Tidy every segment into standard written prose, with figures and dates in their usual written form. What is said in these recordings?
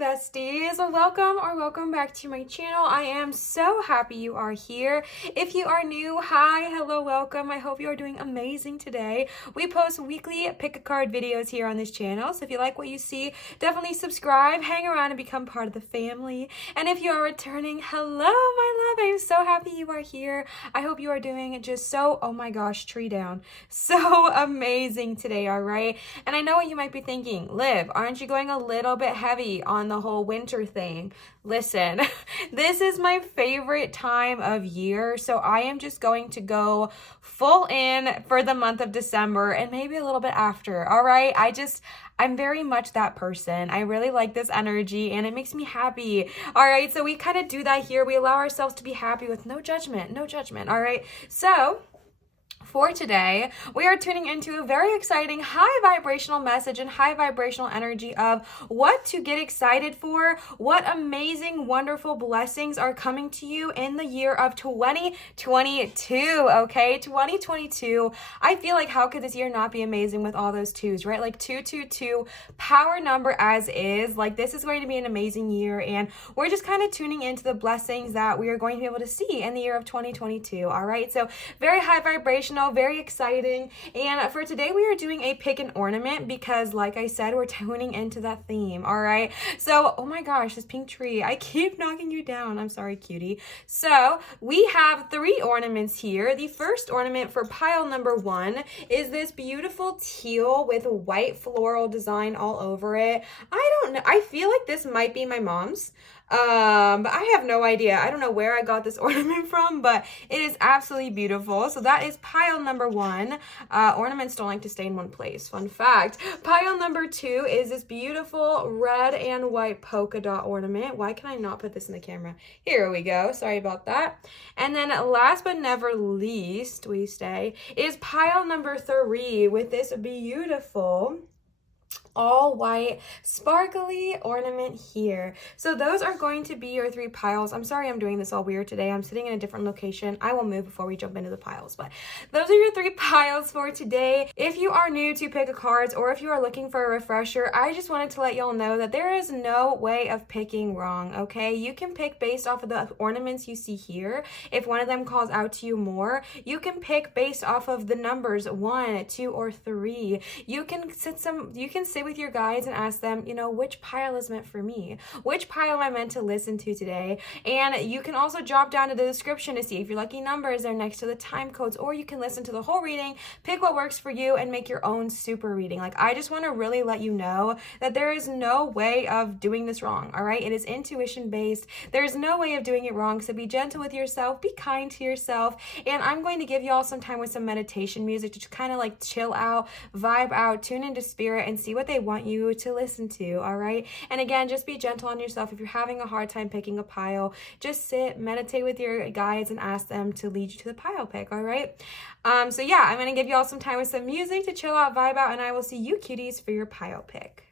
besties, welcome back to my channel. I am so happy you are here. If you are new, hi, hello, welcome. I hope you are doing amazing today. We post weekly pick a card videos here on this channel, so if you like what you see, definitely subscribe, hang around, and become part of the family. And if you are returning, hello my love, I'm so happy you are here. I hope you are doing just so, oh my gosh, tree down, so amazing today, all right? And I know what you might be thinking, Liv, aren't you going a little bit heavy on the whole winter thing? Listen, this is my favorite time of year, so I am just going to go full in for the month of December and maybe a little bit after, all right? I'm very much that person. I really like this energy and it makes me happy. All right, so we kind of do that here. We allow ourselves to be happy with no judgment, all right? So for today, we are tuning into a very exciting high vibrational message and high vibrational energy of what to get excited for, what amazing, wonderful blessings are coming to you in the year of 2022, okay? 2022, I feel like how could this year not be amazing with all those twos, right? Like 222, power number as is. Like this is going to be an amazing year and we're just kind of tuning into the blessings that we are going to be able to see in the year of 2022, all right? So very high vibrational, very exciting. And for today, we are doing a pick an ornament because like I said, we're tuning into that theme. All right. So, oh my gosh, this pink tree, I keep knocking you down. I'm sorry, cutie. So we have 3 ornaments here. The first ornament for pile number 1 is this beautiful teal with white floral design all over it. I don't know. I feel like this might be my mom's. But I have no idea. I don't know where I got this ornament from, but it is absolutely beautiful. So that is pile number 1. Ornaments don't like to stay in one place. Fun fact. Pile number 2 is this beautiful red and white polka dot ornament. Why can I not put this in the camera? Here we go. Sorry about that. And then last but never least, is pile number 3 with this beautiful all white sparkly ornament here. So those are going to be your 3 piles. I'm sorry I'm doing this all weird today. I'm sitting in a different location. I will move before we jump into the piles, but those are your 3 piles for today. If you are new to pick a cards or if you are looking for a refresher, I just wanted to let y'all know that there is no way of picking wrong, okay? You can pick based off of the ornaments you see here. If one of them calls out to you more, you can pick based off of the numbers 1, 2, or 3. You can sit with your guides and ask them, you know, which pile is meant for me? Which pile am I meant to listen to today? And you can also drop down to the description to see if your lucky numbers are next to the time codes, or you can listen to the whole reading, pick what works for you, and make your own super reading. Like, I just want to really let you know that there is no way of doing this wrong, all right? It is intuition based. There's no way of doing it wrong, so be gentle with yourself, be kind to yourself, and I'm going to give y'all some time with some meditation music to kind of like chill out, vibe out, tune into spirit, and see what they want you to listen to, all right? And again, just be gentle on yourself. If you're having a hard time picking a pile, just sit, meditate with your guides, and ask them to lead you to the pile pick, all right? So yeah, I'm gonna give you all some time with some music to chill out, vibe out, and I will see you cuties for your pile pick.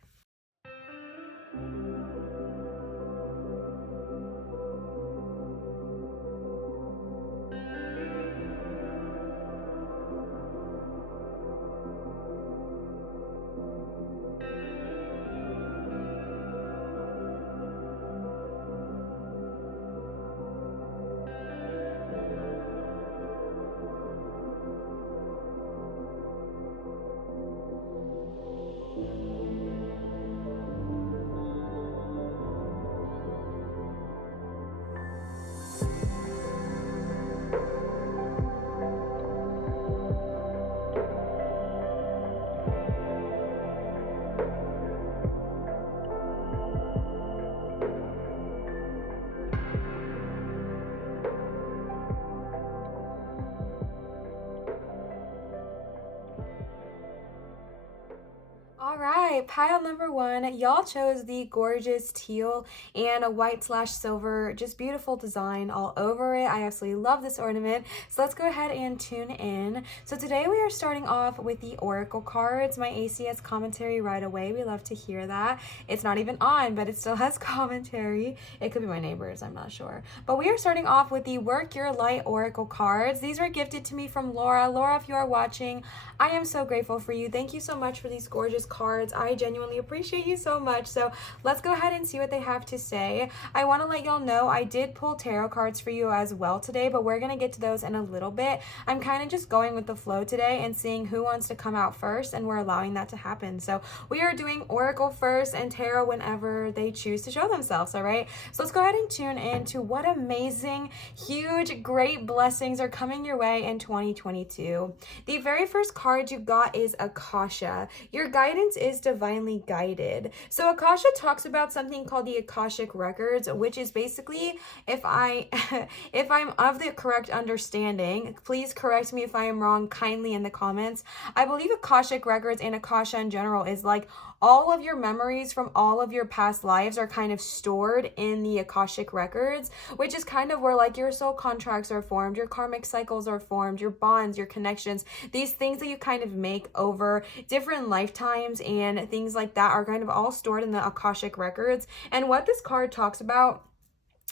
All right, pile number 1, y'all chose the gorgeous teal and a white/silver, just beautiful design all over it. I absolutely love this ornament. So let's go ahead and tune in. So today we are starting off with the oracle cards. My ACS commentary right away. We love to hear that. It's not even on, but it still has commentary. It could be my neighbors, I'm not sure. But we are starting off with the Work Your Light oracle cards. These were gifted to me from Laura. Laura, if you are watching, I am so grateful for you. Thank you so much for these gorgeous cards. I genuinely appreciate you so much. So let's go ahead and see what they have to say. I want to let y'all know I did pull tarot cards for you as well today, but we're going to get to those in a little bit. I'm kind of just going with the flow today and seeing who wants to come out first, and we're allowing that to happen. So we are doing Oracle first and Tarot whenever they choose to show themselves, all right? So let's go ahead and tune in to what amazing, huge, great blessings are coming your way in 2022. The very first card you got is Akasha. Your guidance is divinely guided. So Akasha talks about something called the Akashic Records, which is basically, if I'm of the correct understanding, please correct me if I am wrong kindly in the comments. I believe Akashic Records and Akasha in general is like all of your memories from all of your past lives are kind of stored in the Akashic Records, which is kind of where like your soul contracts are formed, your karmic cycles are formed, your bonds, your connections, these things that you kind of make over different lifetimes and things like that are kind of all stored in the Akashic Records. And what this card talks about,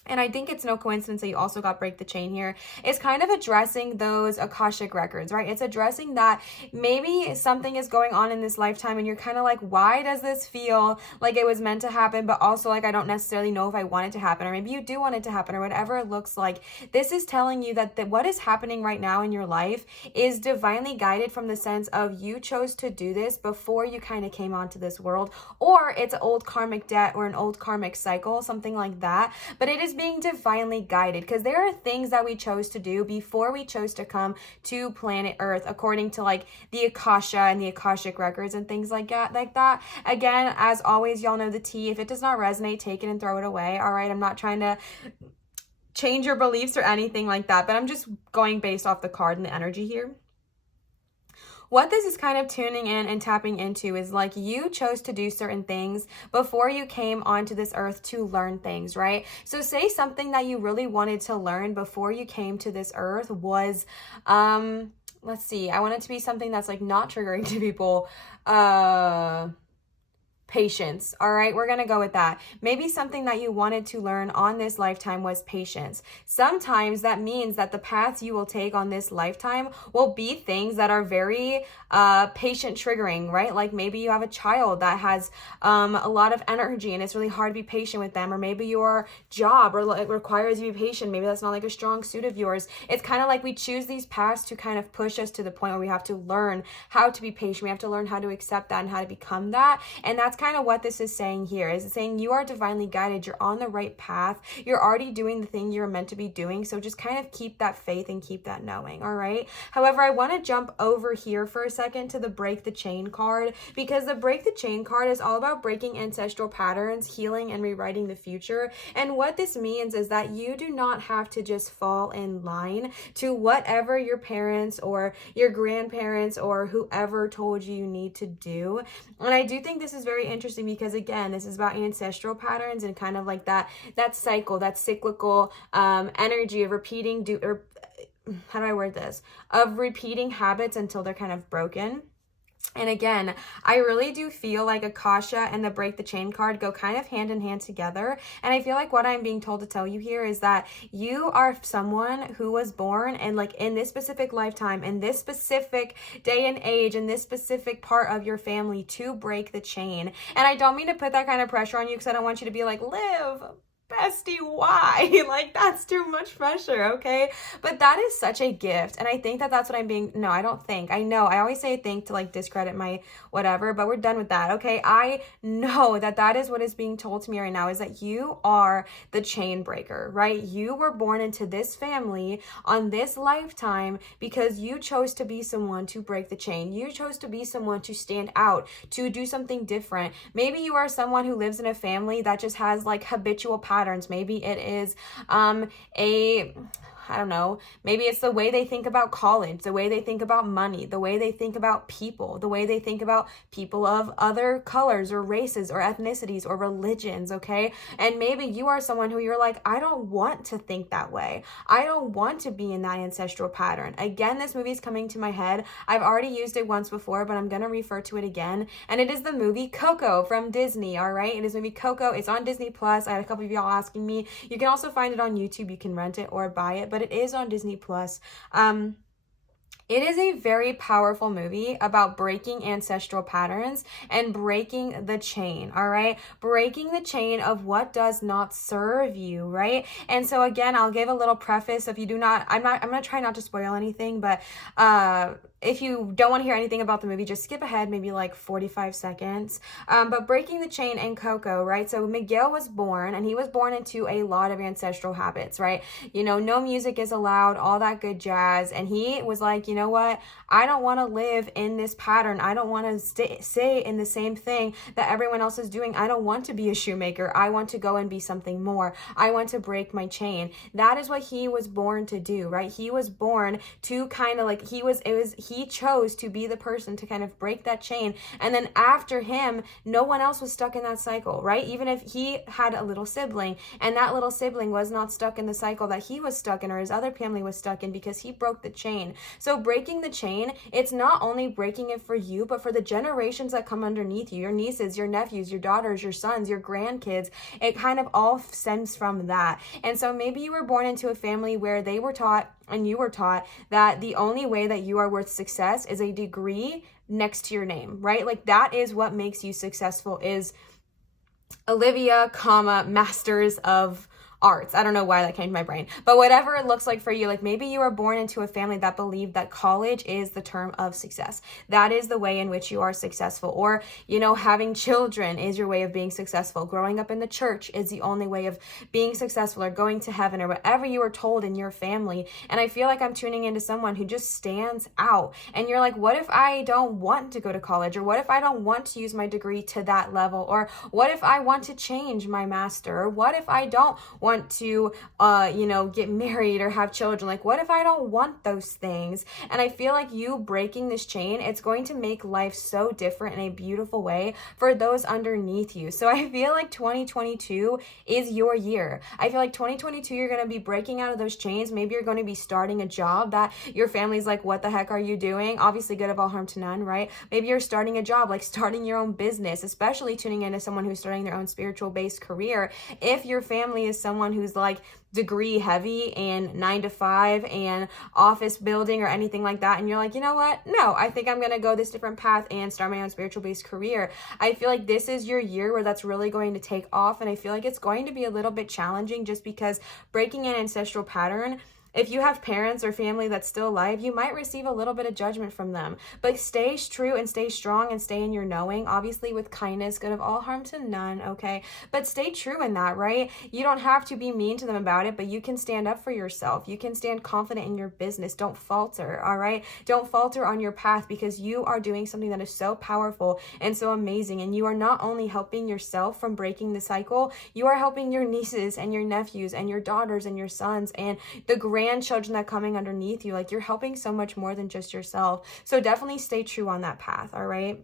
and I think it's no coincidence that you also got Break the Chain here, is kind of addressing those Akashic Records, right? It's addressing that maybe something is going on in this lifetime and you're kind of like, why does this feel like it was meant to happen, but also like I don't necessarily know if I want it to happen, or maybe you do want it to happen, or whatever it looks like. This is telling you that what is happening right now in your life is divinely guided from the sense of you chose to do this before you kind of came onto this world, or it's an old karmic debt or an old karmic cycle, something like that. But it is being divinely guided because there are things that we chose to do before we chose to come to planet Earth, according to like the Akasha and the Akashic Records and things like that. Again, as always, y'all know the tea. If it does not resonate, take it and throw it away. All right, I'm not trying to change your beliefs or anything like that, but I'm just going based off the card and the energy here. What this is kind of tuning in and tapping into is like you chose to do certain things before you came onto this earth to learn things, right? So say something that you really wanted to learn before you came to this earth was, let's see, I want it to be something that's like not triggering to people, patience. All right, we're gonna go with that. Maybe something that you wanted to learn on this lifetime was patience. Sometimes that means that the paths you will take on this lifetime will be things that are very patient triggering, right? Like maybe you have a child that has a lot of energy and it's really hard to be patient with them, or maybe your job or it requires you to be patient. Maybe that's not like a strong suit of yours. It's kind of like we choose these paths to kind of push us to the point where we have to learn how to be patient. We have to learn how to accept that and how to become that. And that's kind of what this is saying here. Is saying you are divinely guided. You're on the right path. You're already doing the thing you're meant to be doing. So just kind of keep that faith and keep that knowing. All right. However, I want to jump over here for a second to the Break the Chain card, because the Break the Chain card is all about breaking ancestral patterns, healing, and rewriting the future. And what this means is that you do not have to just fall in line to whatever your parents or your grandparents or whoever told you need to do. And I do think this is very interesting because, again, this is about ancestral patterns and kind of like that cycle, that cyclical energy of repeating, how do I word this? Of repeating habits until they're kind of broken. And again, I really do feel like Akasha and the Break the Chain card go kind of hand in hand together. And I feel like what I'm being told to tell you here is that you are someone who was born and like in this specific lifetime, in this specific day and age, in this specific part of your family to break the chain. And I don't mean to put that kind of pressure on you because I don't want you to be like, Liv, bestie, why? Like, that's too much pressure, okay? But that is such a gift. And I think that that's what I'm being, no, I don't think. I know. I always say think to like discredit my whatever, but we're done with that, okay? I know that that is what is being told to me right now, is that you are the chain breaker, right? You were born into this family on this lifetime because you chose to be someone to break the chain. You chose to be someone to stand out, to do something different. Maybe you are someone who lives in a family that just has like habitual patterns. Maybe it is I don't know, maybe it's the way they think about college, the way they think about money, the way they think about people, the way they think about people of other colors or races or ethnicities or religions, okay? And maybe you are someone who you're like, I don't want to think that way. I don't want to be in that ancestral pattern. Again, this movie is coming to my head. I've already used it once before, but I'm going to refer to it again. And it is the movie Coco from Disney, all right? It is the movie Coco. It's on Disney Plus. I had a couple of y'all asking me. You can also find it on YouTube. You can rent it or buy it, but it is on Disney Plus. It is a very powerful movie about breaking ancestral patterns and breaking the chain, all right? Breaking the chain of what does not serve you, right? And so again, I'll give a little preface. If you do not, I'm gonna try not to spoil anything, but if you don't want to hear anything about the movie, just skip ahead maybe like 45 seconds. But breaking the chain and Coco, right? So Miguel was born, and he was born into a lot of ancestral habits, right? You know, no music is allowed, all that good jazz. And he was like, you know what? I don't want to live in this pattern. I don't want to stay in the same thing that everyone else is doing. I don't want to be a shoemaker. I want to go and be something more. I want to break my chain. That is what he was born to do, right? He was born to kind of like, he chose to be the person to kind of break that chain. And then after him, no one else was stuck in that cycle, right? Even if he had a little sibling and that little sibling was not stuck in the cycle that he was stuck in or his other family was stuck in, because he broke the chain. So breaking the chain, it's not only breaking it for you, but for the generations that come underneath you, your nieces, your nephews, your daughters, your sons, your grandkids. It kind of all stems from that. And so maybe you were born into a family where they were taught and you were taught that the only way that you are worth success is a degree next to your name, right? Like that is what makes you successful, is Olivia, Masters of Arts. I don't know why that came to my brain, but whatever it looks like for you, like maybe you were born into a family that believed that college is the term of success. That is the way in which you are successful. Or, you know, having children is your way of being successful. Growing up in the church is the only way of being successful, or going to heaven, or whatever you were told in your family. And I feel like I'm tuning into someone who just stands out. And you're like, what if I don't want to go to college? Or what if I don't want to use my degree to that level? Or what if I want to change my master? Or what if I don't want to get married or have children? Like, what if I don't want those things? And I feel like you breaking this chain, it's going to make life so different in a beautiful way for those underneath you. So I feel like 2022 is your year. I feel like 2022, you're going to be breaking out of those chains. Maybe you're going to be starting a job that your family's like, what the heck are you doing? Obviously good of all harm to none, right? Maybe you're starting a job, like starting your own business, especially tuning into someone who's starting their own spiritual based career. If your family is someone who's like degree heavy and 9 to 5 and office building or anything like that, and you're like, you know what? No, I think I'm going to go this different path and start my own spiritual based career. I feel like this is your year where that's really going to take off. And I feel like it's going to be a little bit challenging, just because breaking an ancestral pattern, if you have parents or family that's still alive, you might receive a little bit of judgment from them. But stay true and stay strong and stay in your knowing, obviously with kindness, good of all harm to none, okay? But stay true in that, right? You don't have to be mean to them about it, but you can stand up for yourself. You can stand confident in your business. Don't falter, all right? Don't falter on your path, because you are doing something that is so powerful and so amazing. And you are not only helping yourself from breaking the cycle, you are helping your nieces and your nephews and your daughters and your sons and the grandchildren that are coming underneath you. Like, you're helping so much more than just yourself. So definitely stay true on that path, all right?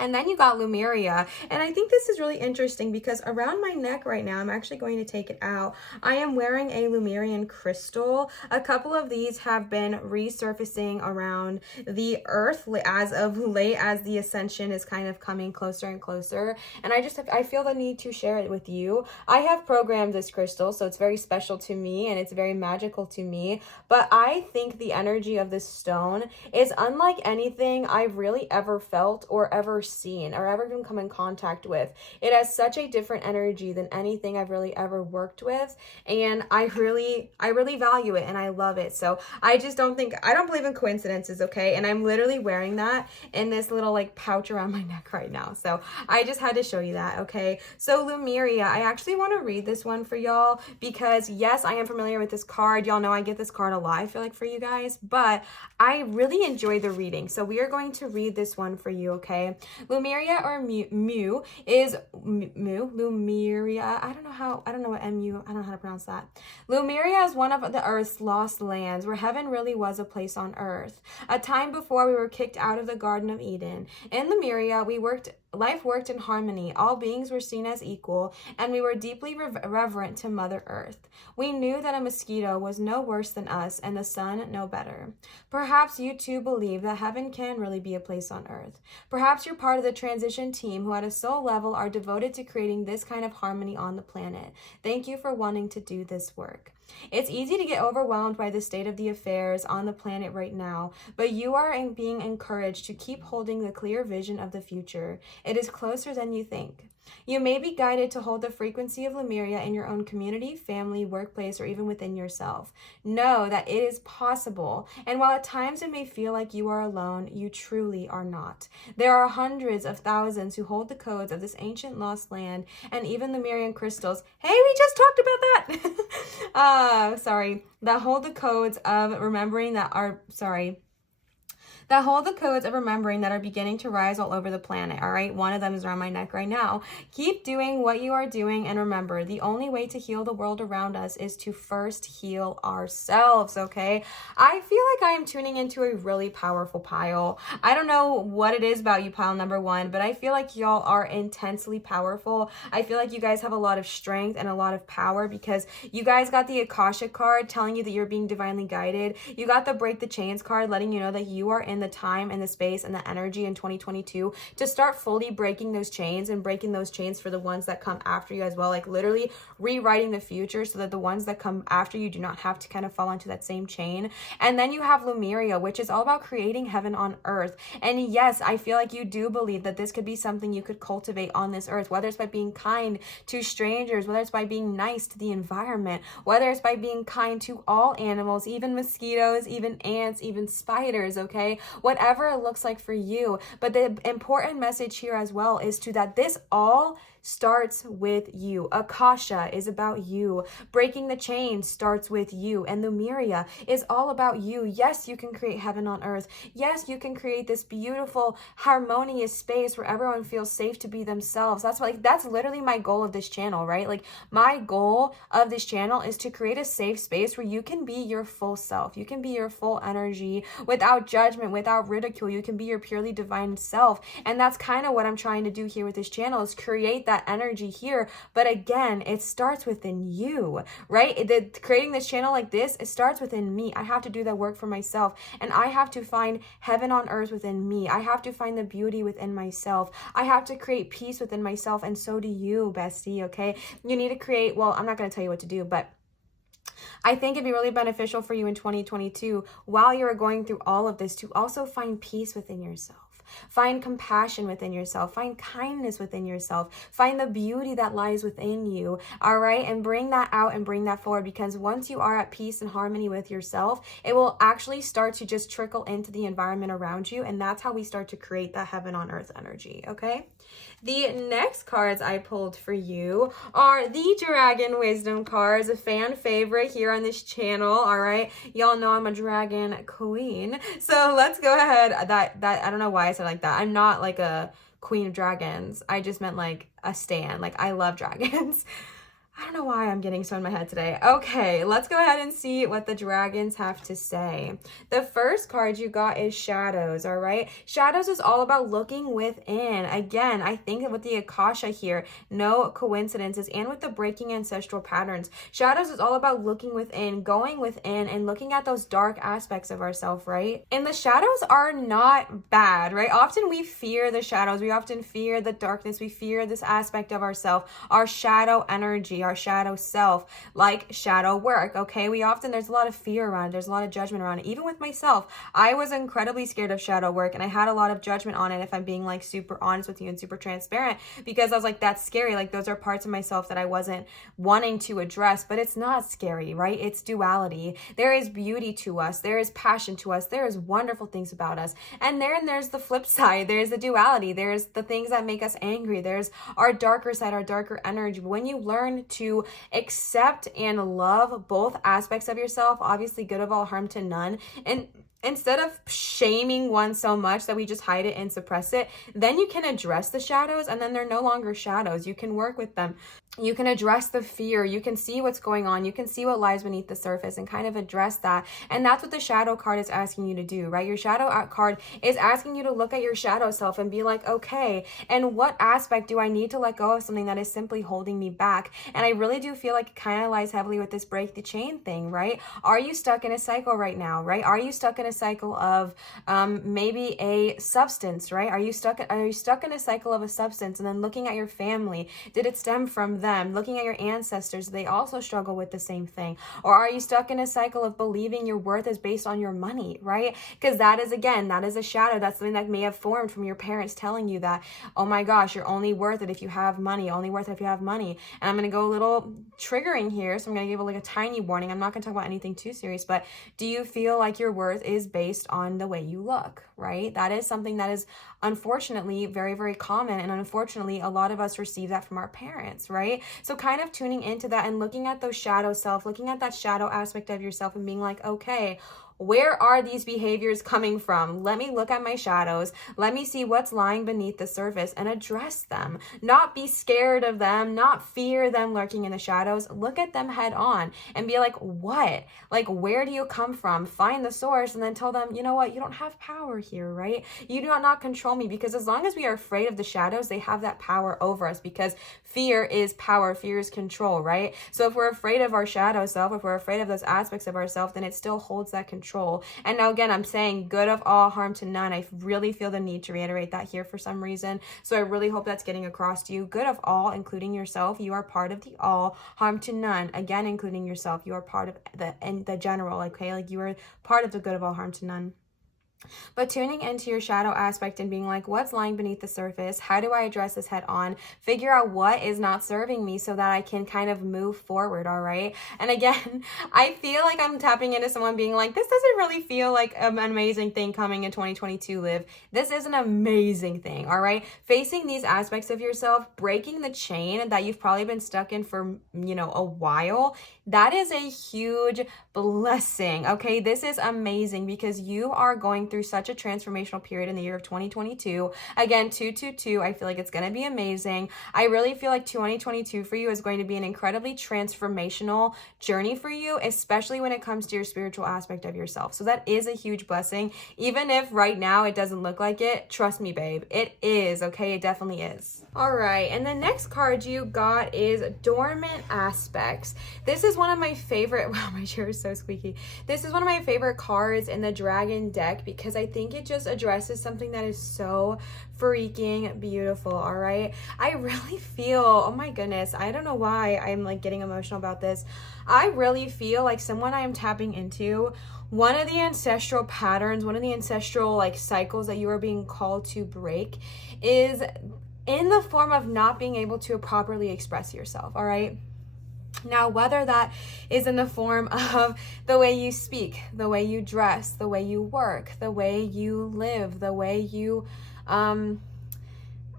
And then you got Lumeria. And I think this is really interesting because around my neck right now, I'm actually going to take it out. I am wearing a Lumerian crystal. A couple of these have been resurfacing around the earth as of late, as the ascension is kind of coming closer and closer. And I feel the need to share it with you. I have programmed this crystal, so it's very special to me and it's very magical to me. But I think the energy of this stone is unlike anything I've really ever felt or ever seen or ever even come in contact with. It has such a different energy than anything I've really ever worked with, and I really value it and I love it. So I don't believe in coincidences, okay? And I'm literally wearing that in this little like pouch around my neck right now. So I just had to show you that, okay? So Lumeria, I actually want to read this one for y'all because yes, I am familiar with this card. Y'all know I get this card a lot, I feel like, for you guys, but I really enjoy the reading. So we are going to read this one for you, okay? Lumeria, or Mu, is Lumeria. I don't know what MU, I don't know how to pronounce that. Lumeria is one of the earth's lost lands where heaven really was a place on earth. A time before we were kicked out of the Garden of Eden. In Lumeria, life worked in harmony. All beings were seen as equal, and we were deeply reverent to Mother Earth. We knew that a mosquito was no worse than us, and the sun no better. Perhaps you too believe that heaven can really be a place on earth. Perhaps you're part of the transition team who at a soul level are devoted to creating this kind of harmony on the planet. Thank you for wanting to do this work. It's easy to get overwhelmed by the state of the affairs on the planet right now, but you are being encouraged to keep holding the clear vision of the future. It is closer than you think. You may be guided to hold the frequency of Lemuria in your own community, family, workplace, or even within yourself. Know that it is possible, and while at times it may feel like you are alone, you truly are not. There are hundreds of thousands who hold the codes of this ancient lost land, and even Lemurian crystals. Hey, we just talked about that! That hold the codes of remembering that are beginning to rise all over the planet, all right? One of them is around my neck right now. Keep doing what you are doing, and remember, the only way to heal the world around us is to first heal ourselves, okay? I feel like I am tuning into a really powerful pile. I don't know what it is about you, pile number one, but I feel like y'all are intensely powerful. I feel like you guys have a lot of strength and a lot of power because you guys got the Akasha card telling you that you're being divinely guided. You got the Break the Chains card letting you know that you are in the time and the space and the energy in 2022 to start fully breaking those chains and breaking those chains for the ones that come after you as well, like literally rewriting the future so that the ones that come after you do not have to kind of fall into that same chain. And then you have Lemuria, which is all about creating heaven on earth. And yes, I feel like you do believe that this could be something you could cultivate on this earth, whether it's by being kind to strangers, whether it's by being nice to the environment, whether it's by being kind to all animals, even mosquitoes, even ants, even spiders, okay? Whatever it looks like for you. But the important message here as well is that this all starts with you. Akasha is about you. Breaking the chain starts with you. And Lemuria is all about you. Yes, you can create heaven on earth. Yes, you can create this beautiful, harmonious space where everyone feels safe to be themselves. That's literally my goal of this channel, right? Like my goal of this channel is to create a safe space where you can be your full self. You can be your full energy without judgment, without ridicule. You can be your purely divine self. And that's kind of what I'm trying to do here with this channel, is create that energy here. But again, it starts within you, right? Creating this channel like this, it starts within me. I have to do that work for myself, and I have to find heaven on earth within me. I have to find the beauty within myself. I have to create peace within myself, and so do you, bestie, okay? You need to create, well, I'm not going to tell you what to do, but I think it'd be really beneficial for you in 2022 while you're going through all of this to also find peace within yourself. Find compassion within yourself. Find kindness within yourself. Find the beauty that lies within you, all right? And bring that out and bring that forward, because once you are at peace and harmony with yourself, it will actually start to just trickle into the environment around you, and that's how we start to create that heaven on earth energy, okay? The next cards I pulled for you are the Dragon Wisdom cards, a fan favorite here on this channel, all right? Y'all know I'm a dragon queen. So let's go ahead. That I don't know why I said like that. I'm not like a queen of dragons. I just meant like a stan. Like I love dragons. I don't know why I'm getting so in my head today. Okay, let's go ahead and see what the dragons have to say. The first card you got is Shadows, all right? Shadows is all about looking within. Again, I think with the Akasha here, no coincidences, and with the breaking ancestral patterns. Shadows is all about looking within, going within, and looking at those dark aspects of ourselves, right? And the shadows are not bad, right? Often we fear the shadows. We often fear the darkness. We fear this aspect of ourselves, our shadow energy, our shadow self, like shadow work, okay? There's a lot of fear around it. There's a lot of judgment around it. Even with myself, I was incredibly scared of shadow work, and I had a lot of judgment on it, if I'm being like super honest with you and super transparent, because I was like, that's scary. Like those are parts of myself that I wasn't wanting to address, but it's not scary, right? It's duality. There is beauty to us. There is passion to us. There is wonderful things about us. And then there's the flip side. There's the duality. There's the things that make us angry. There's our darker side, our darker energy. When you learn to accept and love both aspects of yourself, obviously good of all, harm to none, and instead of shaming one so much that we just hide it and suppress it, then you can address the shadows, and then they're no longer shadows. You can work with them. You can address the fear. You can see what's going on. You can see what lies beneath the surface and kind of address that. And that's what the shadow card is asking you to do, right? Your shadow card is asking you to look at your shadow self and be like, okay, and what aspect do I need to let go of something that is simply holding me back? And I really do feel like it kind of lies heavily with this break the chain thing, right? Are you stuck in a cycle right now, right? Are you stuck in a cycle of maybe a substance, right? Are you stuck in a cycle of a substance, and then looking at your family, did it stem from them? Looking at your ancestors, they also struggle with the same thing. Or are you stuck in a cycle of believing your worth is based on your money, right? Because that is a shadow. That's something that may have formed from your parents telling you that, oh my gosh, you're only worth it if you have money, only worth it if you have money. And I'm going to go a little triggering here, so I'm going to give a tiny warning. I'm not going to talk about anything too serious, but do you feel like your worth is based on the way you look, right? That is something that is unfortunately very, very common, and unfortunately a lot of us receive that from our parents, right? So kind of tuning into that and looking at those shadow self, looking at that shadow aspect of yourself and being like, okay, where are these behaviors coming from? Let me look at my shadows. Let me see what's lying beneath the surface and address them. Not be scared of them, not fear them lurking in the shadows. Look at them head on and be like, what? Like, where do you come from? Find the source, and then tell them, you know what? You don't have power here, right? You do not control me, because as long as we are afraid of the shadows, they have that power over us, because fear is power, fear is control, right? So if we're afraid of our shadow self, if we're afraid of those aspects of ourselves, then it still holds that control. And now again, I'm saying good of all, harm to none. I really feel the need to reiterate that here for some reason. So I really hope that's getting across to you. Good of all, including yourself. You are part of the all. Harm to none, again, including yourself. You are part of the general, okay? Like, you are part of the good of all, harm to none. But tuning into your shadow aspect and being like, what's lying beneath the surface? How do I address this head on? Figure out what is not serving me so that I can kind of move forward, all right? And again, I feel like I'm tapping into someone being like, this doesn't really feel like an amazing thing coming in 2022, Liv. This is an amazing thing, all right? Facing these aspects of yourself, breaking the chain that you've probably been stuck in for, a while, that is a huge blessing, okay? This is amazing, because you are going through such a transformational period in the year of 2022. Again, 222, I feel like it's going to be amazing. I really feel like 2022 for you is going to be an incredibly transformational journey for you, especially when it comes to your spiritual aspect of yourself. So that is a huge blessing. Even if right now it doesn't look like it, trust me, babe, it is, okay? It definitely is. All right, and the next card you got is Dormant Aspects. This is one of my favorite, wow, my chair is so squeaky. This is one of my favorite cards in the Dragon deck, because I think it just addresses something that is so freaking beautiful, all right? I really feel, oh my goodness, I don't know why I'm like getting emotional about this. I really feel like someone I am tapping into, one of the ancestral patterns, one of the ancestral like cycles that you are being called to break is in the form of not being able to properly express yourself, all right? Now, whether that is in the form of the way you speak, the way you dress, the way you work, the way you live, the way you,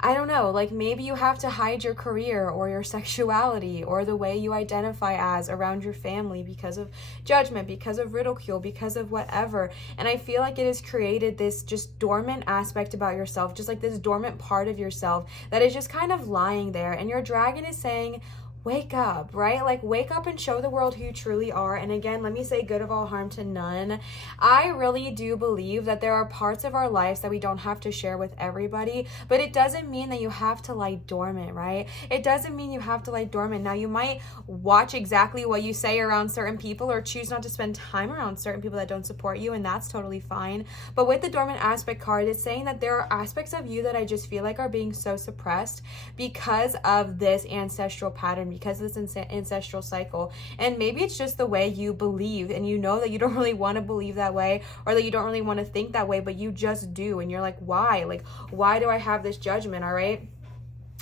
I don't know, like maybe you have to hide your career or your sexuality or the way you identify as around your family because of judgment, because of ridicule, because of whatever. And I feel like it has created this just dormant aspect about yourself, just like this dormant part of yourself that is just kind of lying there. And your dragon is saying, wake up, right? Like, wake up and show the world who you truly are. And again, let me say good of all, harm to none. I really do believe that there are parts of our lives that we don't have to share with everybody, but it doesn't mean that you have to lie dormant, right? It doesn't mean you have to lie dormant. Now, you might watch exactly what you say around certain people or choose not to spend time around certain people that don't support you, and that's totally fine. But with the Dormant Aspect card, it's saying that there are aspects of you that I just feel like are being so suppressed because of this ancestral pattern, because of this ancestral cycle. And maybe it's just the way you believe, and you know that you don't really want to believe that way, or that you don't really want to think that way, but you just do. And you're like, why? Like, why do I have this judgment? All right.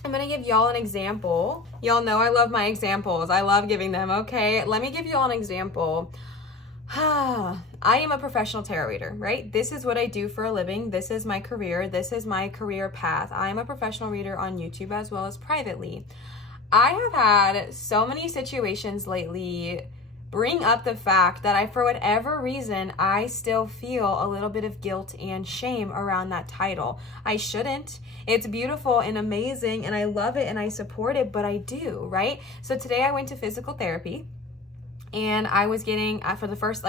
I'm going to give y'all an example. Y'all know I love my examples. I love giving them. Okay. Let me give y'all an example. I am a professional tarot reader, right? This is what I do for a living. This is my career. This is my career path. I am a professional reader on YouTube as well as privately. I have had so many situations lately bring up the fact that for whatever reason, I still feel a little bit of guilt and shame around that title. I shouldn't. It's beautiful and amazing, and I love it and I support it, but I do, right? So today I went to physical therapy. And I was getting for the first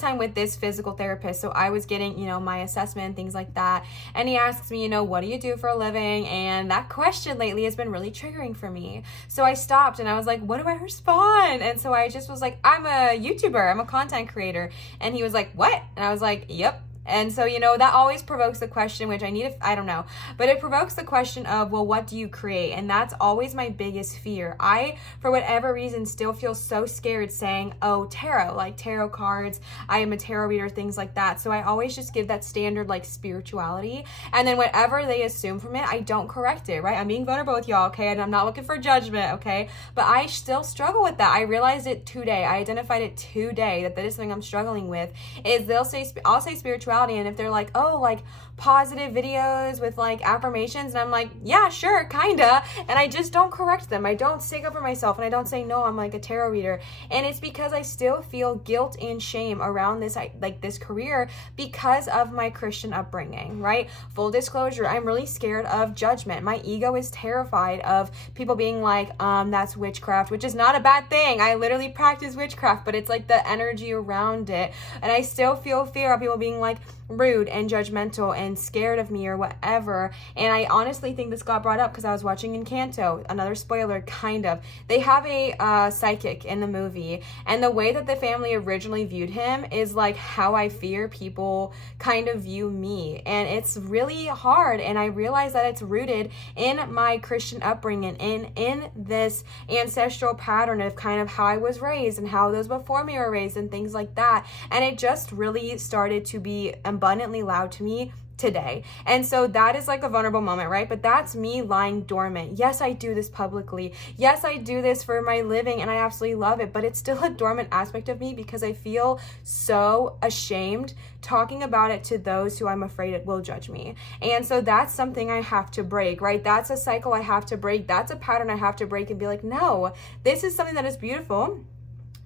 time with this physical therapist, so I was getting, you know, my assessment and things like that. And he asks me, you know, what do you do for a living? And that question lately has been really triggering for me. So I stopped and I was like, what do I respond? And so I just was like, I'm a YouTuber, I'm a content creator. And he was like, what? And I was like, yep. And so, you know, that always provokes the question, which I don't know, but it provokes the question of, well, what do you create? And that's always my biggest fear. I, for whatever reason, still feel so scared saying, oh, tarot, like tarot cards, I am a tarot reader, things like that. So I always just give that standard like spirituality. And then whatever they assume from it, I don't correct it, right? I'm being vulnerable with y'all, okay? And I'm not looking for judgment, okay? But I still struggle with that. I realized it today. I identified it today that is something I'm struggling with, is I'll say spirituality. And if they're like, oh, like positive videos with like affirmations, and I'm like, yeah, sure, kinda. And I just don't correct them. I don't stick up for myself, and I don't say, no, I'm like a tarot reader. And it's because I still feel guilt and shame around this, this career because of my Christian upbringing, right? Full disclosure, I'm really scared of judgment. My ego is terrified of people being like, that's witchcraft, which is not a bad thing. I literally practice witchcraft, but it's like the energy around it. And I still feel fear of people being like rude and judgmental and scared of me or whatever. And I honestly think this got brought up because I was watching Encanto, another spoiler, kind of. They have a psychic in the movie, and the way that the family originally viewed him is like how I fear people kind of view me. And it's really hard, and I realize that it's rooted in my Christian upbringing and in this ancestral pattern of kind of how I was raised and how those before me were raised and things like that. And it just really started to be abundantly loud to me today. And so that is like a vulnerable moment, right? But that's me lying dormant. Yes, I do this publicly. Yes, I do this for my living, and I absolutely love it, but it's still a dormant aspect of me because I feel so ashamed talking about it to those who I'm afraid it will judge me. And so that's something I have to break, right? That's a cycle I have to break. That's a pattern I have to break and be like, no, this is something that is beautiful.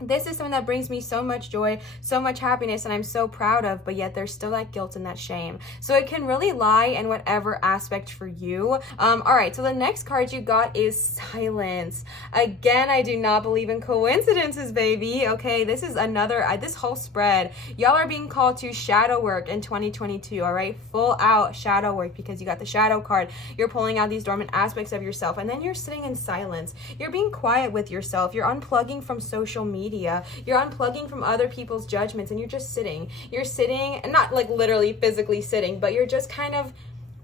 This is something that brings me so much joy, so much happiness, and I'm so proud of, but yet there's still that guilt and that shame. So it can really lie in whatever aspect for you. All right, so the next card you got is silence. Again, I do not believe in coincidences, baby. Okay, this is another, this whole spread, y'all are being called to shadow work in 2022, all right? Full out shadow work, because you got the shadow card. You're pulling out these dormant aspects of yourself, and then you're sitting in silence. You're being quiet with yourself. You're unplugging from social media. You're unplugging from other people's judgments, and you're just sitting. You're sitting, not like literally physically sitting, but you're just kind of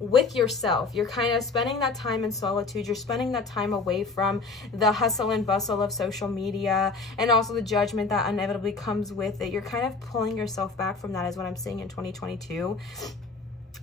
with yourself. You're kind of spending that time in solitude. You're spending that time away from the hustle and bustle of social media and also the judgment that inevitably comes with it. You're kind of pulling yourself back from that, is what I'm seeing in 2022.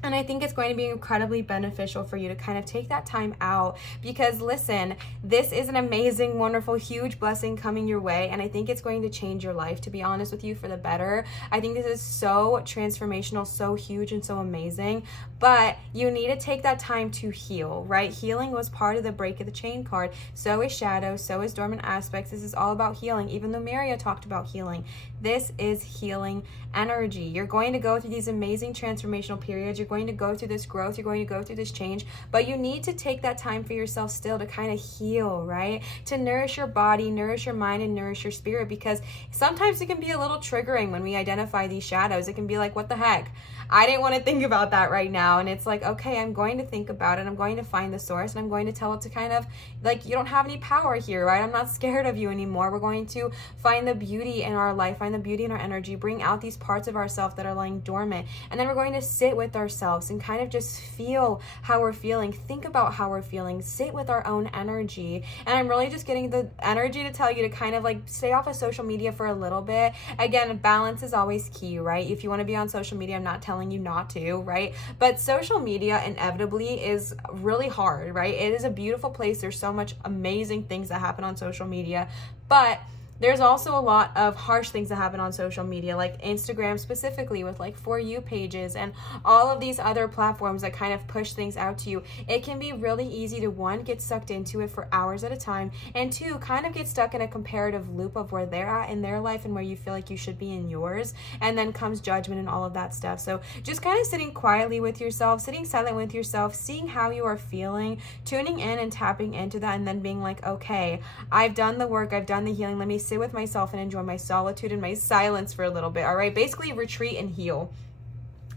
And I think it's going to be incredibly beneficial for you to kind of take that time out, because listen, this is an amazing, wonderful, huge blessing coming your way. And I think it's going to change your life, to be honest with you, for the better. I think this is so transformational, so huge, and so amazing. But you need to take that time to heal, right? Healing was part of the break of the chain card. So is shadow, so is dormant aspects. This is all about healing. Even though Maria talked about healing, this is healing energy. You're going to go through these amazing transformational periods. You're going to go through this growth. You're going to go through this change, but you need to take that time for yourself still to kind of heal, right? To nourish your body, nourish your mind, and nourish your spirit, because sometimes it can be a little triggering when we identify these shadows. It can be like, what the heck? I didn't want to think about that right now. And it's like, okay, I'm going to think about it. I'm going to find the source, and I'm going to tell it to kind of like, you don't have any power here, right? I'm not scared of you anymore. We're going to find the beauty in our life, find the beauty in our energy, bring out these parts of ourselves that are lying dormant. And then we're going to sit with ourselves and kind of just feel how we're feeling, think about how we're feeling, sit with our own energy. And I'm really just getting the energy to tell you to kind of like stay off of social media for a little bit. Again, balance is always key, right? If you want to be on social media, I'm not telling you not to, right? But social media inevitably is really hard, right? It is a beautiful place. There's so much amazing things that happen on social media, but there's also a lot of harsh things that happen on social media, like Instagram specifically, with like For You pages and all of these other platforms that kind of push things out to you. It can be really easy to, one, get sucked into it for hours at a time, and two, kind of get stuck in a comparative loop of where they're at in their life and where you feel like you should be in yours, and then comes judgment and all of that stuff. So just kind of sitting quietly with yourself, sitting silent with yourself, seeing how you are feeling, tuning in and tapping into that, and then being like, okay, I've done the work, I've done the healing, let me sit sit with myself and enjoy my solitude and my silence for a little bit, all right? Basically retreat and heal.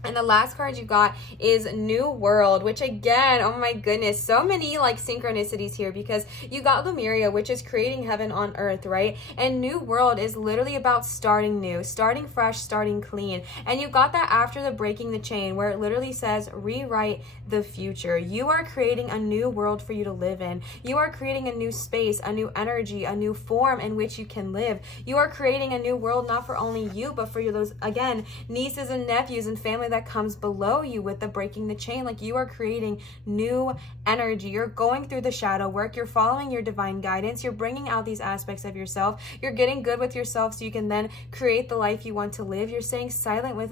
And the last card you got is New World, which again, oh my goodness, so many like synchronicities here, because you got Lemuria, which is creating heaven on earth, right? And New World is literally about starting new, starting fresh, starting clean. And you got that after the breaking the chain, where it literally says rewrite the future. You are creating a new world for you to live in. You are creating a new space, a new energy, a new form in which you can live. You are creating a new world, not for only you, but for those, again, nieces and nephews and family that comes below you with the breaking the chain. Like, you are creating new energy. You're going through the shadow work. You're following your divine guidance. You're bringing out these aspects of yourself. You're getting good with yourself so you can then create the life you want to live. You're staying silent with,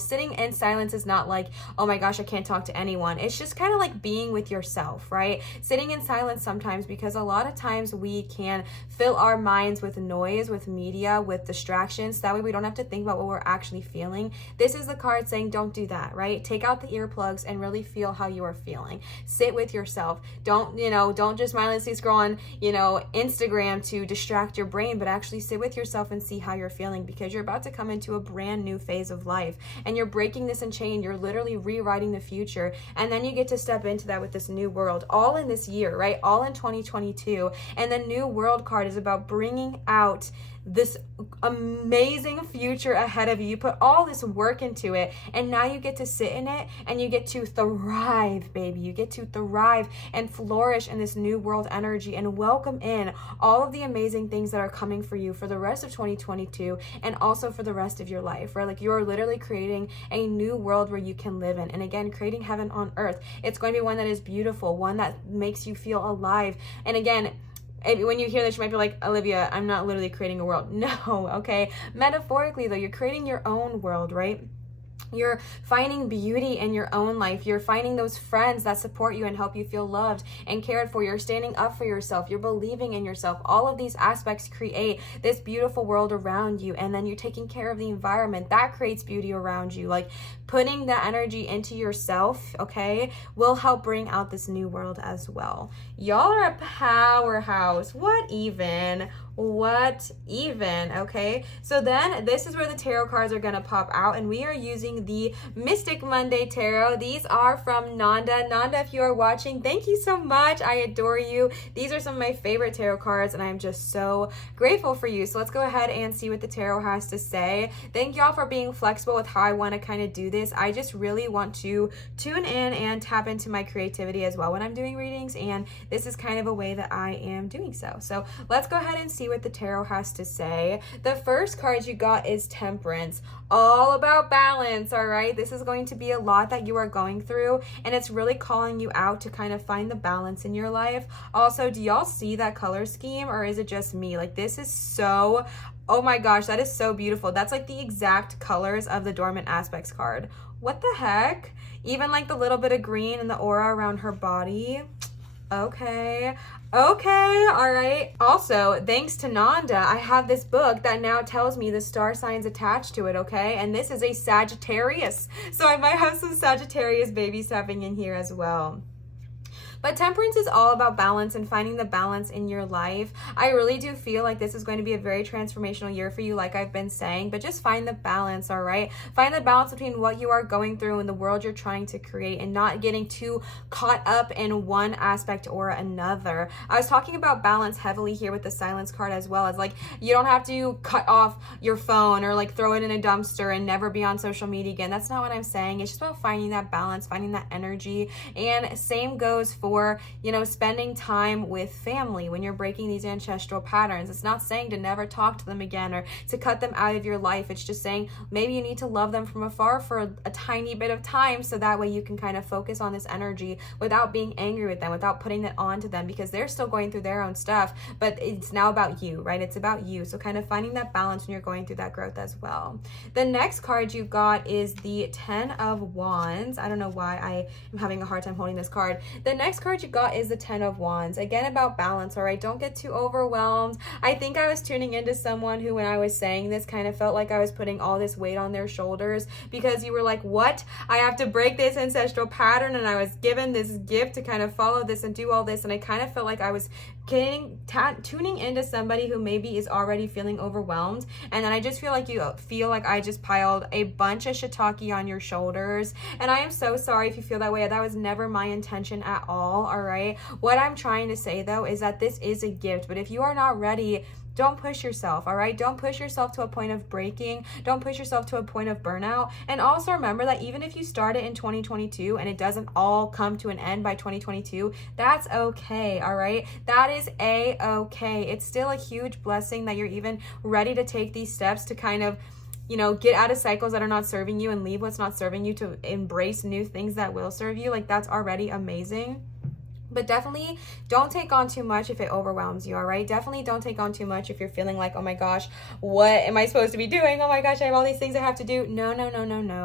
sitting in silence is not like, oh my gosh, I can't talk to anyone. It's just kind of like being with yourself, right? Sitting in silence sometimes, because a lot of times we can fill our minds with noise, with media, with distractions. That way we don't have to think about what we're actually feeling. This is the card saying don't do that, right? Take out the earplugs and really feel how you are feeling. Sit with yourself. Don't just mindlessly scroll on, Instagram to distract your brain, but actually sit with yourself and see how you're feeling, because you're about to come into a brand new phase of life and you're breaking this chain. You're literally rewriting the future. And then you get to step into that with this new world, all in this year, right? All in 2022. And the New World card is about bringing out this amazing future ahead of you. You put all this work into it, and now you get to sit in it and you get to thrive, baby. You get to thrive and flourish in this new world energy and welcome in all of the amazing things that are coming for you for the rest of 2022 and also for the rest of your life, right? Like, you are literally creating a new world where you can live in, and again, creating heaven on earth. It's going to be one that is beautiful, one that makes you feel alive. And again, when you hear this, you might be like, Olivia, I'm not literally creating a world. No, okay? Metaphorically, though, you're creating your own world, right? You're finding beauty in your own life. You're finding those friends that support you and help you feel loved and cared for. You're standing up for yourself. You're believing in yourself. All of these aspects create this beautiful world around you. And then you're taking care of the environment. That creates beauty around you. Like, putting the energy into yourself, okay, will help bring out this new world as well. Y'all are a powerhouse. What even, okay? So then this is where the tarot cards are going to pop out, and we are using the Mystic Monday Tarot. These are from Nanda. Nanda, if you are watching, thank you so much. I adore you. These are some of my favorite tarot cards, and I'm just so grateful for you. So let's go ahead and see what the tarot has to say. Thank y'all for being flexible with how I want to kind of do this. I just really want to tune in and tap into my creativity as well when I'm doing readings, and this is kind of a way that I am doing so. So let's go ahead and see what the tarot has to say. The first card you got is Temperance, all about balance. All right, this is going to be a lot that you are going through, and it's really calling you out to kind of find the balance in your life. Also, do y'all see that color scheme, or is it just me? Like, this is so, oh my gosh, that is so beautiful. That's like the exact colors of the Dormant Aspects card. What the heck? Even like the little bit of green and the aura around her body. Okay, all right. Also, thanks to Nanda, I have this book that now tells me the star signs attached to it, okay? And this is a Sagittarius. So I might have some Sagittarius babies tapping in here as well. But Temperance is all about balance and finding the balance in your life. I really do feel like this is going to be a very transformational year for you, like I've been saying, but just find the balance, all right? Find the balance between what you are going through and the world you're trying to create, and not getting too caught up in one aspect or another. I was talking about balance heavily here with the Silence card, as well as like, you don't have to cut off your phone or like throw it in a dumpster and never be on social media again. That's not what I'm saying. It's just about finding that balance, finding that energy. And same goes for, spending time with family when you're breaking these ancestral patterns. It's not saying to never talk to them again or to cut them out of your life. It's just saying maybe you need to love them from afar for a tiny bit of time, so that way you can kind of focus on this energy without being angry with them, without putting that onto them, because they're still going through their own stuff, but it's now about you, right? It's about you. So kind of finding that balance when you're going through that growth as well. The next card you got is the 10 of Wands. I don't know why I am having a hard time holding this card. The next card you got is the 10 of Wands. Again, about balance, all right? Don't get too overwhelmed. I think I was tuning into someone who, when I was saying this, kind of felt like I was putting all this weight on their shoulders, because you were like, what? I have to break this ancestral pattern, and I was given this gift to kind of follow this and do all this, and I kind of felt like I was tuning into somebody who maybe is already feeling overwhelmed, and then I just feel like you feel like I just piled a bunch of shiitake on your shoulders, and I am so sorry if you feel that way. That was never my intention at all right? What I'm trying to say, though, is that this is a gift, but if you are not ready, don't push yourself, all right? Don't push yourself to a point of breaking. Don't push yourself to a point of burnout. And also remember that even if you start it in 2022 and it doesn't all come to an end by 2022, that's okay, all right? That is a-okay. It's still a huge blessing that you're even ready to take these steps to kind of, you know, get out of cycles that are not serving you and leave what's not serving you to embrace new things that will serve you. Like, that's already amazing. But definitely don't take on too much if it overwhelms you, all right? Definitely don't take on too much if you're feeling like, oh my gosh, what am I supposed to be doing? Oh my gosh, I have all these things I have to do. No,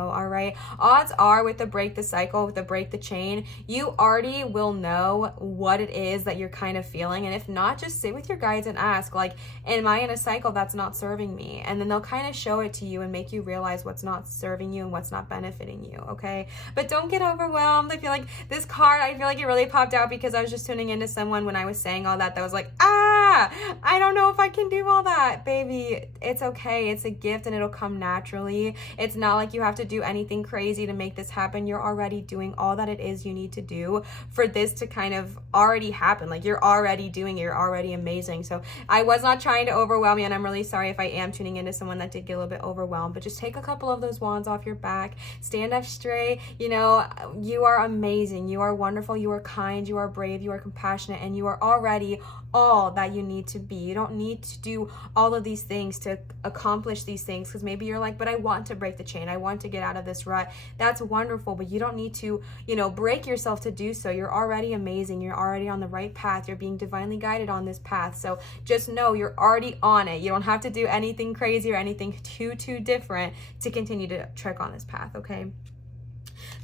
all right? Odds are, with the break the cycle, with the break the chain, you already will know what it is that you're kind of feeling. And if not, just sit with your guides and ask, like, am I in a cycle that's not serving me? And then they'll kind of show it to you and make you realize what's not serving you and what's not benefiting you, okay? But don't get overwhelmed. I feel like this card, I feel like it really popped out because I was just tuning into someone when I was saying all that was like, I don't know if I can do all that. Baby, it's okay. It's a gift and it'll come naturally. It's not like you have to do anything crazy to make this happen. You're already doing all that it is you need to do for this to kind of already happen. Like, you're already doing it. You're already amazing. So I was not trying to overwhelm you, and I'm really sorry if I am tuning into someone that did get a little bit overwhelmed, but just take a couple of those wands off your back, stand up straight. You know, you are amazing. You are wonderful. You are kind. You are brave, you are compassionate, and you are already all that you need to be. You don't need to do all of these things to accomplish these things, because maybe you're like, but I want to break the chain. I want to get out of this rut. That's wonderful, but you don't need to, you know, break yourself to do so. You're already amazing. You're already on the right path. You're being divinely guided on this path. So just know you're already on it. You don't have to do anything crazy or anything too different to continue to trek on this path, okay?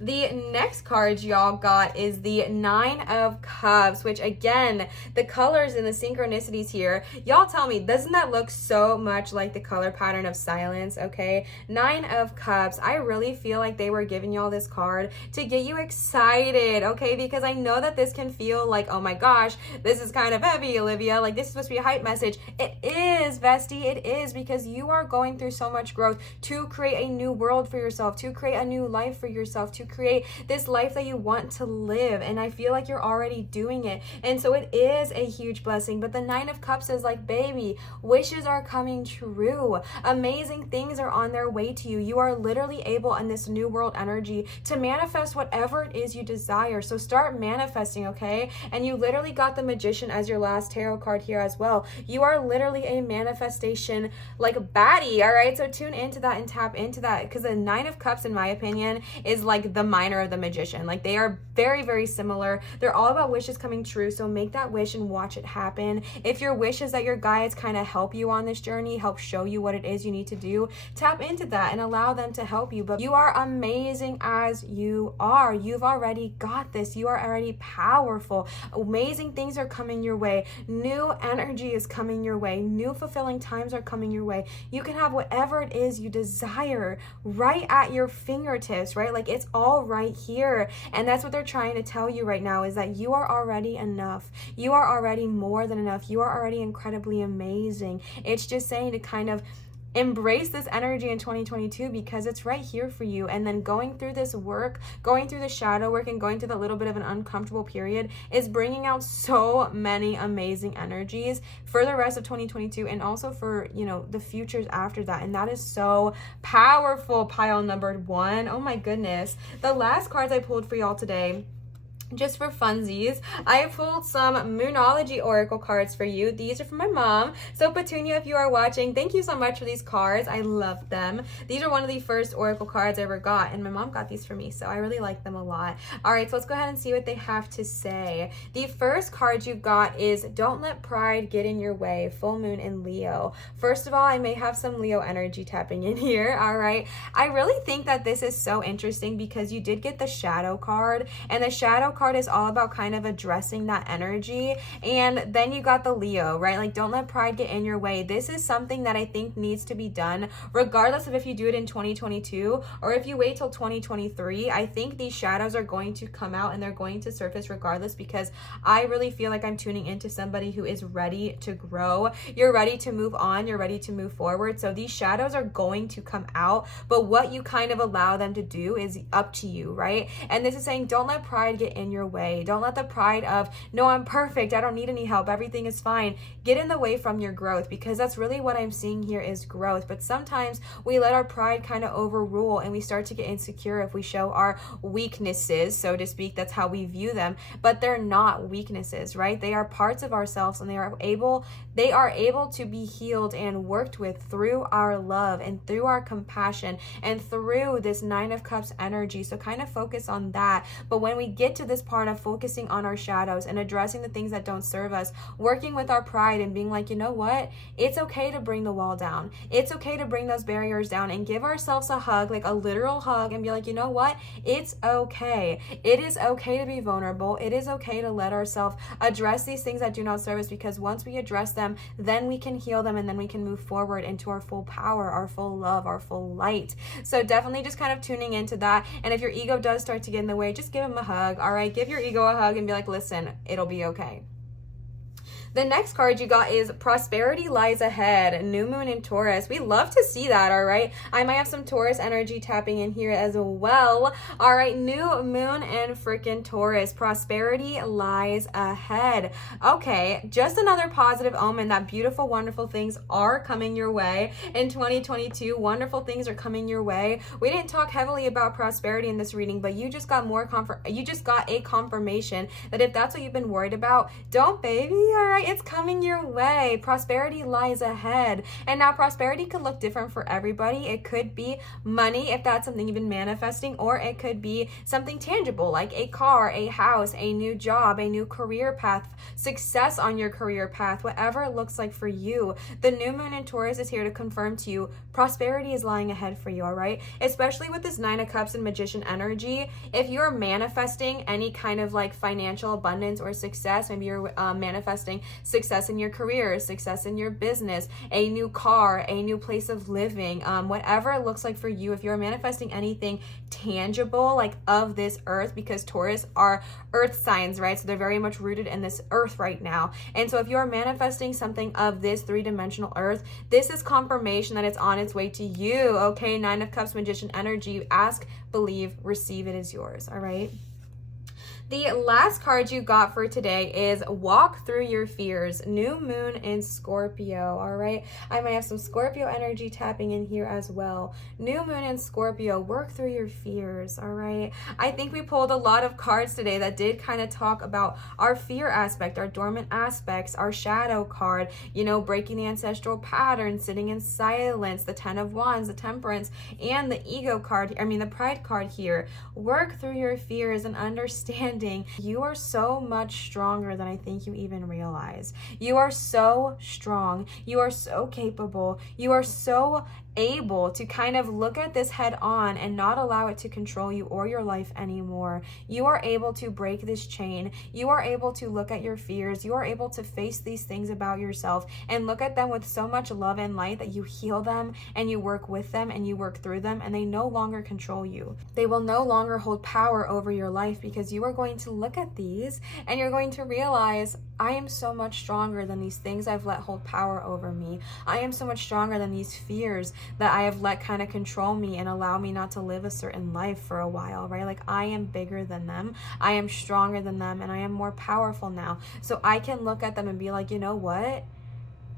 The next card y'all got is the 9 of Cups, which, again, the colors and the synchronicities here, y'all tell me, doesn't that look so much like the color pattern of silence, okay? 9 of Cups, I really feel like they were giving y'all this card to get you excited, okay? Because I know that this can feel like, oh my gosh, this is kind of heavy, Olivia, like this is supposed to be a hype message. It is, bestie, it is, because you are going through so much growth to create a new world for yourself, to create a new life for yourself, to create this life that you want to live, and I feel like you're already doing it, and so it is a huge blessing. But the 9 of Cups is like, baby, wishes are coming true. Amazing things are on their way to you. You are literally able in this new world energy to manifest whatever it is you desire. So start manifesting, okay? And you literally got the Magician as your last tarot card here as well. You are literally a manifestation like a baddie, all right? So tune into that and tap into that, because the 9 of Cups, in my opinion, is like the minor of the Magician. Like, they are very similar. They're all about wishes coming true. So make that wish and watch it happen. If your wish is that your guides kind of help you on this journey, help show you what it is you need to do, tap into that and allow them to help you. But you are amazing as you are. You've already got this. You are already powerful. Amazing things are coming your way. New energy is coming your way. New fulfilling times are coming your way. You can have whatever it is you desire right at your fingertips, right? Like, it's all right here. And that's what they're trying to tell you right now, is that you are already enough. You are already more than enough. You are already incredibly amazing. It's just saying to kind of embrace this energy in 2022, because it's right here for you. And then going through this work, going through the shadow work, and going through the little bit of an uncomfortable period is bringing out so many amazing energies for the rest of 2022, and also for, you know, the futures after that. And that is so powerful. Pile number 1. Oh my goodness. The last cards I pulled for y'all today, just for funsies, I pulled some Moonology Oracle cards for you. These are from my mom. So Petunia, if you are watching, thank you so much for these cards. I love them. These are one of the first Oracle cards I ever got, and my mom got these for me, so I really like them a lot. All right, so let's go ahead and see what they have to say. The first card you got is Don't Let Pride Get in Your Way, full moon in Leo. First of all, I may have some Leo energy tapping in here, all right? I really think that this is so interesting because you did get the Shadow card, and the Shadow card card is all about kind of addressing that energy. And then you got the Leo, right? Like, don't let pride get in your way. This is something that I think needs to be done regardless of if you do it in 2022 or if you wait till 2023. I think these shadows are going to come out and they're going to surface regardless, because I really feel like I'm tuning into somebody who is ready to grow. You're ready to move on. You're ready to move forward. So these shadows are going to come out, but what you kind of allow them to do is up to you, right? And this is saying, don't let pride get in your way. Don't let the pride of, no, I'm perfect, I don't need any help, everything is fine, get in the way from your growth, because that's really what I'm seeing here is growth. But sometimes we let our pride kind of overrule and we start to get insecure if we show our weaknesses, so to speak. That's how we view them, but they're not weaknesses, right? They are parts of ourselves, and they are able to be healed and worked with through our love and through our compassion and through this Nine of Cups energy. So kind of focus on that. But when we get to this part of focusing on our shadows and addressing the things that don't serve us, working with our pride and being like, you know what, it's okay to bring the wall down, it's okay to bring those barriers down, and give ourselves a hug, like a literal hug, and be like, you know what, it's okay. It is okay to be vulnerable. It is okay to let ourselves address these things that do not serve us, because once we address them, then we can heal them, and then we can move forward into our full power, our full love, our full light. So definitely just kind of tuning into that. And if your ego does start to get in the way, just give him a hug. All right, give your ego a hug and be like, listen, it'll be okay. The next card you got is Prosperity Lies Ahead, New Moon in Taurus. We love to see that, all right? I might have some Taurus energy tapping in here as well. All right, New Moon in freaking Taurus. Prosperity lies ahead. Okay, just another positive omen that beautiful, wonderful things are coming your way in 2022. Wonderful things are coming your way. We didn't talk heavily about prosperity in this reading, but you just got a confirmation that if that's what you've been worried about, don't, baby, all right? It's coming your way. Prosperity lies ahead. And now prosperity could look different for everybody. It could be money, if that's something you've been manifesting, or it could be something tangible like a car, a house, a new job, a new career path, success on your career path, whatever it looks like for you. The new moon in Taurus is here to confirm to you prosperity is lying ahead for you, all right? Especially with this Nine of Cups and Magician energy. If you're manifesting any kind of like financial abundance or success, maybe you're manifesting success in your career, success in your business, a new car, a new place of living, whatever it looks like for you. If you're manifesting anything tangible, like of this earth, because Taurus are earth signs, right? So they're very much rooted in this earth right now. And so if you're manifesting something of this three-dimensional earth, this is confirmation that it's on its way to you, okay? Nine of Cups, Magician energy. Ask, believe, receive, it is yours, all right? The last card you got for today is Walk Through Your Fears, New Moon in Scorpio, all right? I might have some Scorpio energy tapping in here as well. New Moon in Scorpio, work through your fears, all right? I think we pulled a lot of cards today that did kind of talk about our fear aspect, our dormant aspects, our shadow card, you know, breaking the ancestral pattern, sitting in silence, the Ten of Wands, the Temperance, and the ego card, the pride card here. Work through your fears and understand you are so much stronger than I think you even realize. You are so strong. You are so capable. You are so able to kind of look at this head on and not allow it to control you or your life anymore. You are able to break this chain. You are able to look at your fears. You are able to face these things about yourself and look at them with so much love and light that you heal them and you work with them and you work through them, and they no longer control you. They will no longer hold power over your life, because you are going to look at these and you're going to realize, I am so much stronger than these things I've let hold power over me. I am so much stronger than these fears that I have let kind of control me and allow me not to live a certain life for a while, right? Like, I am bigger than them. I am stronger than them, and I am more powerful now. So I can look at them and be like, you know what?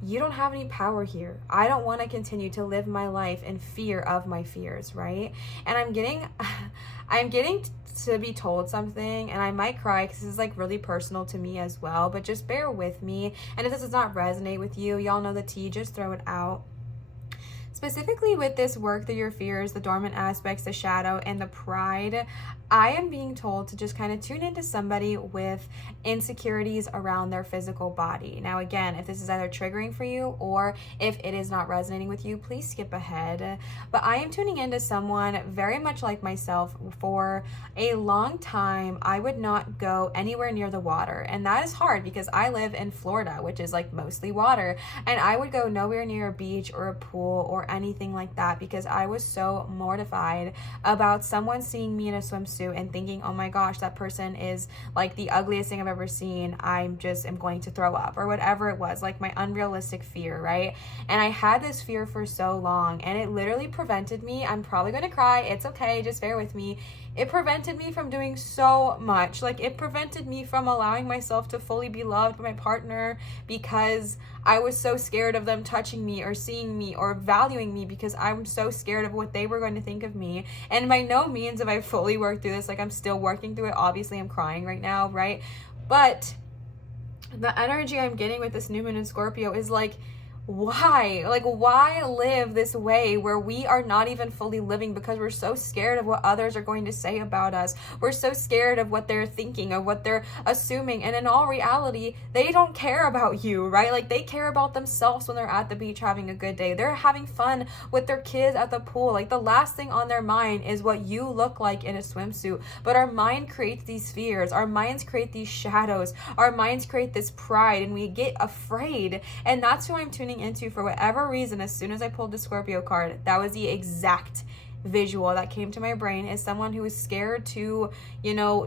You don't have any power here. I don't want to continue to live my life in fear of my fears, right? And I'm getting to be told something, and I might cry because this is like really personal to me as well, but just bear with me. And if this does not resonate with you, y'all know the tea, just throw it out. Specifically with this work through your fears, the dormant aspects, the shadow, and the pride, I am being told to just kind of tune into somebody with insecurities around their physical body. Now, again, if this is either triggering for you or if it is not resonating with you, please skip ahead. But I am tuning into someone very much like myself. For a long time, I would not go anywhere near the water. And that is hard because I live in Florida, which is like mostly water. And I would go nowhere near a beach or a pool or anything like that because I was so mortified about someone seeing me in a swimsuit and thinking, oh my gosh, that person is like the ugliest thing I've ever seen. I'm going to throw up, or whatever it was, like my unrealistic fear, right? And I had this fear for so long, and it literally prevented me. I'm probably going to cry. It's okay. Just bear with me. It prevented me from doing so much. Like, it prevented me from allowing myself to fully be loved by my partner because I was so scared of them touching me or seeing me or valuing me because I'm so scared of what they were going to think of me. And by no means have I fully worked through this. Like, I'm still working through it. Obviously, I'm crying right now, right? But the energy I'm getting with this new moon in Scorpio is like, why? Like, why live this way where we are not even fully living because we're so scared of what others are going to say about us? We're so scared of what they're thinking, of what they're assuming. And in all reality, they don't care about you, right? Like, they care about themselves when they're at the beach having a good day. They're having fun with their kids at the pool. Like, the last thing on their mind is what you look like in a swimsuit. But our mind creates these fears. Our minds create these shadows. Our minds create this pride, and we get afraid. And that's who I'm tuning into. For whatever reason, as soon as I pulled the Scorpio card, that was the exact visual that came to my brain, is someone who is scared to,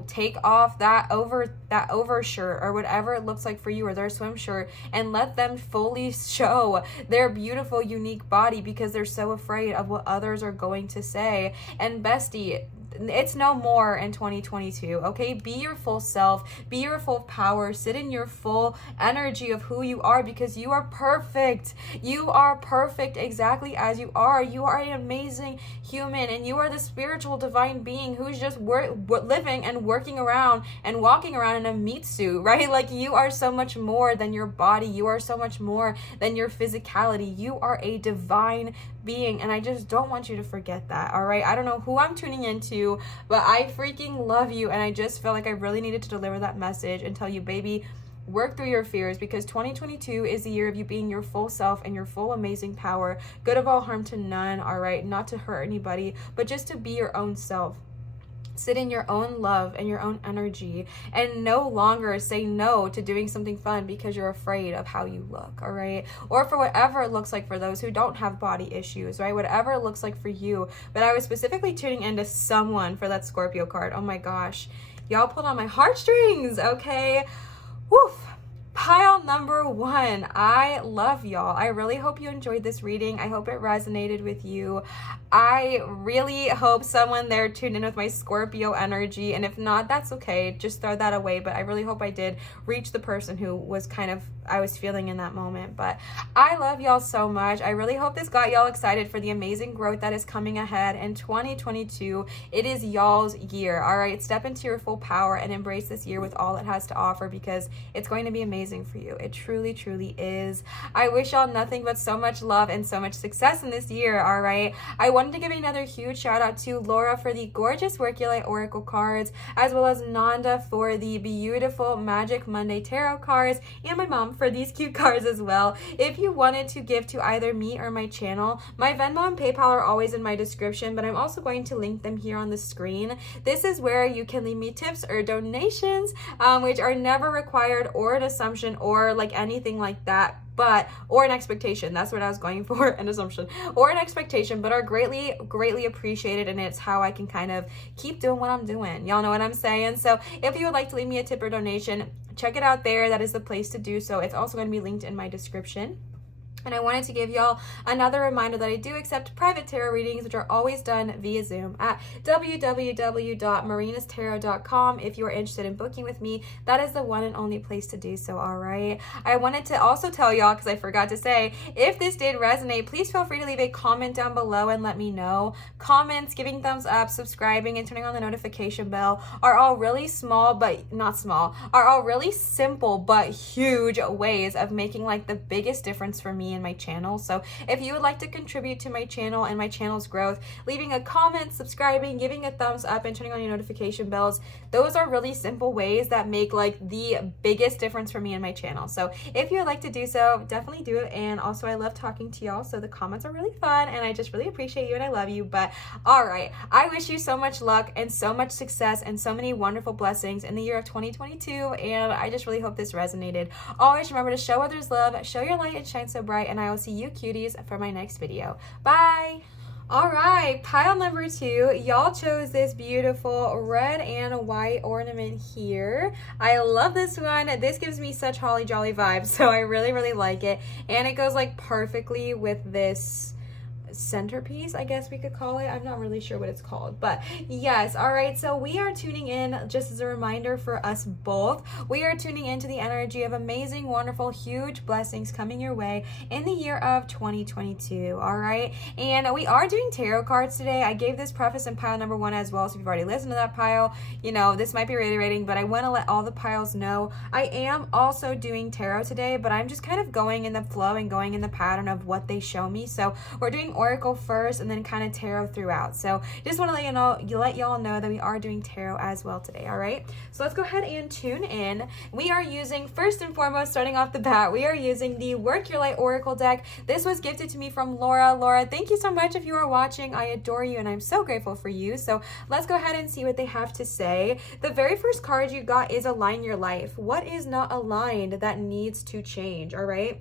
take off that overshirt or whatever it looks like for you, or their swim shirt, and let them fully show their beautiful, unique body because they're so afraid of what others are going to say. And bestie, it's no more in 2022, okay? Be your full self, be your full power, sit in your full energy of who you are, because you are perfect. You are perfect exactly as you are. You are an amazing human, and you are the spiritual divine being who's just living and working around and walking around in a meat suit, right? Like, you are so much more than your body. You are so much more than your physicality. You are a divine being, and I just don't want you to forget that, all right? I don't know who I'm tuning into, but I freaking love you, and I just felt like I really needed to deliver that message and tell you, baby, work through your fears, because 2022 is the year of you being your full self and your full amazing power, good of all, harm to none, all right? Not to hurt anybody, but just to be your own self. Sit in your own love and your own energy, and no longer say no to doing something fun because you're afraid of how you look, all right? Or for whatever it looks like for those who don't have body issues, right? Whatever it looks like for you. But I was specifically tuning into someone for that Scorpio card. Oh my gosh. Y'all pulled on my heartstrings, okay? Woof. Pile number 1. I love y'all. I really hope you enjoyed this reading. I hope it resonated with you. I really hope someone there tuned in with my Scorpio energy, and if not, that's okay. Just throw that away. But I really hope I did reach the person who was I was feeling in that moment. But I love y'all so much. I really hope this got y'all excited for the amazing growth that is coming ahead in 2022. It is y'all's year, all right? Step into your full power and embrace this year with all it has to offer, because it's going to be amazing for you. It truly, truly is. I wish y'all nothing but so much love and so much success in this year, all right? I wanted to give another huge shout out to Laura for the gorgeous Work Your Light Oracle cards, as well as Nanda for the beautiful Magic Monday Tarot cards, and my mom for these cute cards as well. If you wanted to give to either me or my channel, my Venmo and PayPal are always in my description, but I'm also going to link them here on the screen. This is where you can leave me tips or donations, which are never required or an assumption or like anything like that, or an expectation. That's what I was going for, an assumption or an expectation, but are greatly, greatly appreciated, and it's how I can kind of keep doing what I'm doing. Y'all know what I'm saying? So if you would like to leave me a tip or donation, check it out there. That is the place to do so. It's also going to be linked in my description. And I wanted to give y'all another reminder that I do accept private tarot readings, which are always done via Zoom at www.marinatarot.com. If you are interested in booking with me, that is the one and only place to do so, all right? I wanted to also tell y'all, because I forgot to say, if this did resonate, please feel free to leave a comment down below and let me know. Comments, giving thumbs up, subscribing, and turning on the notification bell are all really are all really simple but huge ways of making like the biggest difference for me me and my channel. So if you would like to contribute to my channel and my channel's growth, leaving a comment, subscribing, giving a thumbs up, and turning on your notification bells, those are really simple ways that make like the biggest difference for me and my channel. So if you would like to do so, definitely do it. And also, I love talking to y'all, so the comments are really fun, and I just really appreciate you and I love you. But all right, I wish you so much luck and so much success and so many wonderful blessings in the year of 2022, and I just really hope this resonated. Always remember to show others love, show your light, and shine so bright, and I will see you cuties for my next video. Bye! All right, pile number 2, y'all chose this beautiful red and white ornament here. I love this one. This gives me such holly jolly vibes, so I really, really like it. And it goes like perfectly with this centerpiece, I guess we could call it. I'm not really sure what it's called, but yes. All right, so we are tuning in, just as a reminder for us both, we are tuning into the energy of amazing, wonderful, huge blessings coming your way in the year of 2022. All right, and we are doing tarot cards today. I gave this preface in pile number 1 as well, so if you've already listened to that pile, you know this might be reiterating, but I want to let all the piles know I am also doing tarot today, but I'm just kind of going in the flow and going in the pattern of what they show me. So we're doing Oracle first and then kind of tarot throughout. So just want to let y'all know that we are doing tarot as well today. All right, so let's go ahead and tune in. We are using, first and foremost, starting off the bat, we are using the Work Your Light Oracle deck. This was gifted to me from Laura. Laura, thank you so much if you are watching. I adore you and I'm so grateful for you. So let's go ahead and see what they have to say. The very first card you got is Align Your Life. What is not aligned that needs to change? All right,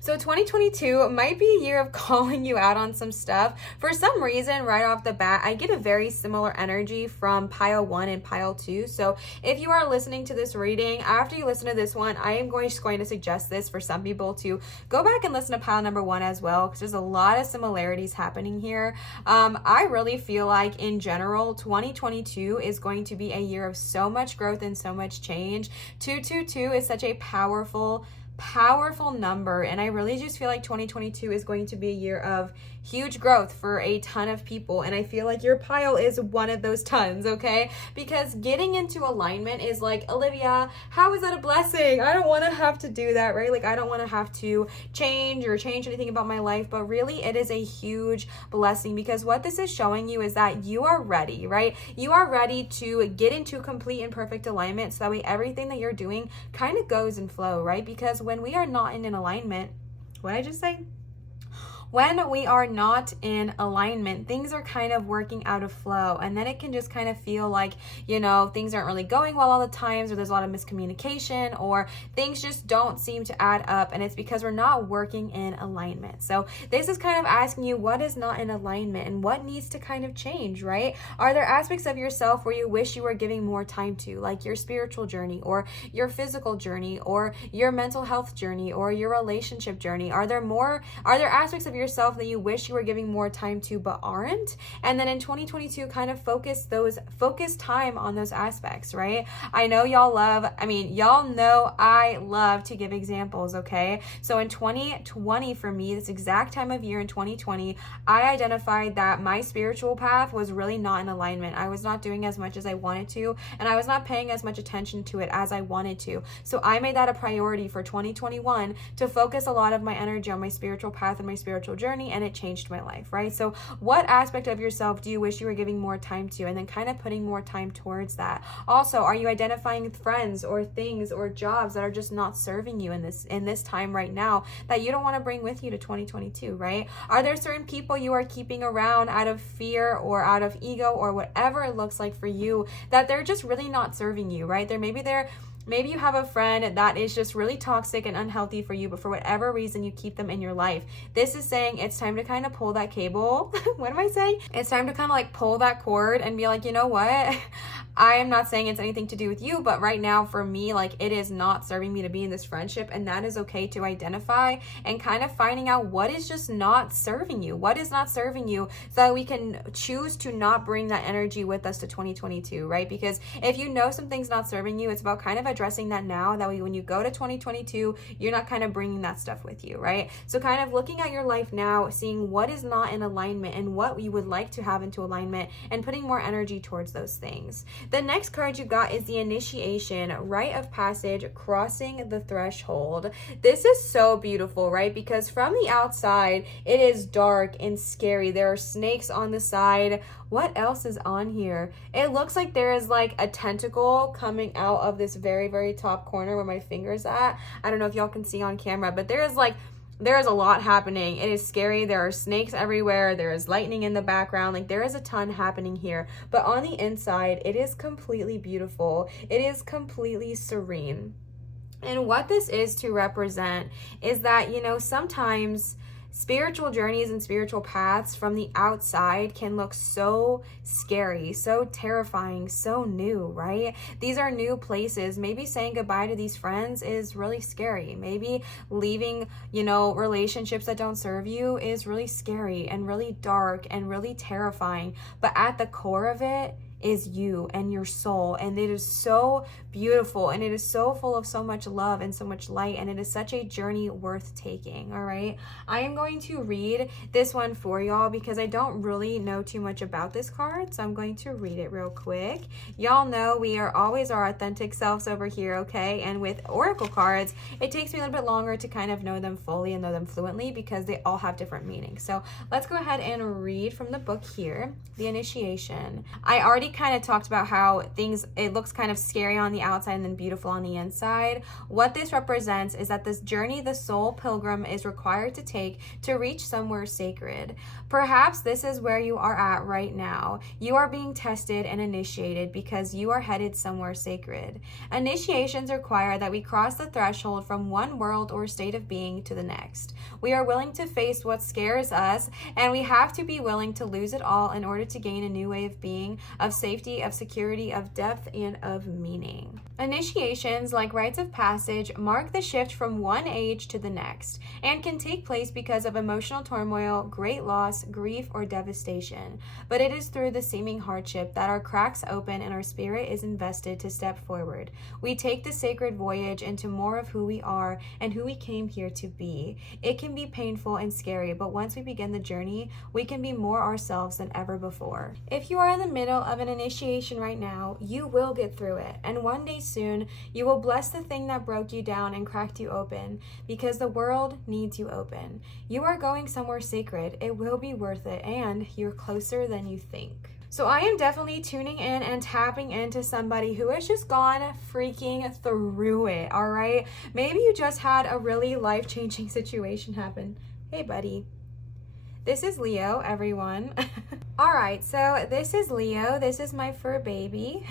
so 2022 might be a year of calling you out on some stuff. For some reason, right off the bat, I get a very similar energy from pile 1 and pile 2. So if you are listening to this reading, after you listen to this one, I am going to suggest this for some people to go back and listen to pile number 1 as well, because there's a lot of similarities happening here. I really feel like in general, 2022 is going to be a year of so much growth and so much change. 222 is such a powerful number, and I really just feel like 2022 is going to be a year of huge growth for a ton of people, and I feel like your pile is one of those tons, okay? Because getting into alignment is like, Olivia, how is that a blessing? I don't want to have to do that, right? Like, I don't want to have to change anything about my life, but really it is a huge blessing, because what this is showing you is that you are ready, right? You are ready to get into complete and perfect alignment, so that way everything that you're doing kind of goes in flow, right? Because when we are not in an alignment, what did I just say? When we are not in alignment, things are kind of working out of flow, and then it can just kind of feel like, you know, things aren't really going well all the times, or there's a lot of miscommunication, or things just don't seem to add up, and it's because we're not working in alignment. So this is kind of asking you what is not in alignment and what needs to kind of change, right? Are there aspects of yourself where you wish you were giving more time to, like your spiritual journey, or your physical journey, or your mental health journey, or your relationship journey? Are there aspects of yourself that you wish you were giving more time to but aren't? And then in 2022, kind of focus time on those aspects, right? I know y'all know I love to give examples, okay? So in 2020, for me, this exact time of year in 2020, I identified that my spiritual path was really not in alignment. I was not doing as much as I wanted to, and I was not paying as much attention to it as I wanted to. So I made that a priority for 2021 to focus a lot of my energy on my spiritual path and my spiritual journey, and it changed my life, right? So what aspect of yourself do you wish you were giving more time to, and then kind of putting more time towards that? Also, are you identifying friends or things or jobs that are just not serving you in this time right now that you don't want to bring with you to 2022, right? Are there certain people you are keeping around out of fear or out of ego or whatever it looks like for you that they're just really not serving you, right? Maybe you have a friend that is just really toxic and unhealthy for you, but for whatever reason, you keep them in your life. This is saying it's time to kind of pull that cable. What am I saying? It's time to kind of like pull that cord and be like, you know what? I am not saying it's anything to do with you, but right now for me, like, it is not serving me to be in this friendship, and that is okay to identify and kind of finding out what is just not serving you. What is not serving you, so that we can choose to not bring that energy with us to 2022, right? Because if you know something's not serving you, it's about kind of addressing that now. That way when you go to 2022, you're not kind of bringing that stuff with you, right? So kind of looking at your life now, seeing what is not in alignment and what you would like to have into alignment, and putting more energy towards those things. The next card you got is the initiation, rite of passage, crossing the threshold. This is so beautiful, right? Because from the outside, it is dark and scary. There are snakes on the side. What else is on here? It looks like there is like a tentacle coming out of this very, very top corner where my finger's at. I don't know if y'all can see on camera, but there is a lot happening. It is scary. There are snakes everywhere. There is lightning in the background. Like, there is a ton happening here. But on the inside, it is completely beautiful. It is completely serene. And what this is to represent is that, you know, sometimes spiritual journeys and spiritual paths from the outside can look so scary, so terrifying, so new, right? These are new places. Maybe saying goodbye to these friends is really scary. Maybe leaving, you know, relationships that don't serve you is really scary and really dark and really terrifying. But at the core of it is you and your soul, and it is so beautiful, and it is so full of so much love and so much light, and it is such a journey worth taking. All right, I am going to read this one for y'all because I don't really know too much about this card, so I'm going to read it real quick. Y'all know we are always our authentic selves over here, okay? And with oracle cards, it takes me a little bit longer to kind of know them fully and know them fluently because they all have different meanings. So let's go ahead and read from the book here, The Initiation. I already kind of talked about how it looks kind of scary on the outside and then beautiful on the inside. What this represents is that this journey the soul pilgrim is required to take to reach somewhere sacred. Perhaps this is where you are at right now. You are being tested and initiated because you are headed somewhere sacred. Initiations require that we cross the threshold from one world or state of being to the next. We are willing to face what scares us, and we have to be willing to lose it all in order to gain a new way of being, of safety, of security, of depth, and of meaning. Initiations, like rites of passage, mark the shift from one age to the next and can take place because of emotional turmoil, great loss, grief, or devastation. But it is through the seeming hardship that our cracks open and our spirit is invested to step forward. We take the sacred voyage into more of who we are and who we came here to be. It can be painful and scary, but once we begin the journey, we can be more ourselves than ever before. If you are in the middle of an initiation right now, you will get through it, and one day soon you will bless the thing that broke you down and cracked you open, because the world needs you open. You are going somewhere sacred. It will be worth it, and you're closer than you think. So I am definitely tuning in and tapping into somebody who has just gone freaking through it, all right? Maybe you just had a really life-changing situation happen. Hey, buddy. This is Leo, everyone. All right, so this is Leo. This is my fur baby.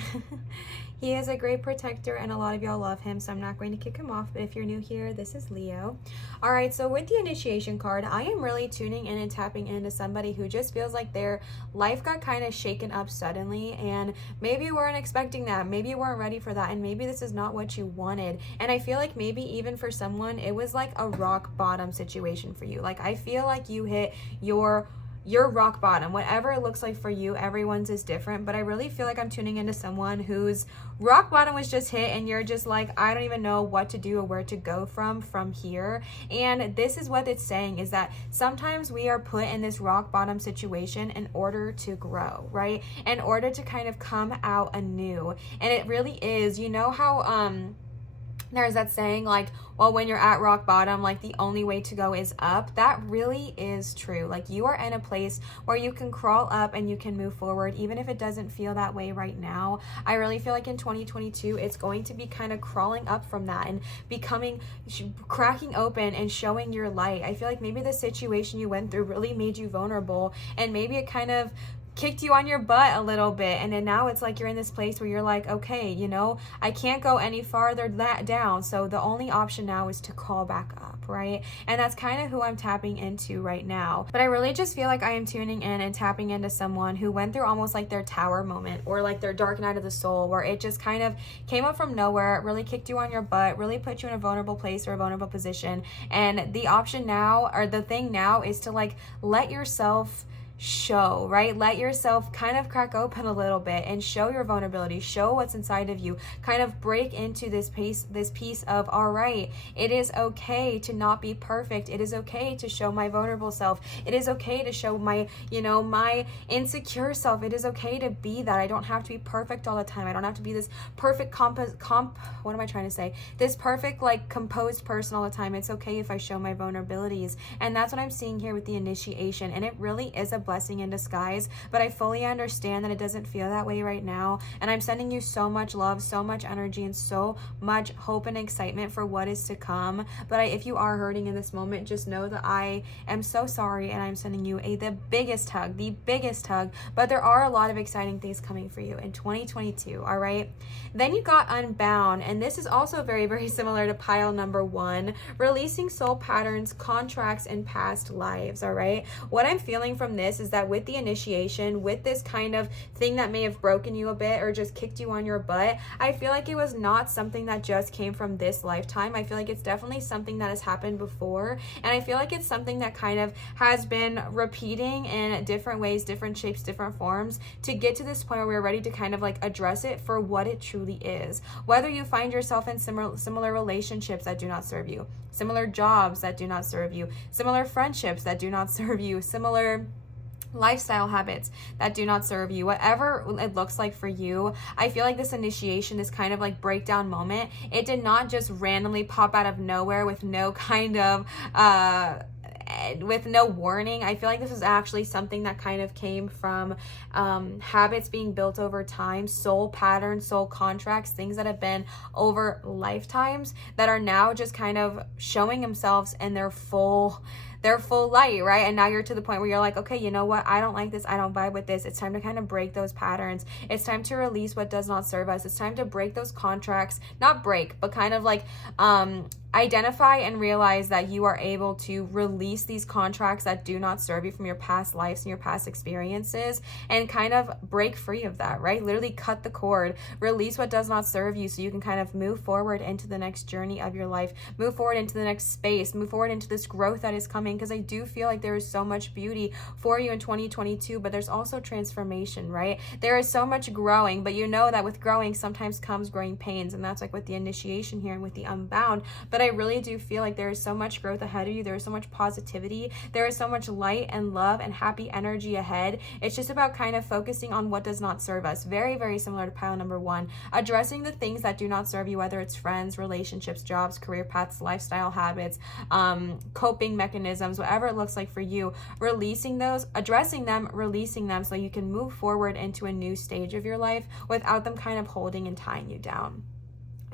He is a great protector, and a lot of y'all love him, so I'm not going to kick him off. But if you're new here, this is Leo. All right, so with the initiation card, I am really tuning in and tapping into somebody who just feels like their life got kind of shaken up suddenly, and maybe you weren't expecting that. Maybe you weren't ready for that, and maybe this is not what you wanted. And I feel like maybe even for someone, it was like a rock bottom situation for you. Like, I feel like you hit your rock bottom. Whatever it looks like for you, everyone's is different, but I really feel like I'm tuning into someone whose rock bottom was just hit, and you're just like, I don't even know what to do or where to go from here. And this is what it's saying, is that sometimes we are put in this rock bottom situation in order to grow, right? In order to kind of come out anew. And it really is, you know how there's that saying, like, well, when you're at rock bottom, like, the only way to go is up. That really is true. Like, you are in a place where you can crawl up and you can move forward, even if it doesn't feel that way right now. I really feel like in 2022, it's going to be kind of crawling up from that and cracking open and showing your light. I feel like maybe the situation you went through really made you vulnerable, and maybe it kind of kicked you on your butt a little bit, and then now it's like you're in this place where you're like, okay, you know, I can't go any farther down, so the only option now is to crawl back up, right? And that's kind of who I'm tapping into right now. But I really just feel like I am tuning in and tapping into someone who went through almost like their tower moment, or like their dark night of the soul, where it just kind of came up from nowhere, really kicked you on your butt, really put you in a vulnerable place or a vulnerable position. And the option now, or the thing now, is to like let yourself show, right? Let yourself kind of crack open a little bit and show your vulnerability, show what's inside of you, kind of break into this piece of, all right, it is okay to not be perfect. It is okay to show my vulnerable self. It is okay to show my, my insecure self. It is okay to be that. I don't have to be perfect all the time. I don't have to be this perfect what am I trying to say? This perfect, like, composed person all the time. It's okay if I show my vulnerabilities. And that's what I'm seeing here with the initiation. And it really is a blessing in disguise, but I fully understand that it doesn't feel that way right now. And I'm sending you so much love, so much energy, and so much hope and excitement for what is to come. But if you are hurting in this moment, just know that I am so sorry, and I'm sending you the biggest hug, but there are a lot of exciting things coming for you in 2022, all right? Then you got Unbound, and this is also very, very similar to pile number 1, releasing soul patterns, contracts, and past lives, all right? What I'm feeling from this is that with the initiation, with this kind of thing that may have broken you a bit or just kicked you on your butt, I feel like it was not something that just came from this lifetime. I feel like it's definitely something that has happened before, and I feel like it's something that kind of has been repeating in different ways, different shapes, different forms, to get to this point where we're ready to kind of like address it for what it truly is. Whether you find yourself in similar relationships that do not serve you, similar jobs that do not serve you, similar friendships that do not serve you, similar lifestyle habits that do not serve you, whatever it looks like for you, I feel like this initiation, this kind of like breakdown moment, it did not just randomly pop out of nowhere with no kind of with no warning. I feel like this is actually something that kind of came from habits being built over time, soul patterns, soul contracts, things that have been over lifetimes that are now just kind of showing themselves in their full light, right? And now you're to the point where you're like, okay, you know what? I don't like this. I don't vibe with this. It's time to kind of break those patterns. It's time to release what does not serve us. It's time to break those contracts, not break, but kind of like identify and realize that you are able to release these contracts that do not serve you from your past lives and your past experiences, and kind of break free of that, right? Literally cut the cord, release what does not serve you, so you can kind of move forward into the next journey of your life, move forward into the next space, move forward into this growth that is coming, because I do feel like there is so much beauty for you in 2022, but there's also transformation, right? There is so much growing, but you know that with growing sometimes comes growing pains, and that's like with the initiation here and with the Unbound. But I really do feel like there is so much growth ahead of you. There is so much positivity. There is so much light and love and happy energy ahead. It's just about kind of focusing on what does not serve us. Very, very similar to pile number 1. Addressing the things that do not serve you, whether it's friends, relationships, jobs, career paths, lifestyle habits, coping mechanisms, whatever it looks like for you. Releasing those, addressing them, releasing them, so you can move forward into a new stage of your life without them kind of holding and tying you down.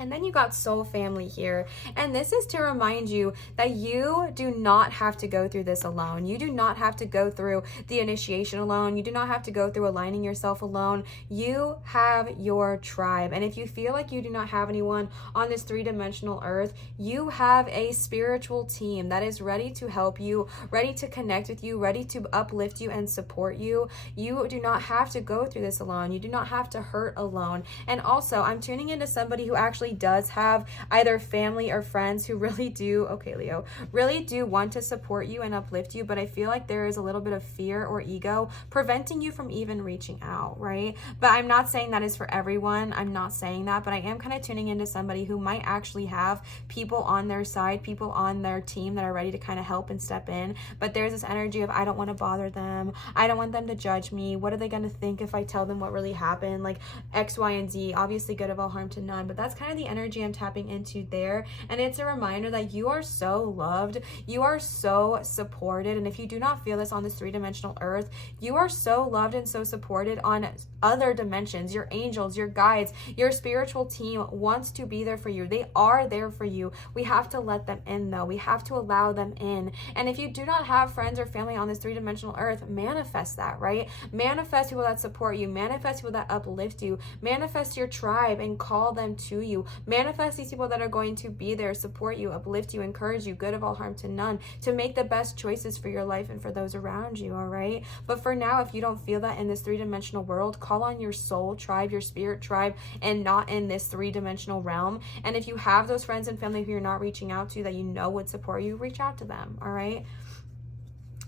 And then you got soul family here. And this is to remind you that you do not have to go through this alone. You do not have to go through the initiation alone. You do not have to go through aligning yourself alone. You have your tribe. And if you feel like you do not have anyone on this 3-dimensional earth, you have a spiritual team that is ready to help you, ready to connect with you, ready to uplift you and support you. You do not have to go through this alone. You do not have to hurt alone. And also, I'm tuning into somebody who actually does have either family or friends who really do, okay, Leo, really do want to support you and uplift you, but I feel like there is a little bit of fear or ego preventing you from even reaching out, right? But I'm not saying that is for everyone. I'm not saying that, but I am kind of tuning into somebody who might actually have people on their side, people on their team that are ready to kind of help and step in, but there's this energy of, I don't want to bother them. I don't want them to judge me. What are they going to think if I tell them what really happened? Like X, Y, and Z, obviously good of all, harm to none, but that's kind of the energy I'm tapping into there. And it's a reminder that you are so loved, you are so supported. And if you do not feel this on this 3-dimensional earth, you are so loved and so supported on other dimensions. Your angels, your guides, your spiritual team wants to be there for you. They are there for you. We have to let them in, though. We have to allow them in. And if you do not have friends or family on this 3-dimensional earth, manifest that, right? Manifest people that support you, manifest people that uplift you, manifest your tribe and call them to you. Manifest these people that are going to be there, support you, uplift you, encourage you, good of all, harm to none, to make the best choices for your life and for those around you, all right? But for now, if you don't feel that in this 3-dimensional world, call on your soul tribe, your spirit tribe, and not in this 3-dimensional realm. And if you have those friends and family who you're not reaching out to that you know would support you, reach out to them, all right?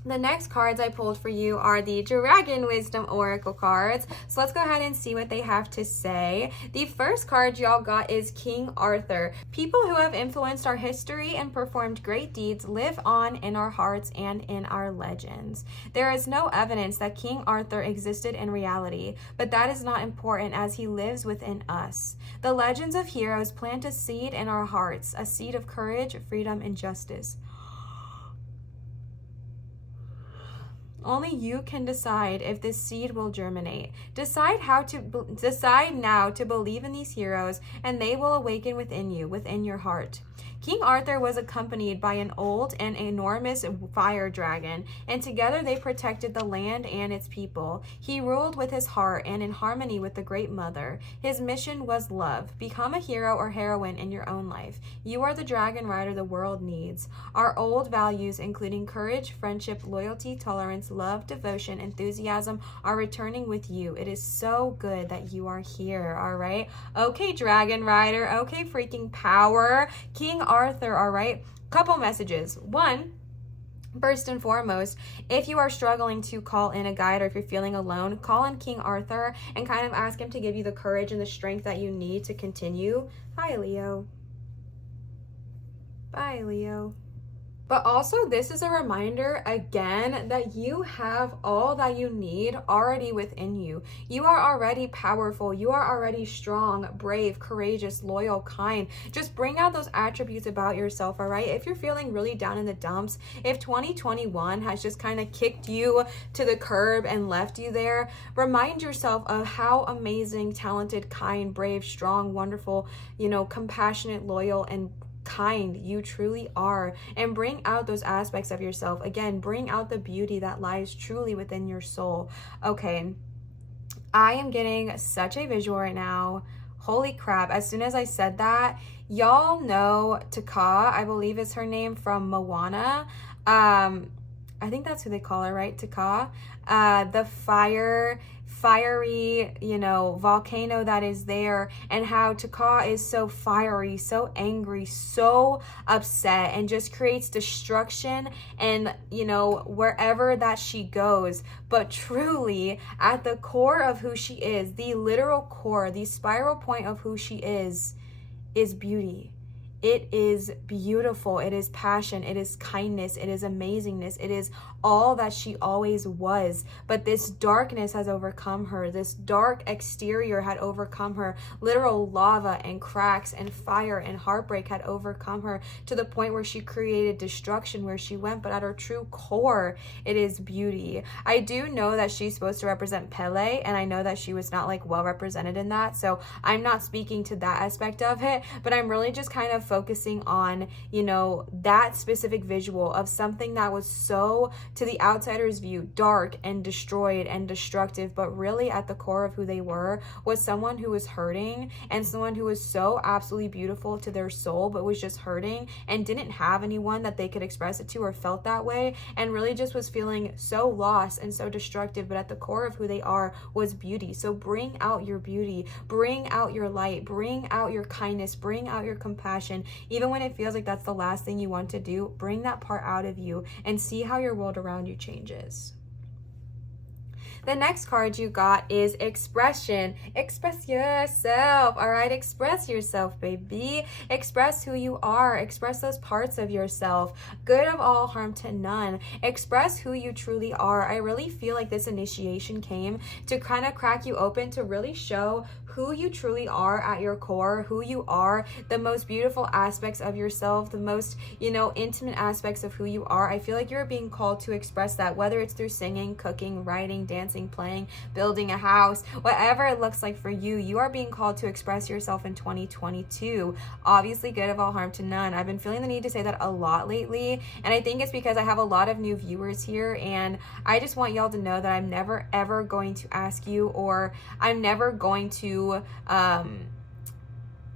The next cards I pulled for you are the Dragon Wisdom Oracle cards. So let's go ahead and see what they have to say. The first card y'all got is King Arthur. People who have influenced our history and performed great deeds live on in our hearts and in our legends. There is no evidence that King Arthur existed in reality, but that is not important as he lives within us. The legends of heroes plant a seed in our hearts, a seed of courage, freedom, and justice. Only you can decide if this seed will germinate. Decide now to believe in these heroes, and they will awaken within you, within your heart. King Arthur was accompanied by an old and enormous fire dragon, and together they protected the land and its people. He ruled with his heart and in harmony with the Great Mother. His mission was love. Become a hero or heroine in your own life. You are the dragon rider the world needs. Our old values, including courage, friendship, loyalty, tolerance, love, devotion, enthusiasm, are returning with you. It is so good that you are here, all right? Okay, dragon rider. Okay, freaking power. King Arthur, all right? Couple messages. One, first and foremost, if you are struggling to call in a guide or if you're feeling alone, call in King Arthur and kind of ask him to give you the courage and the strength that you need to continue. Hi, Leo. Bye, Leo. But also, this is a reminder, again, that you have all that you need already within you. You are already powerful. You are already strong, brave, courageous, loyal, kind. Just bring out those attributes about yourself, all right? If you're feeling really down in the dumps, if 2021 has just kind of kicked you to the curb and left you there, remind yourself of how amazing, talented, kind, brave, strong, wonderful, compassionate, loyal, and kind you truly are, and bring out those aspects of yourself. Again, bring out the beauty that lies truly within your soul. Okay, I am getting such a visual right now. Holy crap, as soon as I said that, y'all know Taka, I believe is her name, from Moana. I think that's who they call her, right? Taka. The fiery, volcano that is there, and how Taka is so fiery, so angry, so upset, and just creates destruction and, wherever that she goes. But truly, at the core of who she is, the literal core, the spiral point of who she is beauty. It is beautiful. It is passion. It is kindness. It is amazingness. It is all that she always was. But this darkness has overcome her. This dark exterior had overcome her. Literal lava and cracks and fire and heartbreak had overcome her to the point where she created destruction where she went. But at her true core, it is beauty. I do know that she's supposed to represent Pele, and I know that she was not well represented in that. So I'm not speaking to that aspect of it, but I'm really just kind of focusing on, that specific visual of something that was so, to the outsider's view, dark and destroyed and destructive, but really at the core of who they were was someone who was hurting, and someone who was so absolutely beautiful to their soul, but was just hurting and didn't have anyone that they could express it to or felt that way, and really just was feeling so lost and so destructive, but at the core of who they are was beauty. So bring out your beauty, bring out your light, bring out your kindness, bring out your compassion. Even when it feels like that's the last thing you want to do, bring that part out of you and see how your world around you changes. The next card you got is expression. Express yourself, all right? Express yourself, baby. Express who you are. Express those parts of yourself. Good of all, harm to none. Express who you truly are. I really feel like this initiation came to kind of crack you open to really show who you truly are at your core, who you are, the most beautiful aspects of yourself, the most, intimate aspects of who you are. I feel like you're being called to express that, whether it's through singing, cooking, writing, dancing, playing, building a house, whatever it looks like for you, you are being called to express yourself in 2022. Obviously, good of all, harm to none. I've been feeling the need to say that a lot lately, and I think it's because I have a lot of new viewers here, and I just want y'all to know that I'm never, ever going to ask you, or I'm never going to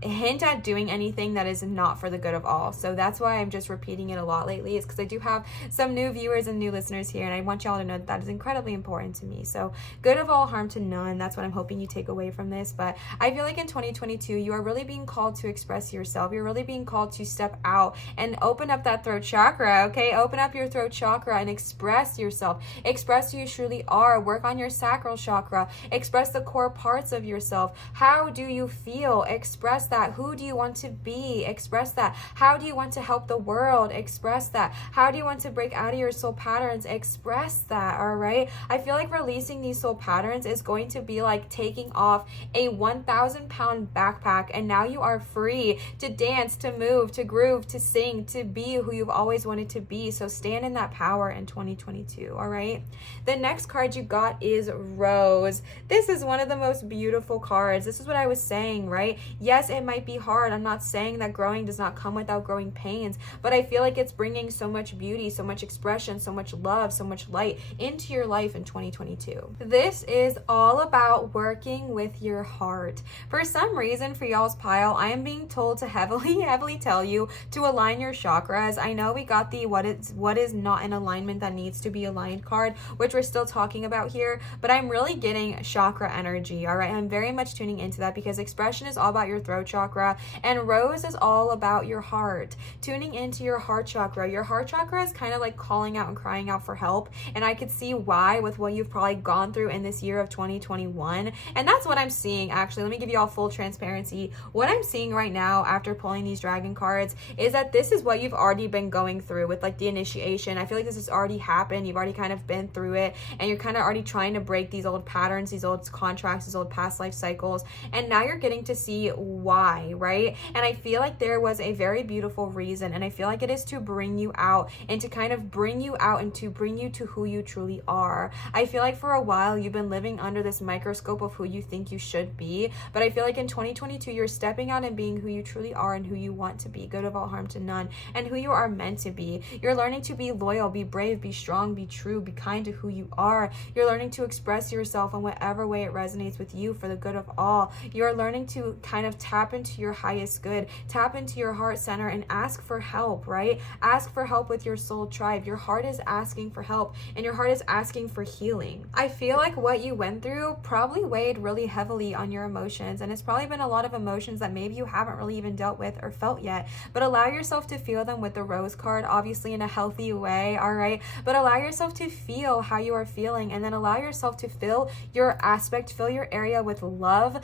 hint at doing anything that is not for the good of all. So that's why I'm just repeating it a lot lately, is because I do have some new viewers and new listeners here, and I want y'all to know that is incredibly important to me. So good of all, harm to none. That's what I'm hoping you take away from this. But I feel like in 2022, you are really being called to express yourself. You're really being called to step out and open up that throat chakra, okay? Open up your throat chakra and express yourself. Express who you truly are. Work on your sacral chakra. Express the core parts of yourself. How do you feel? Express that. Who do you want to be? Express that. How do you want to help the world? Express that. How do you want to break out of your soul patterns? Express that, all right? I feel like releasing these soul patterns is going to be like taking off a 1,000-pound backpack, and now you are free to dance, to move, to groove, to sing, to be who you've always wanted to be. So stand in that power in 2022, all right? The next card you got is Rose. This is one of the most beautiful cards. This is what I was saying, right? Yes, it might be hard. I'm not saying that growing does not come without growing pains, but I feel like it's bringing so much beauty, so much expression, so much love, so much light into your life in 2022. This is all about working with your heart. For some reason, for y'all's pile, I am being told to heavily tell you to align your chakras. I know we got the what is not in alignment that needs to be aligned card, which we're still talking about here, but I'm really getting chakra energy, all right? I'm very much tuning into that because expression is all about your throat chakra, and Rose is all about your heart. Tuning into your heart chakra. Your heart chakra is kind of like calling out and crying out for help, and I could see why with what you've probably gone through in this year of 2021, and that's what I'm seeing. Actually, let me give you all full transparency. What I'm seeing right now after pulling these dragon cards is that this is what you've already been going through with like the initiation. I feel like this has already happened. You've already kind of been through it, and you're kind of already trying to break these old patterns, these old contracts, these old past life cycles, and now you're getting to see why, right? And I feel like there was a very beautiful reason, and I feel like it is to bring you out and to kind of bring you out and to bring you to who you truly are. I feel like for a while you've been living under this microscope of who you think you should be, but I feel like in 2022 you're stepping out and being who you truly are and who you want to be, good of all, harm to none, and who you are meant to be. You're learning to be loyal, be brave, be strong, be true, be kind to who you are. You're learning to express yourself in whatever way it resonates with you for the good of all. You're learning to kind of tap into your highest good, tap into your heart center and ask for help, right? Ask for help with your soul tribe. Your heart is asking for help, and your heart is asking for healing. I feel like what you went through probably weighed really heavily on your emotions, and it's probably been a lot of emotions that maybe you haven't really even dealt with or felt yet, but allow yourself to feel them with the Rose card, obviously in a healthy way, all right? But allow yourself to feel how you are feeling, and then allow yourself to fill your aspect, fill your area with love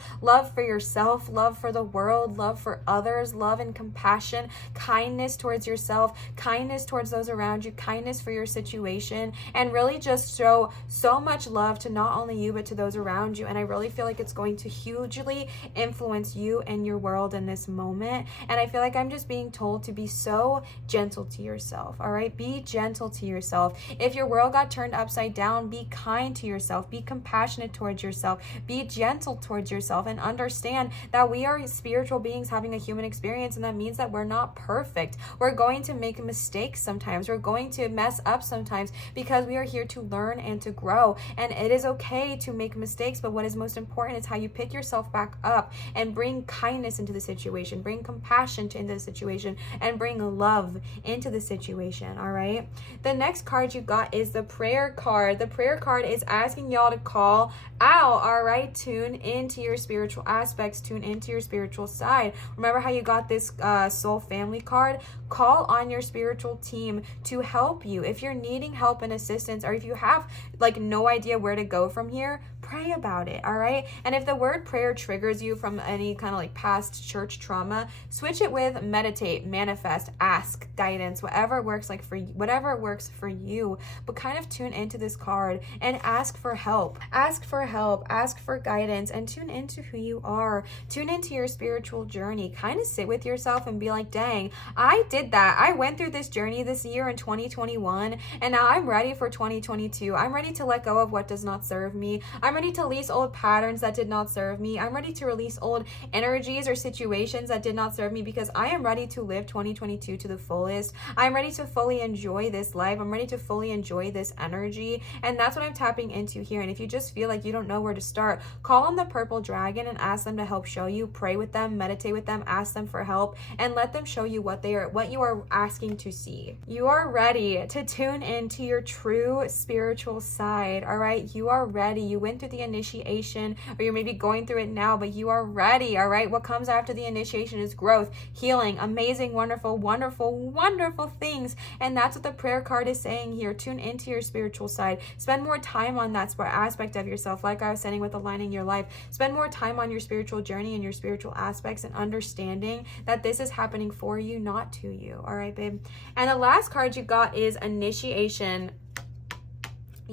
for yourself, love for the world, love for others, love and compassion, kindness towards yourself, kindness towards those around you, kindness for your situation, and really just show so much love to not only you but to those around you. And I really feel like it's going to hugely influence you and your world in this moment. And I feel like I'm just being told to be so gentle to yourself, all right? Be gentle to yourself. If your world got turned upside down, be kind to yourself, be compassionate towards yourself, be gentle towards yourself, and understand that we are spiritual beings having a human experience, and that means that we're not perfect. We're going to make mistakes sometimes. We're going to mess up sometimes because we are here to learn and to grow, and it is okay to make mistakes, but what is most important is how you pick yourself back up and bring kindness into the situation, bring compassion into the situation, and bring love into the situation, all right? The next card you got is the prayer card. The prayer card is asking y'all to call out, all right? Tune into your spiritual aspects, tune into your spiritual side. Remember how you got this soul family card? Call on your spiritual team to help you. If you're needing help and assistance, or if you have like no idea where to go from here, pray about it, all right? And if the word prayer triggers you from any kind of like past church trauma, switch it with meditate, manifest, ask, guidance, whatever works like for you, whatever works for you. But kind of tune into this card and ask for help. Ask for help, ask for guidance, and tune into who you are. Tune into your spiritual journey. Kind of sit with yourself and be like, dang, I did that. I went through this journey this year in 2021, and now I'm ready for 2022. I'm ready to let go of what does not serve me. I'm ready to release old patterns that did not serve me. I'm ready to release old energies or situations that did not serve me, because I am ready to live 2022 to the fullest. I'm ready to fully enjoy this life. I'm ready to fully enjoy this energy. And that's what I'm tapping into here. And if you just feel like you don't know where to start, call on the purple dragon and ask them to help show you. Pray with them, meditate with them, ask them for help, and let them show you what you are asking to see. You are ready to tune into your true spiritual side. All right, you are ready. You went through the initiation, or you're maybe going through it now, but you are ready. All right, what comes after the initiation is growth, healing, amazing, wonderful, wonderful, wonderful things. And that's what the prayer card is saying here. Tune into your spiritual side. Spend more time on that aspect of yourself. Like I was saying with aligning your life, spend more time on your spiritual journey and your spiritual aspects, and understanding that this is happening for you, not to you. All right, babe. And the last card you got is initiation.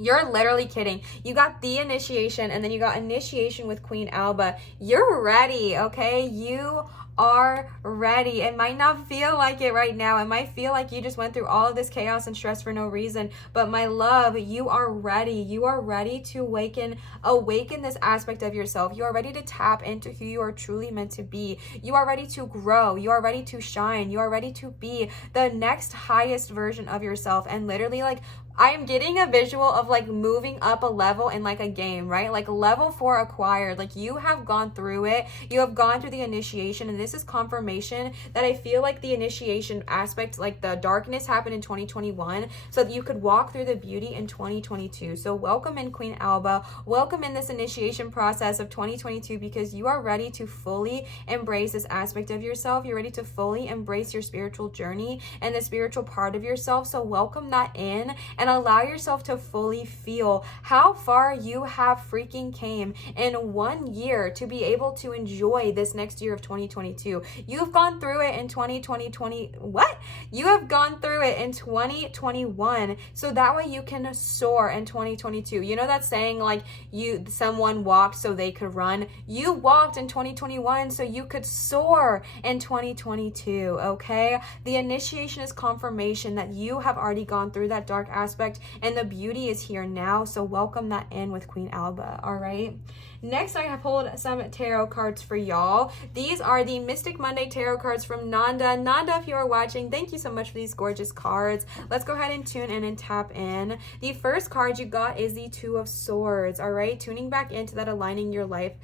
You're literally kidding. You got the initiation, and then you got initiation with Queen Alba. You're ready, okay? You are ready. It might not feel like it right now. It might feel like you just went through all of this chaos and stress for no reason. But my love, you are ready. You are ready to awaken this aspect of yourself. You are ready to tap into who you are truly meant to be. You are ready to grow. You are ready to shine. You are ready to be the next highest version of yourself. And literally, like, I am getting a visual of like moving up a level in like a game, right? Like level 4 acquired. Like you have gone through it. You have gone through the initiation, and this is confirmation that I feel like the initiation aspect, like the darkness, happened in 2021 so that you could walk through the beauty in 2022. So welcome in Queen Alba. Welcome in this initiation process of 2022, because you are ready to fully embrace this aspect of yourself. You're ready to fully embrace your spiritual journey and the spiritual part of yourself. So welcome that in, and allow yourself to fully feel how far you have freaking came in 1 year to be able to enjoy this next year of 2022. You've gone through it in 2020. You have gone through it in 2021, so that way you can soar in 2022. You know that saying, like, someone walked so they could run. You walked in 2021 so you could soar in 2022, okay? The initiation is confirmation that you have already gone through that dark aspect, and the beauty is here now. So welcome that in with Queen Alba. All right, next I have pulled some tarot cards for y'all. These are the Mystic Monday tarot cards from Nanda. If you are watching, thank you so much for these gorgeous cards. Let's go ahead and tune in and tap in. The first card you got is the Two of Swords. All right, tuning back into that aligning your life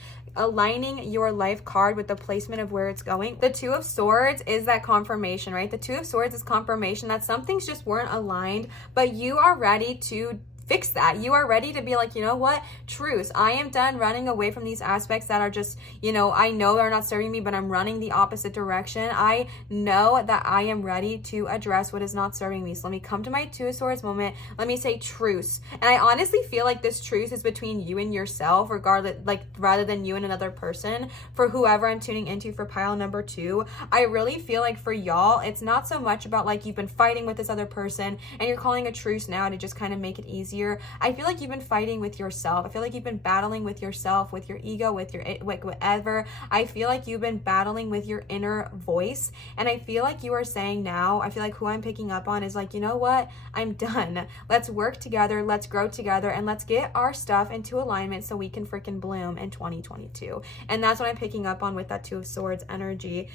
card with the placement of where it's going. The Two of Swords is that confirmation, right? The Two of Swords is confirmation that some things just weren't aligned, but you are ready to fix that. You are ready to be like, you know what, truce, I am done running away from these aspects that are just, I know they're not serving me, but I'm running the opposite direction. I know that I am ready to address what is not serving me. So let me come to my Two of Swords moment. Let me say truce. And I honestly feel like this truce is between you and yourself, regardless, like, rather than you and another person. For whoever I'm tuning into for pile number 2, I really feel like for y'all, it's not so much about like you've been fighting with this other person and you're calling a truce now to just kind of make it easier. I feel like you've been fighting with yourself. I feel like you've been battling with yourself, with your ego, with your whatever. I feel like you've been battling with your inner voice. And I feel like you are saying now, I feel like who I'm picking up on is like, you know what? I'm done. Let's work together. Let's grow together. And let's get our stuff into alignment so we can freaking bloom in 2022. And that's what I'm picking up on with that Two of Swords energy.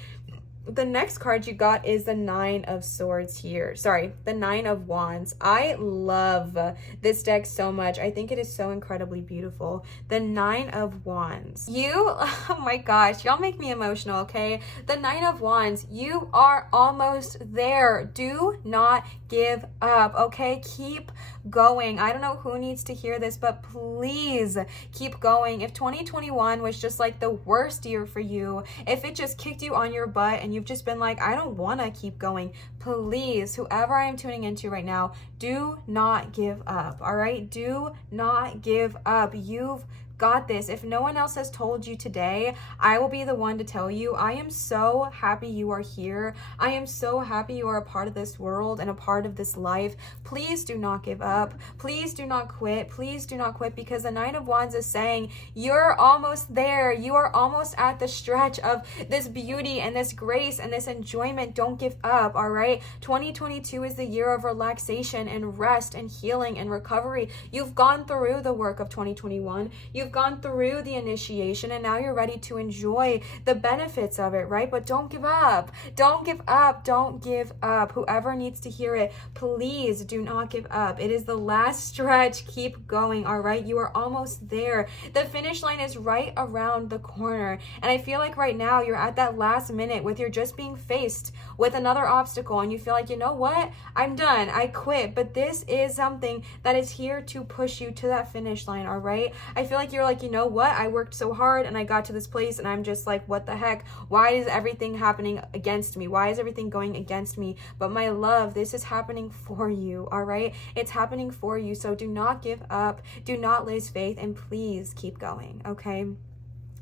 The next card you got is the Nine of Swords here. Sorry, the Nine of Wands. I love this deck so much. I think it is so incredibly beautiful. The Nine of Wands. Oh my gosh, y'all make me emotional, okay? The Nine of Wands, you are almost there. Do not give up, okay? Keep going. I don't know who needs to hear this, but please keep going. If 2021 was just like the worst year for you, if it just kicked you on your butt and you've just been like, I don't want to keep going, please, whoever I'm tuning into right now, do not give up. All right, do not give up. You've got this. If no one else has told you today, I will be the one to tell you. I am so happy you are here. I am so happy you are a part of this world and a part of this life. Please do not give up. Please do not quit. Please do not quit, because the Nine of Wands is saying you're almost there. You are almost at the stretch of this beauty and this grace and this enjoyment. Don't give up, all right? right? 2022 is the year of relaxation and rest and healing and recovery. You've gone through the work of 2021. You've gone through the initiation, and now you're ready to enjoy the benefits of it, right? But don't give up. Don't give up. Don't give up. Whoever needs to hear it, please do not give up. It is the last stretch. Keep going, all right? You are almost there. The finish line is right around the corner. And I feel like right now you're at that last minute with you're just being faced with another obstacle, and you feel like, you know what? I'm done. I quit. But this is something that is here to push you to that finish line, all right? I feel like you're like, you know what? I worked so hard and I got to this place, and I'm just like, what the heck? Why is everything happening against me? Why is everything going against me? But my love, this is happening for you, all right? It's happening for you. So do not give up. Do not lose faith, and please keep going, okay?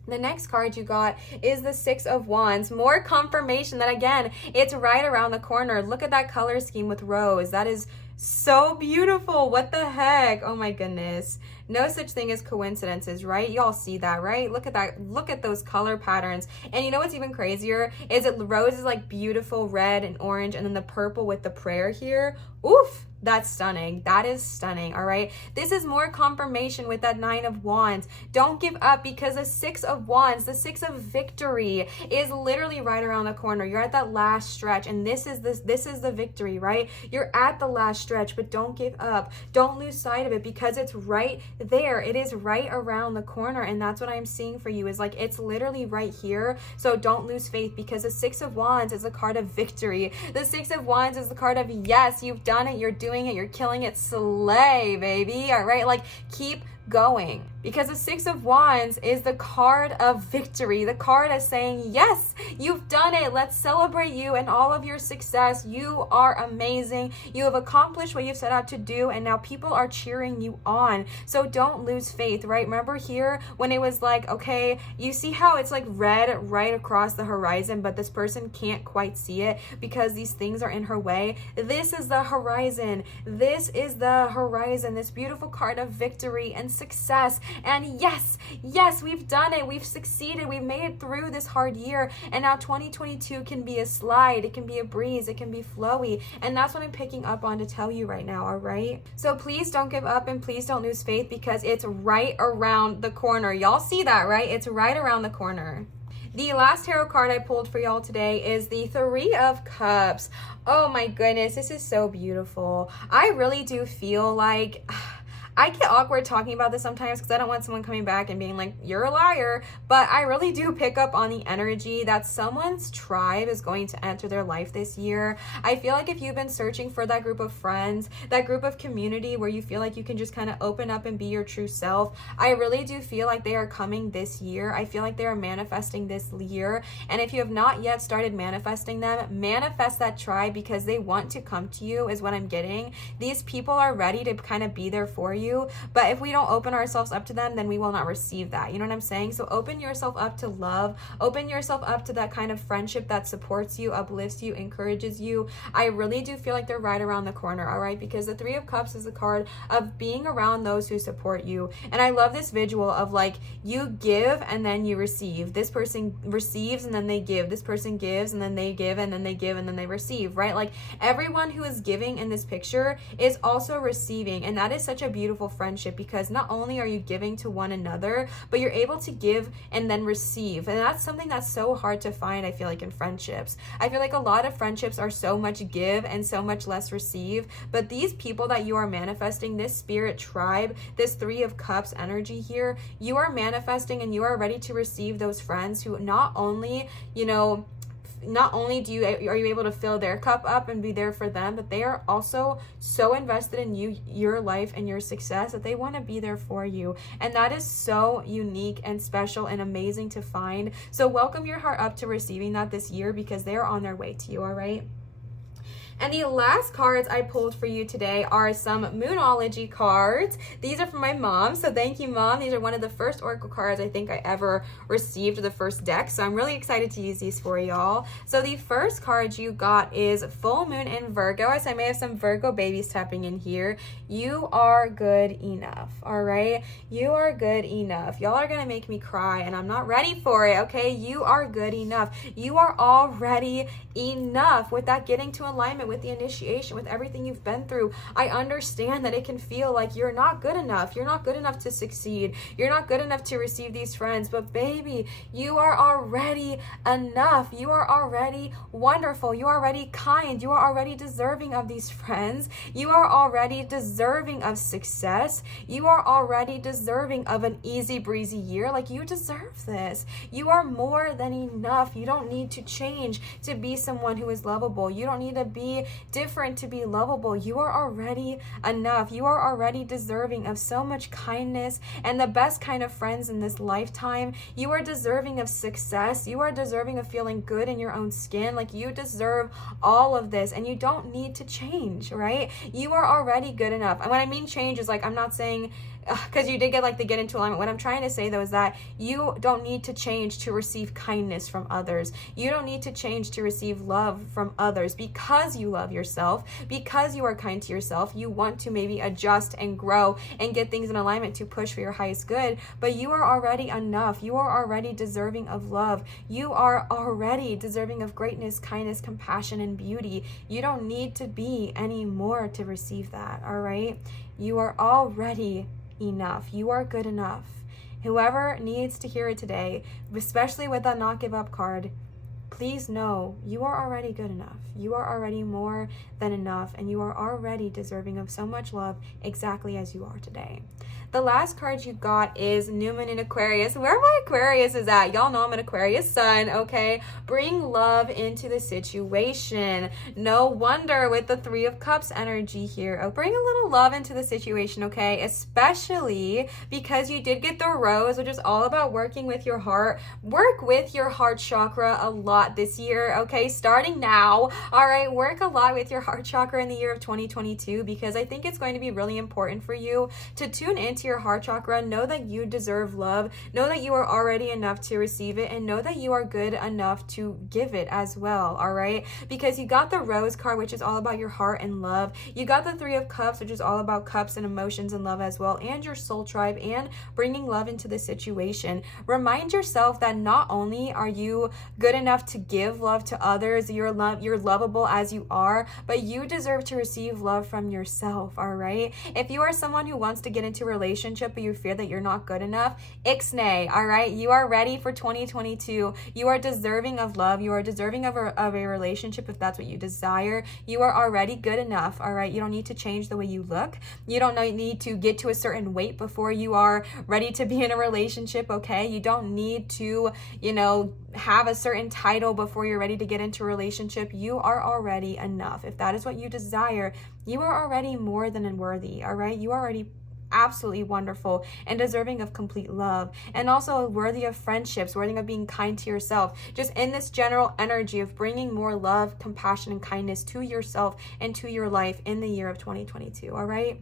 The next card you got is the Six of Wands. More confirmation that, again, it's right around the corner. Look at that color scheme with rose. That is so beautiful. What the heck? Oh my goodness. No such thing as coincidences, right? Y'all see that, right? Look at that. Look at those color patterns. And you know what's even crazier is that rose is like beautiful red and orange, and then the purple with the prayer here. Oof. That's stunning. That is stunning, all right? This is more confirmation with that Nine of Wands. Don't give up, because the Six of Wands, the Six of Victory, is literally right around the corner. You're at that last stretch, and this is the victory, right? You're at the last stretch, but don't give up. Don't lose sight of it, because it's right there. It is right around the corner, and that's what I'm seeing for you, is like it's literally right here. So don't lose faith, because the Six of Wands is a card of victory. The Six of Wands is the card of yes, you've done it, you're doing it, you're killing it, slay, baby. All right, like keep going, because the Six of Wands is the card of victory, the card of saying, yes, you've done it. Let's celebrate you and all of your success. You are amazing. You have accomplished what you've set out to do, and now people are cheering you on. So don't lose faith, right? Remember here when it was like, okay, you see how it's like red right across the horizon, but this person can't quite see it because these things are in her way. This is the horizon. This is the horizon, this beautiful card of victory and success. And yes, we've done it. We've succeeded. We've made it through this hard year. And now 2022 can be a slide. It can be a breeze. It can be flowy. And that's what I'm picking up on to tell you right now, all right? So please don't give up, and please don't lose faith, because it's right around the corner. Y'all see that, right? It's right around the corner. The last tarot card I pulled for y'all today is the Three of Cups. Oh my goodness, this is so beautiful. I really do feel like I get awkward talking about this sometimes because I don't want someone coming back and being like, you're a liar. But I really do pick up on the energy that someone's tribe is going to enter their life this year. I feel like if you've been searching for that group of friends, that group of community where you feel like you can just kind of open up and be your true self, I really do feel like they are coming this year. I feel like they are manifesting this year. And if you have not yet started manifesting them, manifest that tribe, because they want to come to you is what I'm getting. These people are ready to kind of be there for you. But if we don't open ourselves up to them, then we will not receive that. You know what I'm saying? So open yourself up to love. Open yourself up to that kind of friendship that supports you, uplifts you, encourages you. I really do feel like they're right around the corner, all right? Because the Three of Cups is a card of being around those who support you. And I love this visual of like you give and then you receive. This person receives and then they give. This person gives and then they give and then they give and then they receive, right? Like everyone who is giving in this picture is also receiving. And that is such a beautiful friendship, because not only are you giving to one another, but you're able to give and then receive. And that's something that's so hard to find, I feel like, in friendships. I feel like a lot of friendships are so much give and so much less receive. But these people that you are manifesting, this spirit tribe, this Three of Cups energy here, you are manifesting and you are ready to receive those friends who not only, are you able to fill their cup up and be there for them, but they are also so invested in you, your life, and your success that they want to be there for you. And that is so unique and special and amazing to find. So welcome your heart up to receiving that this year, because they are on their way to you, all right? And the last cards I pulled for you today are some Moonology cards. These are from my mom, so thank you, Mom. These are one of the first oracle cards I think I ever received, the first deck, so I'm really excited to use these for y'all. So the first card you got is Full Moon in Virgo. So I may have some Virgo babies tapping in here. You are good enough, all right? You are good enough. Y'all are gonna make me cry, and I'm not ready for it, okay? You are good enough. You are already enough. With that getting to alignment, with the initiation, with everything you've been through, I understand that it can feel like you're not good enough. You're not good enough to succeed. You're not good enough to receive these friends, but baby, you are already enough. You are already wonderful. You are already kind. You are already deserving of these friends. You are already deserving of success. You are already deserving of an easy breezy year. Like, you deserve this. You are more than enough. You don't need to change to be someone who is lovable. You don't need to be different to be lovable. You are already enough. You are already deserving of so much kindness and the best kind of friends in this lifetime. You are deserving of success. You are deserving of feeling good in your own skin. Like, you deserve all of this, and you don't need to change, right? You are already good enough. And when I mean change is like, I'm not saying, because you did get like the get into alignment. What I'm trying to say though is that you don't need to change to receive kindness from others. You don't need to change to receive love from others, because you love yourself, because you are kind to yourself. You want to maybe adjust and grow and get things in alignment to push for your highest good, but you are already enough. You are already deserving of love. You are already deserving of greatness, kindness, compassion, and beauty. You don't need to be any more to receive that, all right? You are already enough. You are good enough. Whoever needs to hear it today, especially with that not give up card, please know you are already good enough. You are already more than enough, and you are already deserving of so much love exactly as you are today. The last card you got is New Moon in Aquarius. Where my Aquarius is at, y'all know I'm an Aquarius sun, okay? Bring love into the situation. No wonder with the Three of Cups energy here. Oh, bring a little love into the situation, okay? Especially because you did get the Rose, which is all about working with your heart. Work with your heart chakra a lot this year, okay? Starting now, all right? Work a lot with your heart chakra in the year of 2022, because I think it's going to be really important for you to tune into your heart chakra. Know that you deserve love. Know that you are already enough to receive it, and know that you are good enough to give it as well, all right? Because you got the Rose card, which is all about your heart and love. You got the Three of Cups, which is all about cups and emotions and love as well, and your soul tribe, and bringing love into the situation. Remind yourself that not only are you good enough to give love to others, you're lovable as you are, but you deserve to receive love from yourself, all right? If you are someone who wants to get into a relationship, but you fear that you're not good enough, ixnay, all right? You are ready for 2022. You are deserving of love. You are deserving of a relationship if that's what you desire. You are already good enough, all right? You don't need to change the way you look. You don't need to get to a certain weight before you are ready to be in a relationship, okay? You don't need to, have a certain title before you're ready to get into a relationship. You are already enough. If that is what you desire, you are already more than worthy, all right? You are already absolutely wonderful and deserving of complete love, and also worthy of friendships, worthy of being kind to yourself, just in this general energy of bringing more love, compassion, and kindness to yourself and to your life in the year of 2022, all right?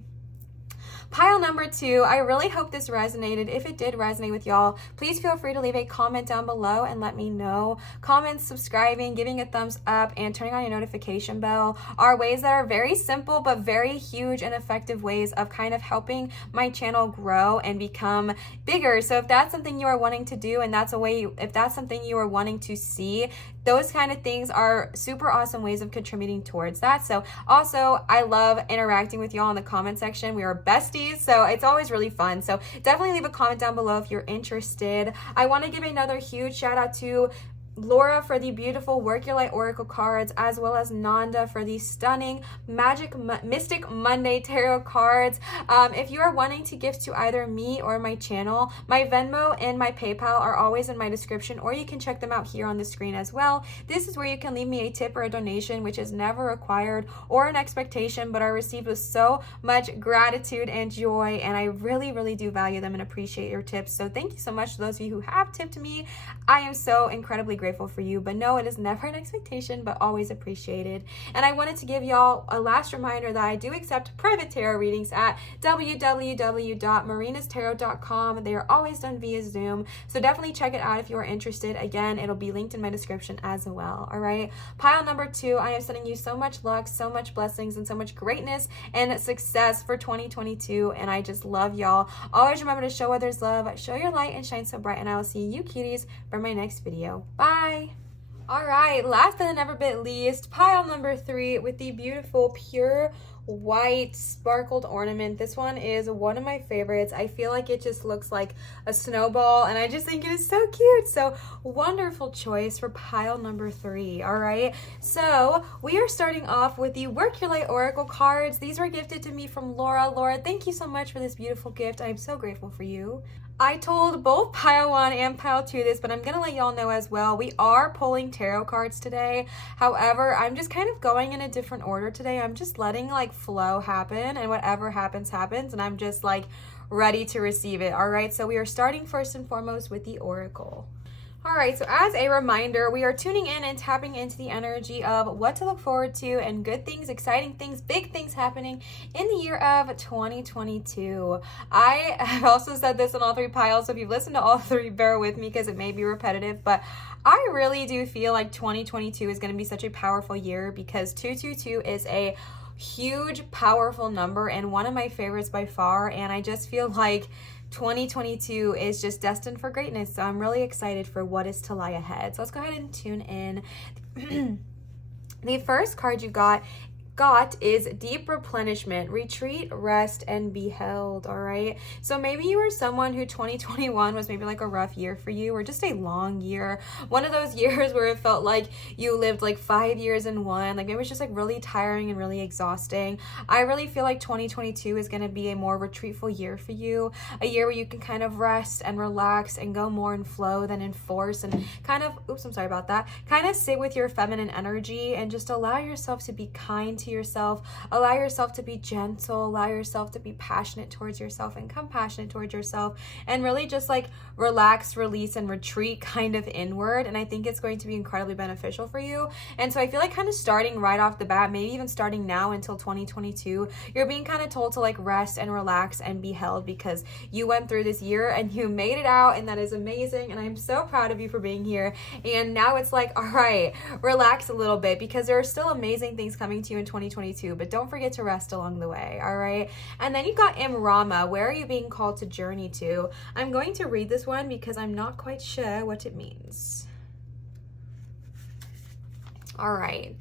Pile number 2, I really hope this resonated. If it did resonate with y'all, please feel free to leave a comment down below and let me know. Comments, subscribing, giving a thumbs up, and turning on your notification bell are ways that are very simple but very huge and effective ways of kind of helping my channel grow and become bigger. So if that's something you are wanting to do, and that's a way, if that's something you are wanting to see, those kind of things are super awesome ways of contributing towards that. So also, I love interacting with y'all in the comment section. We are besties, so it's always really fun. So definitely leave a comment down below if you're interested. I want to give another huge shout out to Laura for the beautiful Work Your Light Oracle cards, as well as Nanda for the stunning Mystic Monday Tarot cards. If you are wanting to gift to either me or my channel, my Venmo and my PayPal are always in my description, or you can check them out here on the screen as well. This is where you can leave me a tip or a donation, which is never required or an expectation, but are received with so much gratitude and joy, and I really, really do value them and appreciate your tips. So thank you so much to those of you who have tipped me. I am so incredibly grateful grateful for you. But no, it is never an expectation, but always appreciated. And I wanted to give y'all a last reminder that I do accept private tarot readings at www.marinatarot.com. They are always done via Zoom, so definitely check it out if you are interested. Again, it'll be linked in my description as well. All right, pile number 2, I am sending you so much luck, so much blessings, and so much greatness and success for 2022, and I just love y'all. Always remember to show others love, show your light, and shine so bright, and I will see you cuties for my next video. Bye. All right, last but never bit least, pile number 3 with the beautiful pure white sparkled ornament. This one is one of my favorites. I feel like it just looks like a snowball, and I just think it is so cute. So wonderful choice for pile number 3. All right, so we are starting off with the Work Your Light Oracle cards. These were gifted to me from Laura. Laura, thank you so much for this beautiful gift. I am so grateful for you. I told both pile 1 and pile 2 this, but I'm gonna let y'all know as well, we are pulling tarot cards today. However, I'm just kind of going in a different order today. I'm just letting like flow happen, and whatever happens, happens, and I'm just like ready to receive it. All right, so we are starting first and foremost with the Oracle. All right, so as a reminder, we are tuning in and tapping into the energy of what to look forward to and good things, exciting things, big things happening in the year of 2022. I have also said this in all 3 piles, so if you've listened to all 3, bear with me because it may be repetitive, but I really do feel like 2022 is going to be such a powerful year because 222 is a huge, powerful number and one of my favorites by far, and I just feel like 2022 is just destined for greatness, so I'm really excited for what is to lie ahead. So let's go ahead and tune in. The first card you got is deep replenishment, retreat, rest, and be held. All right, so maybe you were someone who 2021 was maybe like a rough year for you, or just a long year, one of those years where it felt like you lived like 5 years in one. Like it was just like really tiring and really exhausting. I really feel like 2022 is going to be a more retreatful year for you, a year where you can kind of rest and relax and go more in flow than in force, and kind of kind of sit with your feminine energy and just allow yourself to be kind to yourself, allow yourself to be gentle, allow yourself to be passionate towards yourself and compassionate towards yourself, and really just like relax, release, and retreat kind of inward. And I think it's going to be incredibly beneficial for you. And so I feel like kind of starting right off the bat, maybe even starting now until 2022, you're being kind of told to like rest and relax and be held because you went through this year and you made it out, and that is amazing, and I'm so proud of you for being here. And now it's like, all right, relax a little bit because there are still amazing things coming to you in 2022, but don't forget to rest along the way. All right, and then you got Imrama. Where are you being called to journey to? I'm going to read this one because I'm not quite sure what it means. All right,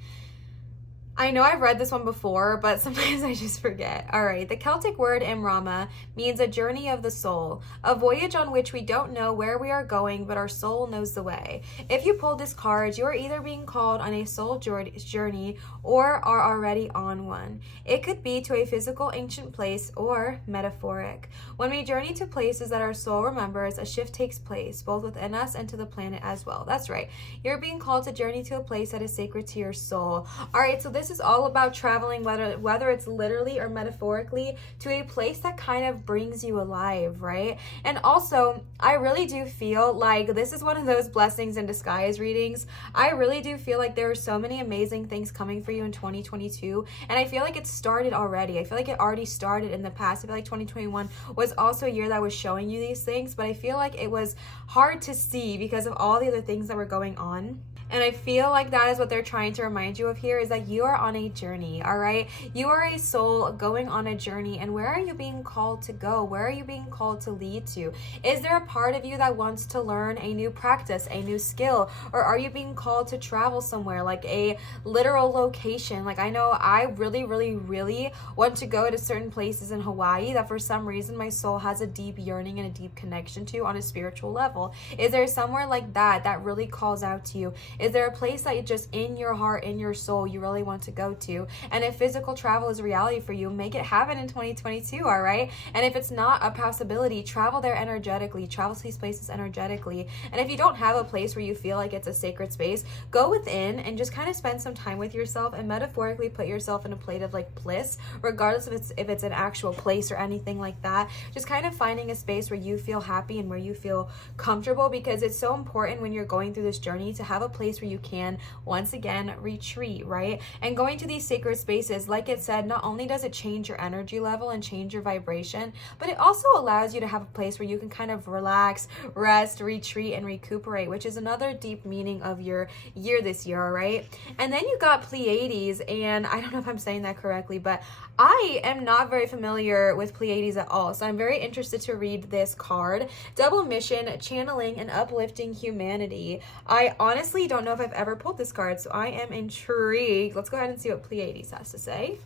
I know I've read this one before, but sometimes I just forget. All right, the Celtic word Imrama means a journey of the soul, a voyage on which we don't know where we are going, but our soul knows the way. If you pulled this card, you are either being called on a soul journey or are already on one. It could be to a physical ancient place or metaphoric. When we journey to places that our soul remembers, a shift takes place, both within us and to the planet as well. That's right. You're being called to journey to a place that is sacred to your soul. All right, so this is all about traveling, whether it's literally or metaphorically, to a place that kind of brings you alive, right? And also, I really do feel like this is one of those blessings in disguise readings. I really do feel like there are so many amazing things coming for you in 2022, and I feel like it started already. I feel like it already started in the past. I feel like 2021 was also a year that was showing you these things, but I feel like it was hard to see because of all the other things that were going on. And I feel like that is what they're trying to remind you of here, is that you are on a journey, all right? You are a soul going on a journey, and where are you being called to go? Where are you being called to lead to? Is there a part of you that wants to learn a new practice, a new skill? Or are you being called to travel somewhere, like a literal location? Like I know I really, really, really want to go to certain places in Hawaii that for some reason my soul has a deep yearning and a deep connection to on a spiritual level. Is there somewhere like that that really calls out to you? Is there a place that just in your heart, in your soul, you really want to go to. And if physical travel is a reality for you, make it happen in 2022, all right? And if it's not a possibility, travel there energetically, travel to these places energetically. And if you don't have a place where you feel like it's a sacred space, go within and just kind of spend some time with yourself and metaphorically put yourself in a plate of like bliss, regardless if it's an actual place or anything like that. Just kind of finding a space where you feel happy and where you feel comfortable, because it's so important when you're going through this journey to have a place where you can once again retreat, right? And going to these sacred spaces, like it said, not only does it change your energy level and change your vibration, but it also allows you to have a place where you can kind of relax, rest, retreat, and recuperate, which is another deep meaning of your year this year, all right? And then you got Pleiades, and I don't know if I'm saying that correctly, but I am not very familiar with Pleiades at all, so I'm very interested to read this card. Double mission, channeling and uplifting humanity. I honestly don't know if I've ever pulled this card, so I am intrigued. Let's go ahead and see what Pleiades has to say.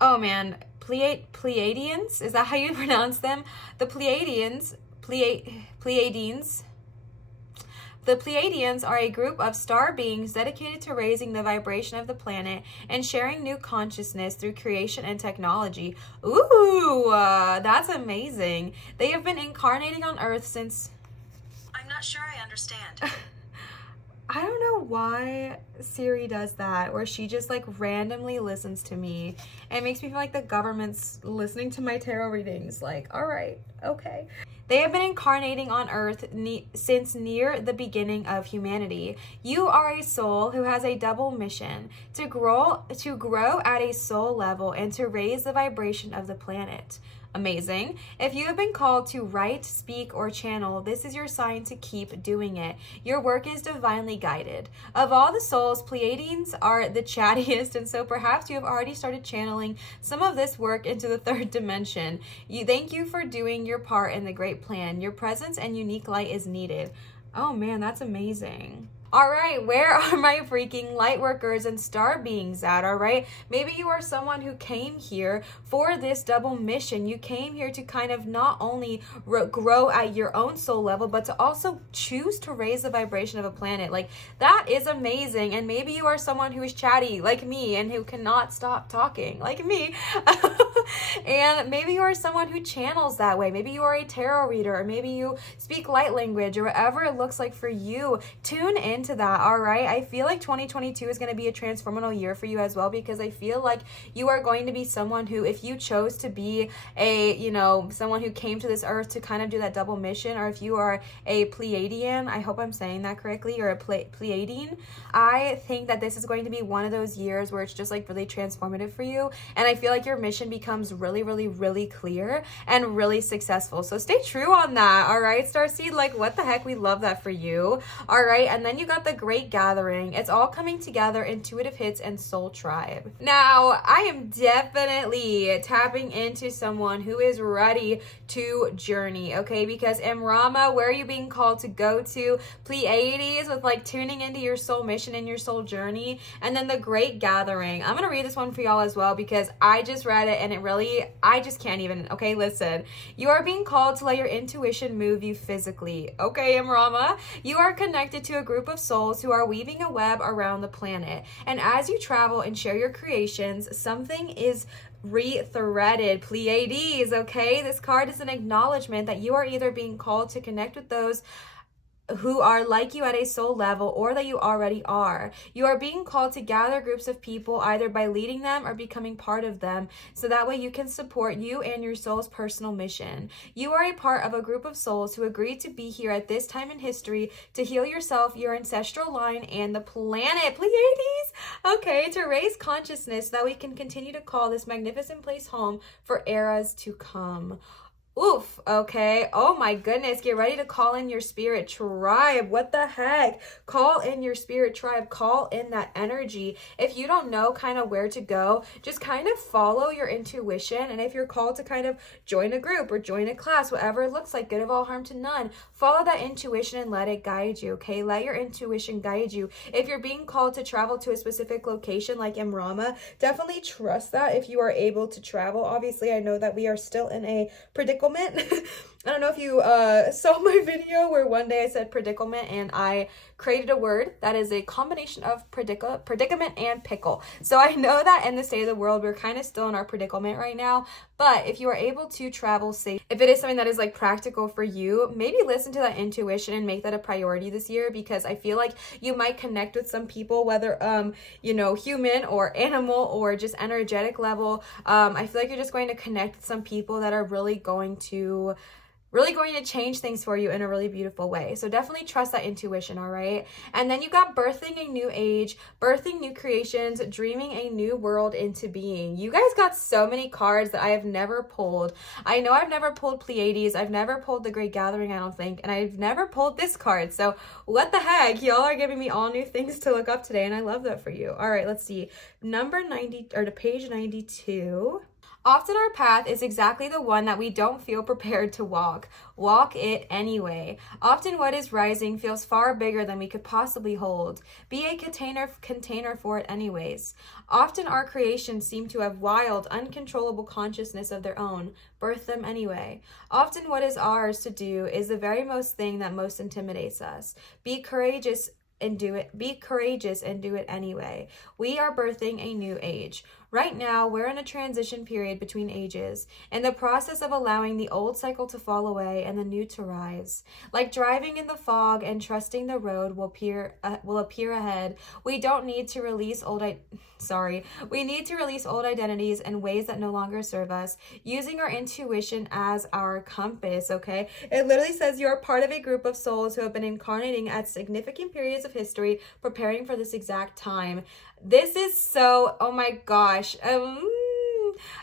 Oh man, Pleiadians? Is that how you pronounce them? The Pleiadians. The Pleiadians are a group of star beings dedicated to raising the vibration of the planet and sharing new consciousness through creation and technology. Ooh, that's amazing. They have been incarnating on Earth since... I'm not sure I understand. I don't know why Siri does that, where she just like randomly listens to me. It makes me feel like the government's listening to my tarot readings. Like, all right, okay. They have been incarnating on Earth since near the beginning of humanity. You are a soul who has a double mission: to grow at a soul level and to raise the vibration of the planet. Amazing. If you have been called to write, speak, or channel, this is your sign to keep doing it. Your work is divinely guided. Of all the souls, Pleiadians are the chattiest, and so perhaps you have already started channeling some of this work into the third dimension. Thank you for doing your part in the great plan. Your presence and unique light is needed. Oh man, that's amazing. All right, where are my freaking light workers and star beings at, all right? Maybe you are someone who came here for this double mission. You came here to kind of not only grow at your own soul level, but to also choose to raise the vibration of a planet. Like, that is amazing. And maybe you are someone who is chatty like me and who cannot stop talking like me. And maybe you are someone who channels that way. Maybe you are a tarot reader, or maybe you speak light language, or whatever it looks like for you. Tune into that, all right? I feel like 2022 is going to be a transformational year for you as well, because I feel like you are going to be someone who, if you chose to be a, someone who came to this earth to kind of do that double mission, or if you are a Pleiadian, I hope I'm saying that correctly, or a Pleiadian, I think that this is going to be one of those years where it's just like really transformative for you. And I feel like your mission becomes really, really, really clear and really successful. So stay true on that, all right, Starseed? Like, what the heck? We love that for you, all right? And then you got the Great Gathering. It's all coming together, intuitive hits, and soul tribe. Now, I am definitely tapping into someone who is ready to journey, okay? Because Imrama, where are you being called to go to? Pleiades, with like tuning into your soul mission and your soul journey. And then the Great Gathering. I'm gonna read this one for y'all as well, because I just read it and it really, I just can't even, okay? Listen, you are being called to let your intuition move you physically, okay, Imrama? You are connected to a group of souls who are weaving a web around the planet. And as you travel and share your creations, something is re-threaded. Pleiades, okay? This card is an acknowledgement that you are either being called to connect with those who are like you at a soul level, or that you already are. You are being called to gather groups of people, either by leading them or becoming part of them, so that way you can support you and your soul's personal mission. You are a part of a group of souls who agreed to be here at this time in history to heal yourself, your ancestral line, and the planet. Pleiades! Okay, to raise consciousness so that we can continue to call this magnificent place home for eras to come. Oof, okay. Oh my goodness. Get ready to call in your spirit tribe. What the heck? Call in your spirit tribe. Call in that energy. If you don't know kind of where to go, just kind of follow your intuition. And if you're called to kind of join a group or join a class, whatever it looks like, good of all, harm to none, follow that intuition and let it guide you, okay? Let your intuition guide you. If you're being called to travel to a specific location like Imrama, definitely trust that if you are able to travel. Obviously, I know that we are still in a predicament I don't know if you saw my video where one day I said predicament and I created a word that is a combination of predicament and pickle. So I know that in the state of the world, we're kind of still in our predicament right now. But if you are able to travel safe, if it is something that is like practical for you, maybe listen to that intuition and make that a priority this year, because I feel like you might connect with some people, whether, you know, human or animal or just energetic level. I feel like you're just going to connect with some people that are really going to change things for you in a really beautiful way. So definitely trust that intuition, all right? And then you got birthing a new age, birthing new creations, dreaming a new world into being. You guys got so many cards that I have never pulled. I know I've never pulled Pleiades. I've never pulled the Great Gathering, I don't think. And I've never pulled this card. So what the heck? Y'all are giving me all new things to look up today. And I love that for you. All right, let's see. Number 90, or to page 92. Often our path is exactly the one that we don't feel prepared to walk. Walk it anyway. Often what is rising feels far bigger than we could possibly hold. Be a container for it anyways. Often our creations seem to have wild, uncontrollable consciousness of their own. Birth them anyway. Often what is ours to do is the very most thing that most intimidates us. Be courageous and do it. Be courageous and do it anyway. We are birthing a new age. Right now, we're in a transition period between ages, in the process of allowing the old cycle to fall away and the new to rise. Like driving in the fog and trusting the road will appear ahead. We don't need to release we need to release old identities and ways that no longer serve us, using our intuition as our compass, okay? It literally says you are part of a group of souls who have been incarnating at significant periods of history, preparing for this exact time. This is so, oh my gosh.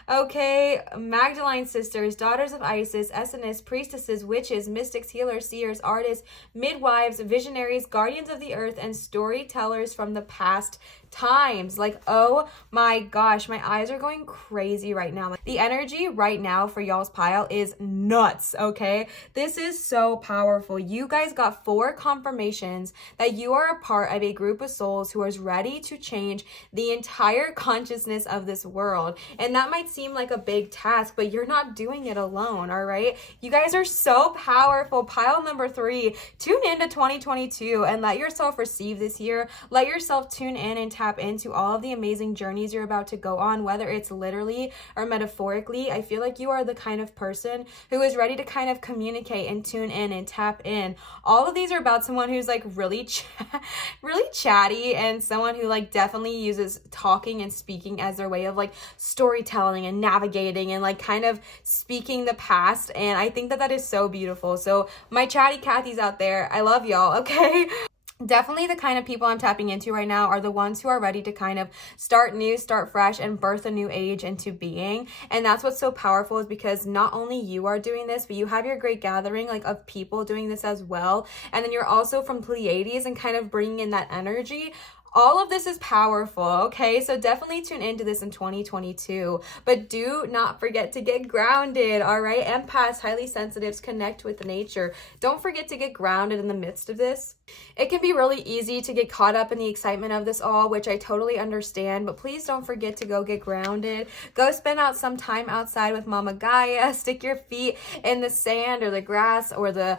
Okay, Magdalene sisters, daughters of Isis, Essenes, priestesses, witches, mystics, healers, seers, artists, midwives, visionaries, guardians of the earth, and storytellers from the past times. Like, oh my gosh, my eyes are going crazy right now. Like, the energy right now for y'all's pile is nuts, okay? This is so powerful. You guys got 4 confirmations that you are a part of a group of souls who is ready to change the entire consciousness of this world. And that might seem like a big task, but you're not doing it alone, all right? You guys are so powerful. Pile number 3, tune into 2022 and let yourself receive this year. Let yourself tune in and tap into all of the amazing journeys you're about to go on, whether it's literally or metaphorically. I feel like you are the kind of person who is ready to kind of communicate and tune in and tap in. All of these are about someone who's like really chatty, and someone who like definitely uses talking and speaking as their way of like storytelling and navigating and like kind of speaking the past. And I think that that is so beautiful. So my chatty Cathys out there, I love y'all, okay? Definitely the kind of people I'm tapping into right now are the ones who are ready to kind of start new, start fresh, and birth a new age into being. And that's what's so powerful, is because not only you are doing this, but you have your great gathering like of people doing this as well. And then you're also from Pleiades and kind of bringing in that energy. All of this is powerful, okay? So definitely tune into this in 2022. But do not forget to get grounded, all right? Empaths, highly sensitives, connect with nature. Don't forget to get grounded in the midst of this. It can be really easy to get caught up in the excitement of this all, which I totally understand. But please don't forget to go get grounded. Go spend out some time outside with Mama Gaia. Stick your feet in the sand or the grass or the,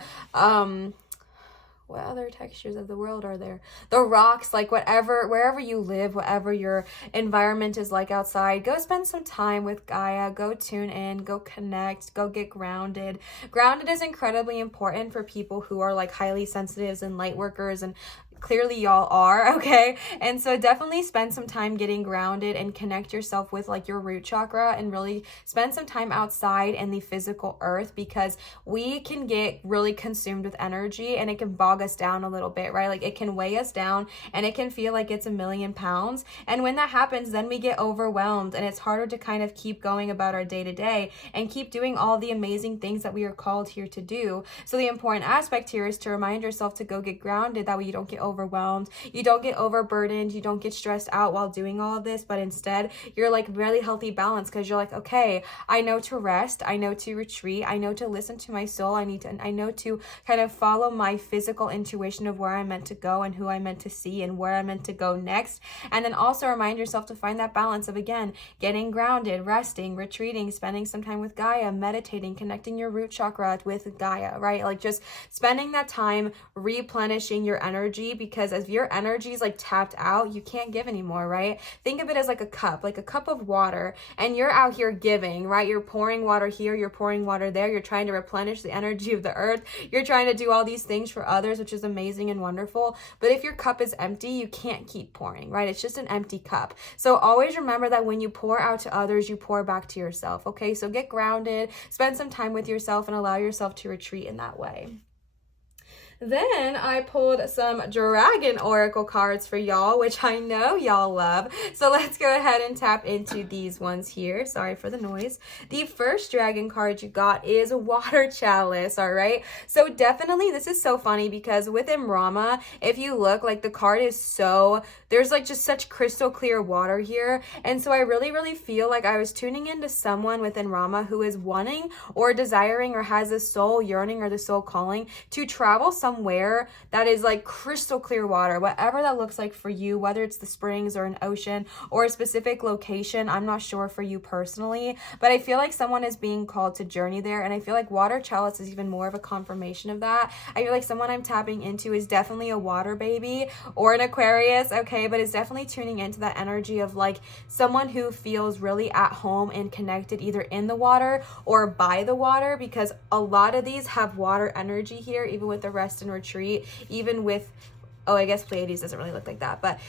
what other textures of the world are there? The rocks, like whatever, wherever you live, whatever your environment is like outside, go spend some time with Gaia, go tune in, go connect, go get grounded. Grounded is incredibly important for people who are like highly sensitives and light workers, and clearly y'all are, okay? And so definitely spend some time getting grounded and connect yourself with like your root chakra, and really spend some time outside in the physical earth, because we can get really consumed with energy and it can bog us down a little bit, right? Like it can weigh us down and it can feel like it's 1,000,000 pounds. And when that happens, then we get overwhelmed and it's harder to kind of keep going about our day to day and keep doing all the amazing things that we are called here to do. So the important aspect here is to remind yourself to go get grounded, that way you don't get overwhelmed, you don't get overburdened, you don't get stressed out while doing all of this, but instead you're like really healthy balance, because you're like, okay, I know to rest, I know to retreat, I know to listen to my soul, I know to kind of follow my physical intuition of where I'm meant to go and who I'm meant to see and where I'm meant to go next. And then also remind yourself to find that balance of, again, getting grounded, resting, retreating, spending some time with Gaia, meditating, connecting your root chakra with Gaia, right? Like just spending that time replenishing your energy, because as your energy is like tapped out, you can't give anymore, right? Think of it as like a cup of water, and you're out here giving, right? You're pouring water here, you're pouring water there, you're trying to replenish the energy of the earth, you're trying to do all these things for others, which is amazing and wonderful. But if your cup is empty, you can't keep pouring, right? It's just an empty cup. So always remember that when you pour out to others, you pour back to yourself, okay? So get grounded, spend some time with yourself, and allow yourself to retreat in that way. Then I pulled some dragon oracle cards for y'all, which I know y'all love. So let's go ahead and tap into these ones here. Sorry for the noise. The first dragon card you got is water chalice, all right? So definitely, this is so funny because within Rama, if you look, like the card is so, there's like just such crystal clear water here. And so I really feel like I was tuning into someone within Rama who is wanting or desiring or has the soul yearning or the soul calling to travel somewhere that is like crystal clear water, whatever that looks like for you, whether it's the springs or an ocean or a specific location. I'm not sure for you personally, but I feel like someone is being called to journey there. And I feel like water chalice is even more of a confirmation of that. I feel like someone I'm tapping into is definitely a water baby or an Aquarius, okay, but it's definitely tuning into that energy of like someone who feels really at home and connected either in the water or by the water, because a lot of these have water energy here, even with the rest and retreat, even with, oh, I guess Pleiades doesn't really look like that, but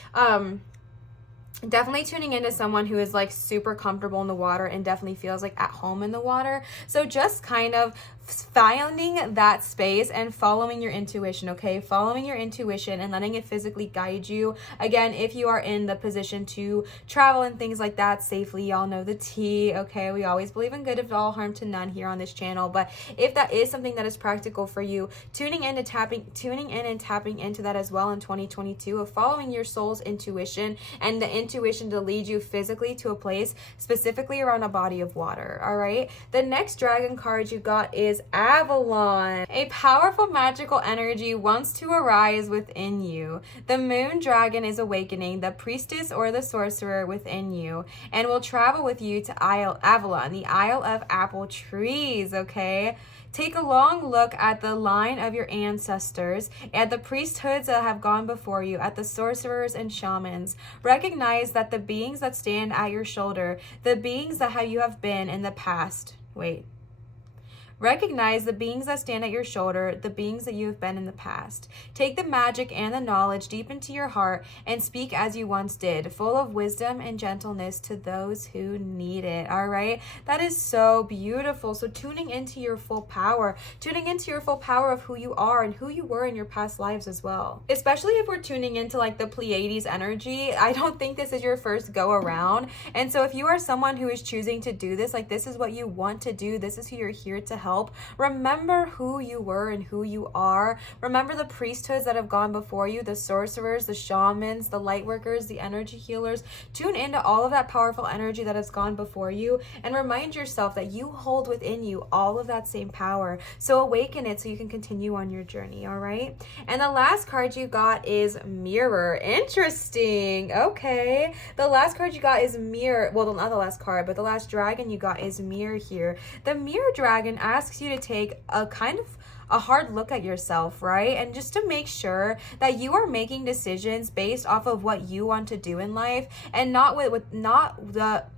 definitely tuning into someone who is like super comfortable in the water and definitely feels like at home in the water. So just kind of finding that space and following your intuition, okay? Following your intuition and letting it physically guide you. Again, if you are in the position to travel and things like that safely, y'all know the tea, okay? We always believe in good of all, harm to none here on this channel. But if that is something that is practical for you, tuning in and tapping into that as well in 2022 of following your soul's intuition and the intuition to lead you physically to a place, specifically around a body of water, all right? The next dragon card you got is Avalon. A powerful magical energy wants to arise within you. The moon dragon is awakening the priestess or the sorcerer within you and will travel with you to Avalon, the Isle of Apple Trees, okay? Take a long look at the line of your ancestors, at the priesthoods that have gone before you, at the sorcerers and shamans. Recognize that the beings that stand at your shoulder, the beings that you have been in the past. Recognize the beings that stand at your shoulder, the beings that you have been in the past. Take the magic and the knowledge deep into your heart and speak as you once did, full of wisdom and gentleness to those who need it, all right? That is so beautiful. So tuning into your full power of who you are and who you were in your past lives as well. Especially if we're tuning into like the Pleiades energy, I don't think this is your first go around. And so if you are someone who is choosing to do this, like this is what you want to do, this is who you're here to help. Remember who you were and who you are. Remember the priesthoods that have gone before you, the sorcerers, the shamans, the light workers, the energy healers. Tune into all of that powerful energy that has gone before you and remind yourself that you hold within you all of that same power. So awaken it so you can continue on your journey, all right? And the last card you got is Mirror. Interesting. Okay. The last card you got is Mirror. Well, not the last card, but the last dragon you got is Mirror here. The Mirror dragon asks you to take a kind of a hard look at yourself, right? And just to make sure that you are making decisions based off of what you want to do in life and not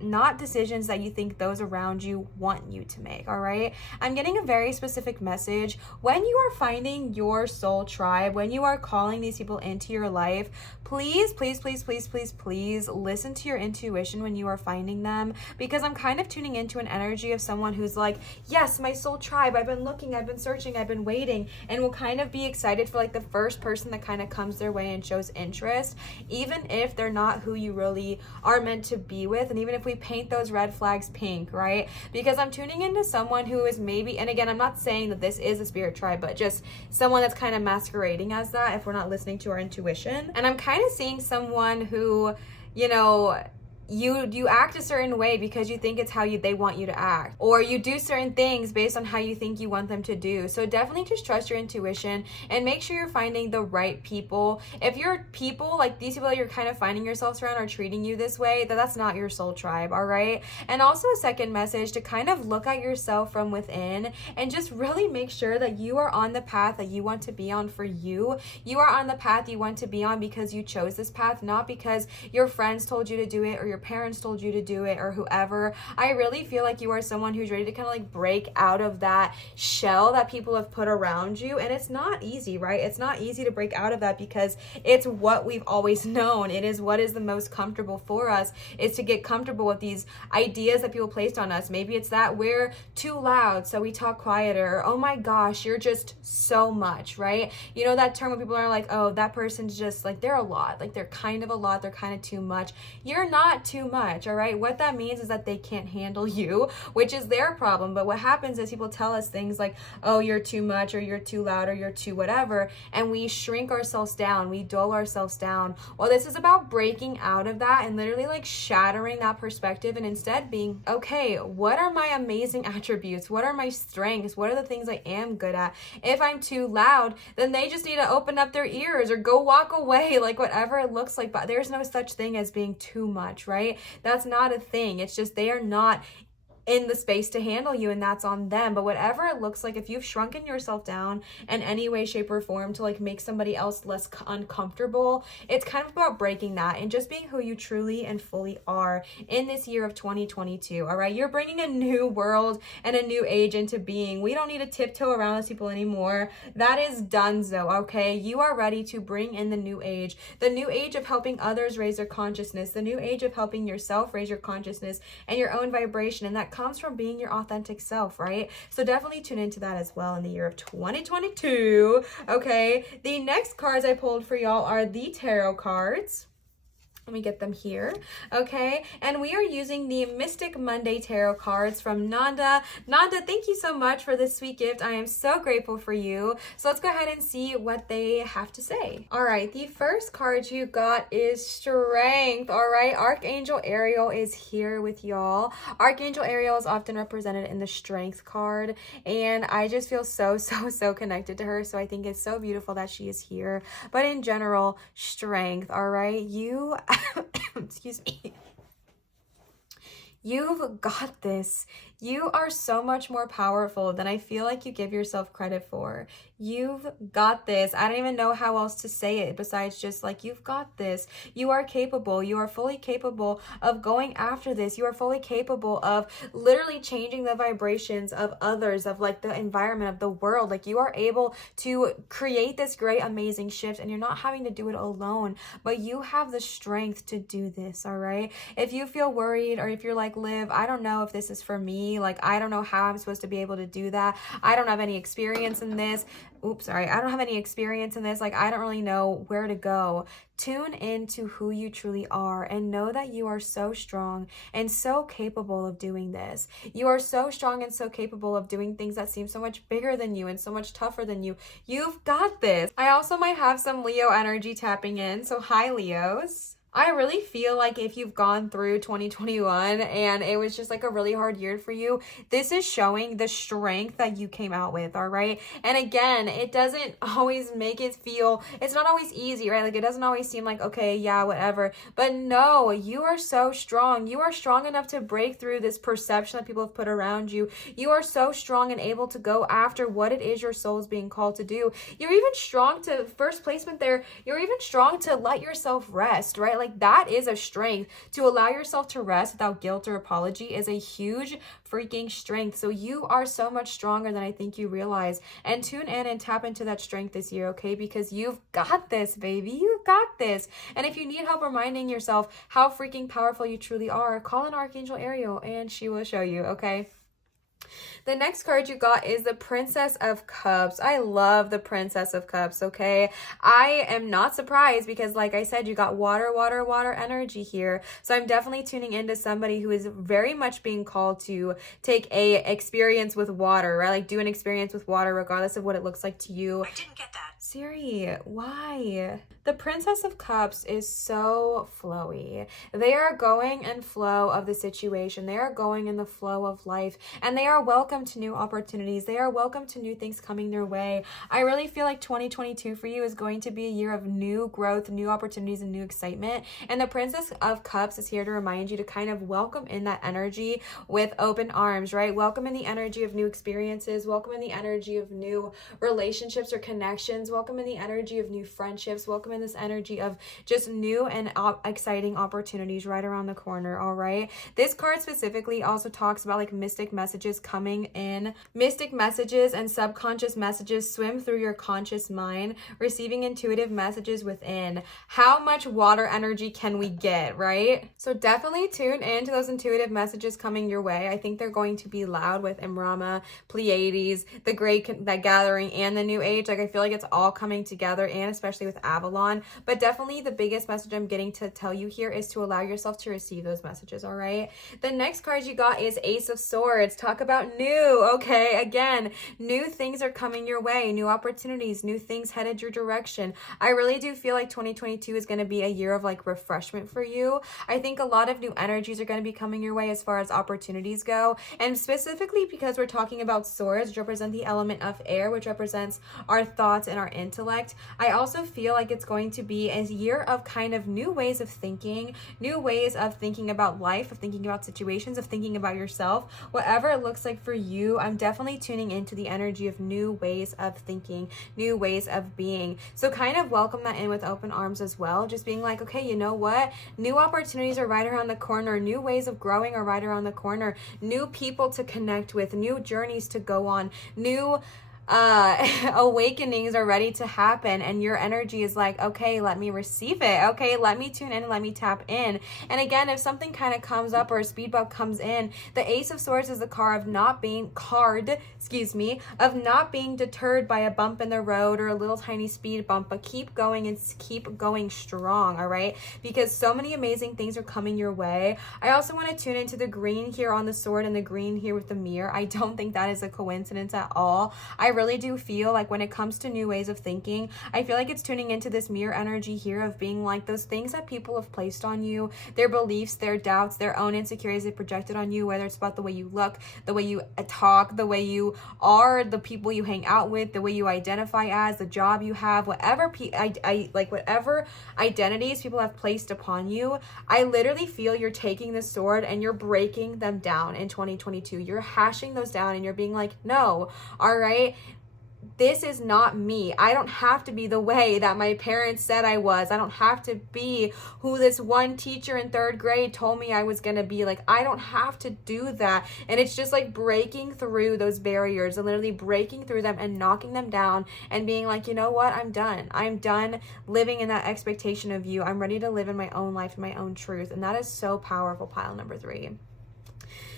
not decisions that you think those around you want you to make, all right? I'm getting a very specific message. When you are finding your soul tribe, when you are calling these people into your life, please listen to your intuition when you are finding them, because I'm kind of tuning into an energy of someone who's like, yes, my soul tribe, I've been looking, I've been searching, I've been and waiting and will kind of be excited for like the first person that kind of comes their way and shows interest, even if they're not who you really are meant to be with. And even if we paint those red flags pink, right? Because I'm tuning into someone who is maybe, and again, I'm not saying that this is a spirit tribe, but just someone that's kind of masquerading as that if we're not listening to our intuition. And I'm kind of seeing someone who, you know, you act a certain way because you think it's how they want you to act, or you do certain things based on how you think you want them to do. So definitely just trust your intuition and make sure you're finding the right people. If your people, like these people that you're kind of finding yourselves around, are treating you this way, that's not your soul tribe, all right? And also a second message to kind of look at yourself from within and just really make sure that you are on the path that you want to be on for you. You are on the path you want to be on because you chose this path, not because your friends told you to do it or your parents told you to do it or whoever. I really feel like you are someone who's ready to kind of like break out of that shell that people have put around you. And it's not easy, right? It's not easy to break out of that because it's what we've always known. It is what is the most comfortable for us, is to get comfortable with these ideas that people placed on us. Maybe it's that we're too loud, so we talk quieter. Oh my gosh, you're just so much, right? You know that term when people are like, oh, that person's just like, they're a lot, like they're kind of a lot, they're kind of too much. You're not too much, all right? What that means is that they can't handle you, which is their problem. But what happens is people tell us things like, oh, you're too much, or you're too loud, or you're too whatever, and we shrink ourselves down, we dull ourselves down. Well, this is about breaking out of that and literally like shattering that perspective and instead being, okay, what are my amazing attributes? What are my strengths? What are the things I am good at? If I'm too loud, then they just need to open up their ears or go walk away, like whatever it looks like. But there's no such thing as being too much, right? That's not a thing. It's just they are not in the space to handle you, and that's on them. But whatever it looks like, if you've shrunken yourself down in any way, shape, or form to like make somebody else less uncomfortable, it's kind of about breaking that and just being who you truly and fully are in this year of 2022. All right, you're bringing a new world and a new age into being. We don't need to tiptoe around those people anymore. That is donezo. Okay, you are ready to bring in the new age of helping others raise their consciousness, the new age of helping yourself raise your consciousness and your own vibration, and that comes from being your authentic self, right? So definitely tune into that as well in the year of 2022. Okay, the next cards I pulled for y'all are the tarot cards. Let me get them here. Okay, and we are using the Mystic Monday tarot cards from Nanda. Nanda, thank you so much for this sweet gift. I am so grateful for you. So let's go ahead and see what they have to say. All right, the first card you got is Strength. All right, Archangel Ariel is here with y'all. Archangel Ariel is often represented in the Strength card, and I just feel so connected to her. So I think it's so beautiful that she is here. But in general, Strength. All right, you excuse me. You've got this. You are so much more powerful than I feel like you give yourself credit for. You've got this. I don't even know how else to say it besides just like, you've got this. You are capable. You are fully capable of going after this. You are fully capable of literally changing the vibrations of others, of like the environment, of the world. Like you are able to create this great, amazing shift, and you're not having to do it alone, but you have the strength to do this, all right? If you feel worried, or if you're like, Liv, I don't know if this is for me. Like, I don't know how I'm supposed to be able to do that. I don't have any experience in this. I don't have any experience in this. Like, I don't really know where to go. Tune into who you truly are and know that you are so strong and so capable of doing this. You are so strong and so capable of doing things that seem so much bigger than you and so much tougher than you. You've got this. I also might have some Leo energy tapping in. So hi, Leos. I really feel like if you've gone through 2021 and it was just like a really hard year for you, this is showing the strength that you came out with, all right? And again, it doesn't always make it feel, it's not always easy, right? Like it doesn't always seem like, okay, yeah, whatever. But no, you are so strong. You are strong enough to break through this perception that people have put around you. You are so strong and able to go after what it is your soul is being called to do. You're even strong to, first placement there, you're even strong to let yourself rest, right? Like that is a strength. To allow yourself to rest without guilt or apology is a huge freaking strength. So you are so much stronger than I think you realize. And tune in and tap into that strength this year, okay? Because you've got this, baby. You've got this. And if you need help reminding yourself how freaking powerful you truly are, call an Archangel Ariel and she will show you, okay? The next card you got is the Princess of Cups. I love the Princess of Cups, okay? I am not surprised because, like I said, you got water, water, water energy here. So I'm definitely tuning into somebody who is very much being called to take a experience with water, right? Like do an experience with water regardless of what it looks like to you. I didn't get that. Siri, why? The Princess of Cups is so flowy. They are going in flow of the situation. They are going in the flow of life, and they are welcome to new opportunities. They are welcome to new things coming their way. I really feel like 2022 for you is going to be a year of new growth, new opportunities, and new excitement. And the Princess of Cups is here to remind you to kind of welcome in that energy with open arms, right? Welcome in the energy of new experiences. Welcome in the energy of new relationships or connections. Welcome in the energy of new friendships. Welcome in this energy of just new and exciting opportunities right around the corner, all right? This card specifically also talks about like mystic messages coming in. Mystic messages and subconscious messages swim through your conscious mind, receiving intuitive messages within. How much water energy can we get, right? So definitely tune into those intuitive messages coming your way. I think they're going to be loud with Imrama, Pleiades, the Great that Gathering, and the New Age. Like I feel like it's all coming together, and especially with Avalon. But definitely the biggest message I'm getting to tell you here is to allow yourself to receive those messages, all right? The next card you got is Ace of Swords. Talk about new, okay? Again, new things are coming your way, new opportunities, new things headed your direction. I really do feel like 2022 is going to be a year of like refreshment for you. I think a lot of new energies are going to be coming your way as far as opportunities go, and specifically because we're talking about swords, which represent the element of air, which represents our thoughts and our intellect. I also feel like it's going to be a year of kind of new ways of thinking, new ways of thinking about life, of thinking about situations, of thinking about yourself. Whatever it looks like for you, I'm definitely tuning into the energy of new ways of thinking, new ways of being. So kind of welcome that in with open arms as well. Just being like, okay, you know what? New opportunities are right around the corner. New ways of growing are right around the corner. New people to connect with, new journeys to go on, new awakenings are ready to happen, and your energy is like, okay, let me receive it. Okay, let me tune in and let me tap in. And again, if something kind of comes up or a speed bump comes in, the Ace of Swords is the card of not being deterred by a bump in the road or a little tiny speed bump, but keep going and keep going strong, all right? Because so many amazing things are coming your way. I also want to tune into the green here on the sword and the green here with the mirror. I don't think that is a coincidence at all. I really do feel like when it comes to new ways of thinking, I feel like it's tuning into this mirror energy here of being like those things that people have placed on you, their beliefs, their doubts, their own insecurities they projected on you, whether it's about the way you look, the way you talk, the way you are, the people you hang out with, the way you identify as, the job you have, whatever whatever identities people have placed upon you. I literally feel you're taking the sword and you're breaking them down in 2022. You're hashing those down and you're being like, no, all right, this is not me. I don't have to be the way that my parents said I was. I don't have to be who this one teacher in 3rd grade told me I was going to be. Like, I don't have to do that. And it's just like breaking through those barriers and literally breaking through them and knocking them down and being like, you know what? I'm done. I'm done living in that expectation of you. I'm ready to live in my own life, in my own truth. And that is so powerful, pile number 3.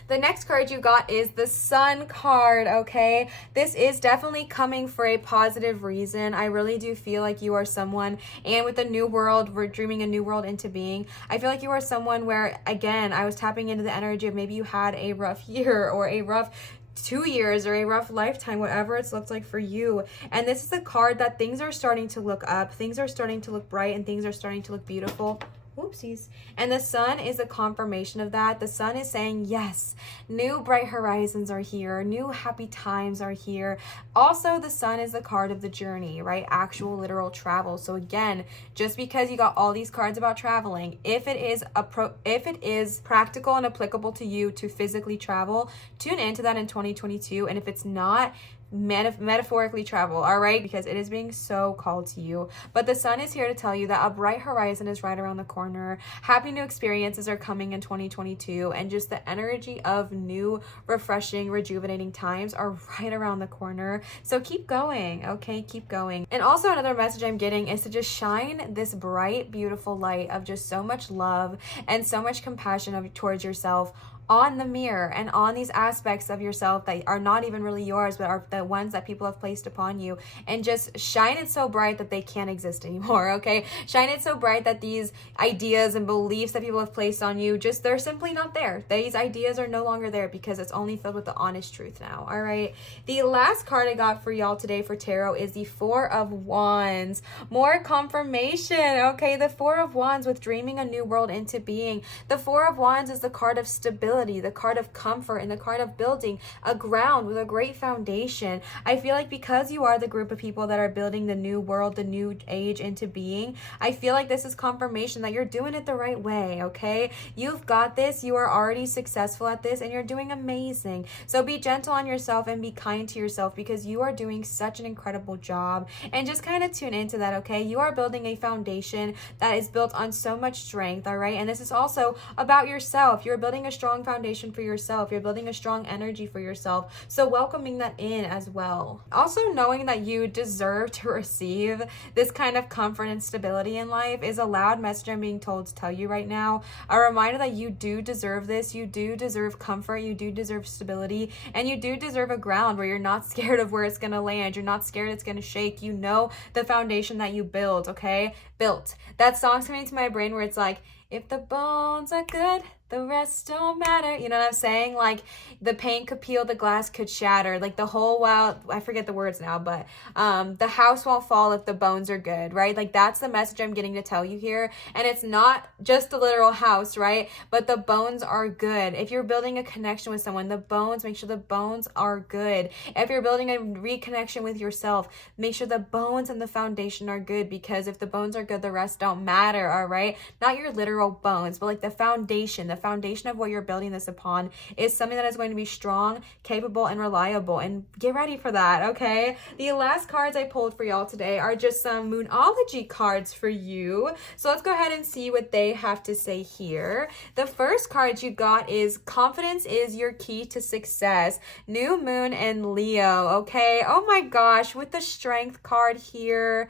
The next card you got is the Sun card, okay? This is definitely coming for a positive reason. I really do feel like you are someone, and with the new world, we're dreaming a new world into being. I feel like you are someone where, again, I was tapping into the energy of maybe you had a rough year or a rough 2 years or a rough lifetime, whatever it's looked like for you. And this is a card that things are starting to look up, things are starting to look bright, and things are starting to look beautiful. Whoopsies. And the Sun is a confirmation of that. The Sun is saying, yes, new bright horizons are here. New happy times are here. Also, the Sun is the card of the journey, right? Actual literal travel. So again, just because you got all these cards about traveling, if it is practical and applicable to you to physically travel, tune into that in 2022. And if it's not, metaphorically travel, all right, because it is being so called to you. But the Sun is here to tell you that a bright horizon is right around the corner. Happy new experiences are coming in 2022, and just the energy of new, refreshing, rejuvenating times are right around the corner. So keep going, okay? Keep going. And also another message I'm getting is to just shine this bright, beautiful light of just so much love and so much compassion towards yourself on the mirror and on these aspects of yourself that are not even really yours, but are the ones that people have placed upon you, and just shine it so bright that they can't exist anymore, okay? Shine it so bright that these ideas and beliefs that people have placed on you, just they're simply not there. These ideas are no longer there because it's only filled with the honest truth now, all right? The last card I got for y'all today for tarot is the Four of Wands. More confirmation, okay? The Four of Wands with dreaming a new world into being. The Four of Wands is the card of stability, the card of comfort, and the card of building a ground with a great foundation. I feel like because you are the group of people that are building the new world, the new age into being, I feel like this is confirmation that you're doing it the right way, okay? You've got this. You are already successful at this, and you're doing amazing. So be gentle on yourself and be kind to yourself because you are doing such an incredible job. And just kind of tune into that, okay? You are building a foundation that is built on so much strength, all right? And this is also about yourself. You're building a strong foundation for yourself. You're building a strong energy for yourself. So welcoming that in as well. Also knowing that you deserve to receive this kind of comfort and stability in life is a loud message I'm being told to tell you right now. A reminder that you do deserve this. You do deserve comfort. You do deserve stability. And you do deserve a ground where you're not scared of where it's going to land. You're not scared it's going to shake. You know the foundation that you build, okay? Built. That song's coming to my brain where it's like, if the bones are good, the rest don't matter. You know what I'm saying? Like the paint could peel, the glass could shatter. Like the whole wild, I forget the words now, but the house won't fall if the bones are good, right? Like that's the message I'm getting to tell you here. And it's not just the literal house, right? But the bones are good. If you're building a connection with someone, the bones, make sure the bones are good. If you're building a reconnection with yourself, make sure the bones and the foundation are good, because if the bones are good, the rest don't matter, all right? Not your literal bones, but like the foundation of what you're building this upon is something that is going to be strong, capable, and reliable. And get ready for that, okay? The last cards I pulled for y'all today are just some Moonology cards for you. So let's go ahead and see what they have to say here. The first card you got is Confidence is Your Key to Success. New Moon and Leo, okay? Oh my gosh, with the Strength card here.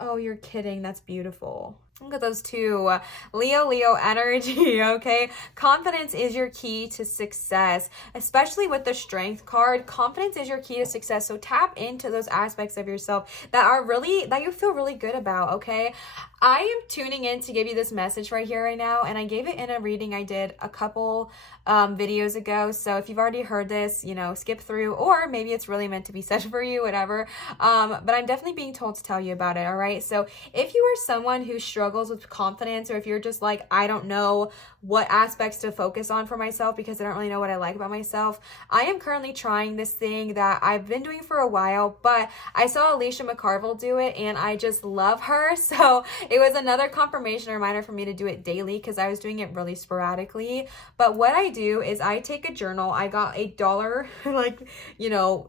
Oh, you're kidding. That's beautiful. Look at those two. Leo energy, okay? Confidence is your key to success, especially with the Strength card. Confidence is your key to success. So tap into those aspects of yourself that you feel really good about, okay? I am tuning in to give you this message right here, right now, and I gave it in a reading I did a couple videos ago. So if you've already heard this, skip through, or maybe it's really meant to be said for you, whatever. But I'm definitely being told to tell you about it, all right? So if you are someone who struggles with confidence, or if you're just like, I don't know what aspects to focus on for myself because I don't really know what I like about myself, I am currently trying this thing that I've been doing for a while, but I saw Alicia McCarville do it and I just love her. So it was another confirmation reminder for me to do it daily because I was doing it really sporadically. But what I do is I take a journal. I got $1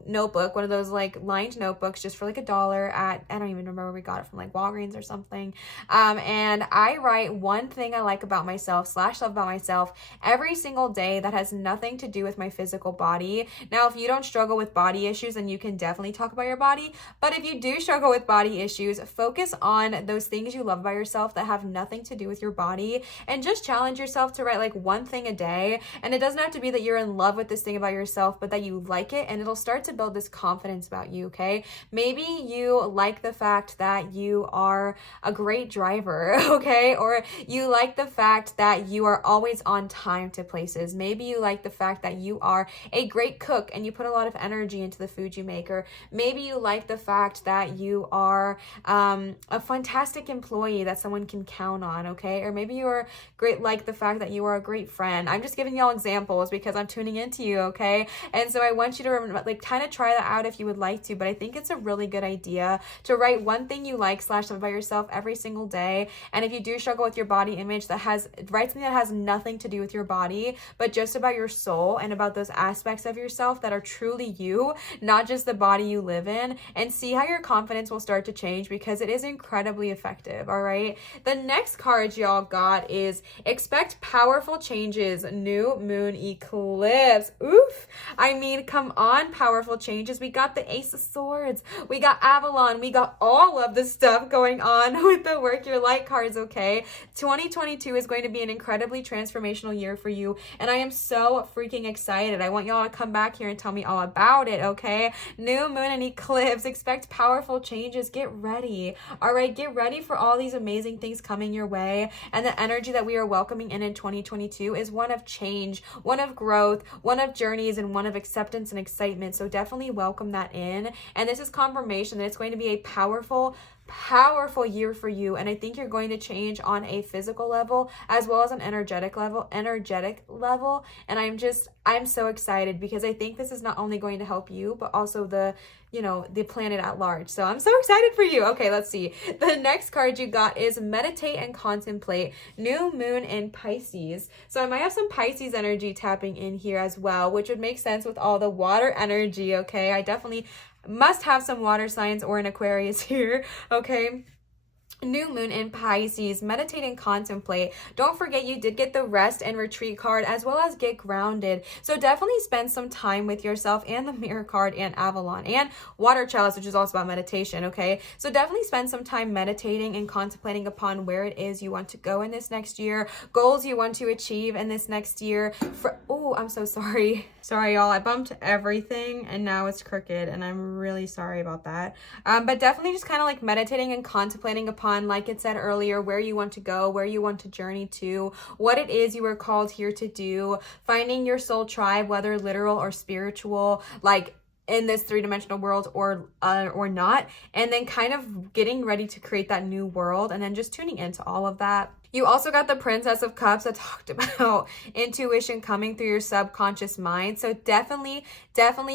notebook, one of those like lined notebooks just for like $1 at, I don't even remember where we got it from, like Walgreens or something. And I write one thing I like about myself / love about myself every single day that has nothing to do with my physical body. Now, if you don't struggle with body issues, then you can definitely talk about your body. But if you do struggle with body issues, focus on those things you love about yourself that have nothing to do with your body, and just challenge yourself to write like one thing a day. And it doesn't have to be that you're in love with this thing about yourself, but that you like it, and it'll start to build this confidence about you, okay? Maybe you like the fact that you are a great driver, okay? Or you like the fact that you are always on time to places. Maybe you like the fact that you are a great cook and you put a lot of energy into the food you make. Or maybe you like the fact that you are a fantastic employee that someone can count on, okay? Or maybe you're great, like the fact that you are a great friend. I'm just giving y'all examples because I'm tuning into you, okay? And so I want you to remember, like, kind of try that out if you would like to, but I think it's a really good idea to write one thing you like / love about yourself every single day. And if you do struggle with your body image, write something that has nothing to do with your body, but just about your soul and about those aspects of yourself that are truly you, not just the body you live in, and see how your confidence will start to change, because it is incredibly effective, vibe, all right? The next card y'all got is expect powerful changes, new moon eclipse. Oof. I mean, come on, powerful changes. We got the Ace of Swords. We got Avalon. We got all of the stuff going on with the Work Your Light cards, okay? 2022 is going to be an incredibly transformational year for you, and I am so freaking excited. I want y'all to come back here and tell me all about it, okay? New moon and eclipse. Expect powerful changes. Get ready. All right, get ready for all these amazing things coming your way. And the energy that we are welcoming in 2022 is one of change, one of growth, one of journeys, and one of acceptance and excitement. So definitely welcome that in. And this is confirmation that it's going to be a powerful year for you, and I think you're going to change on a physical level as well as an energetic level, and I'm so excited because I think this is not only going to help you but also the planet at large. So I'm so excited for you. Okay, let's see. The next card you got is meditate and contemplate, new moon in Pisces. So I might have some Pisces energy tapping in here as well, which would make sense with all the water energy, okay? I definitely must have some water signs or an Aquarius here, okay? New moon in Pisces, meditate and contemplate. Don't forget you did get the rest and retreat card as well as get grounded. So definitely spend some time with yourself and the mirror card and Avalon and water chalice, which is also about meditation, okay? So definitely spend some time meditating and contemplating upon where it is you want to go in this next year, goals you want to achieve in this next year. Oh, I'm so sorry. Sorry, y'all. I bumped everything and now it's crooked and I'm really sorry about that. But definitely just kind of like meditating and contemplating upon, like it said earlier, where you want to go, where you want to journey to, what it is you were called here to do, finding your soul tribe, whether literal or spiritual, like in this three-dimensional world or not, and then kind of getting ready to create that new world and then just tuning into all of that. You also got the Princess of Cups that talked about intuition coming through your subconscious mind. So definitely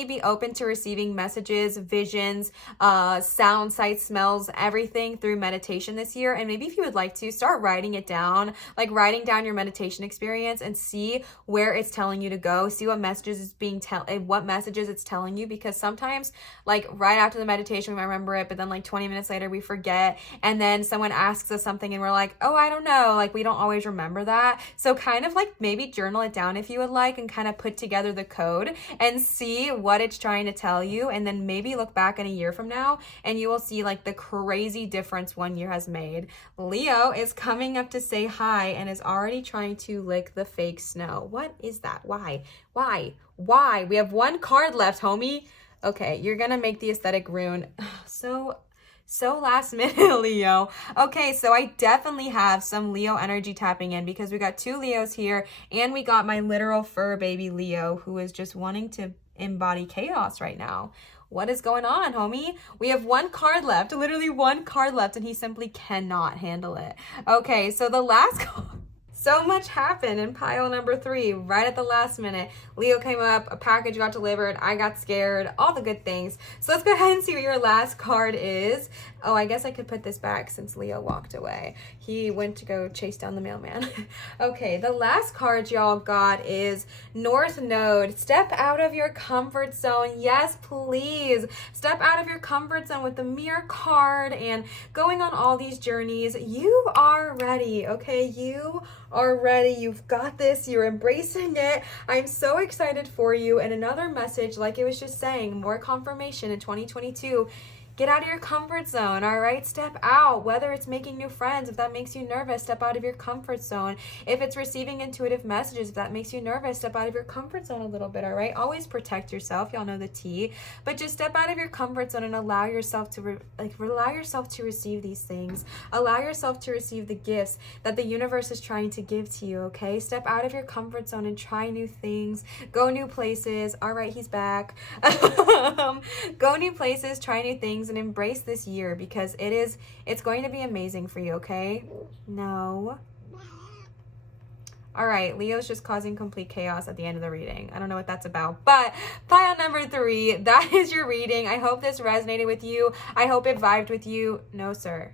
be open to receiving messages, visions, sounds, sights, smells, everything through meditation this year. And maybe if you would like to, start writing it down, like writing down your meditation experience and see where it's telling you to go. See what messages it's telling you, because sometimes like right after the meditation we might remember it, but then like 20 minutes later we forget, and then someone asks us something and we're like, oh, I don't know. Like we don't always remember that. So kind of like maybe journal it down if you would like and kind of put together the code and see what it's trying to tell you, and then maybe look back in a year from now and you will see like the crazy difference 1 year has made. Leo is coming up to say hi and is already trying to lick the fake snow. What is that? Why? We have 1 card left, homie. Okay, you're gonna make the aesthetic rune. So last minute, Leo. Okay, so I definitely have some Leo energy tapping in because we got 2 Leos here and we got my literal fur baby Leo who is just wanting to embody chaos right now. What is going on, homie? We have 1 card left, literally 1 card left, and he simply cannot handle it. Okay, so the last card. So much happened in pile number 3 right at the last minute. Leo came up, a package got delivered, I got scared, all the good things. So let's go ahead and see what your last card is. Oh, I guess I could put this back since Leo walked away. He went to go chase down the mailman. Okay, the last card y'all got is North Node. Step out of your comfort zone. Yes, please. Step out of your comfort zone with the mirror card and going on all these journeys. You are ready, okay? You are ready. You've got this. You're embracing it. I'm so excited for you. And another message, like it was just saying, more confirmation in 2022. Get out of your comfort zone, all right? Step out, whether it's making new friends, if that makes you nervous, step out of your comfort zone. If it's receiving intuitive messages, if that makes you nervous, step out of your comfort zone a little bit, all right? Always protect yourself. Y'all know the T. But just step out of your comfort zone and allow yourself to allow yourself to receive these things. Allow yourself to receive the gifts that the universe is trying to give to you, okay? Step out of your comfort zone and try new things. Go new places. All right, he's back. Go new places, try new things, and embrace this year because it's going to be amazing for you, okay? No. All right, Leo's just causing complete chaos at the end of the reading. I don't know what that's about, but pile number 3, that is your reading. I hope this resonated with you. I hope it vibed with you. No, sir.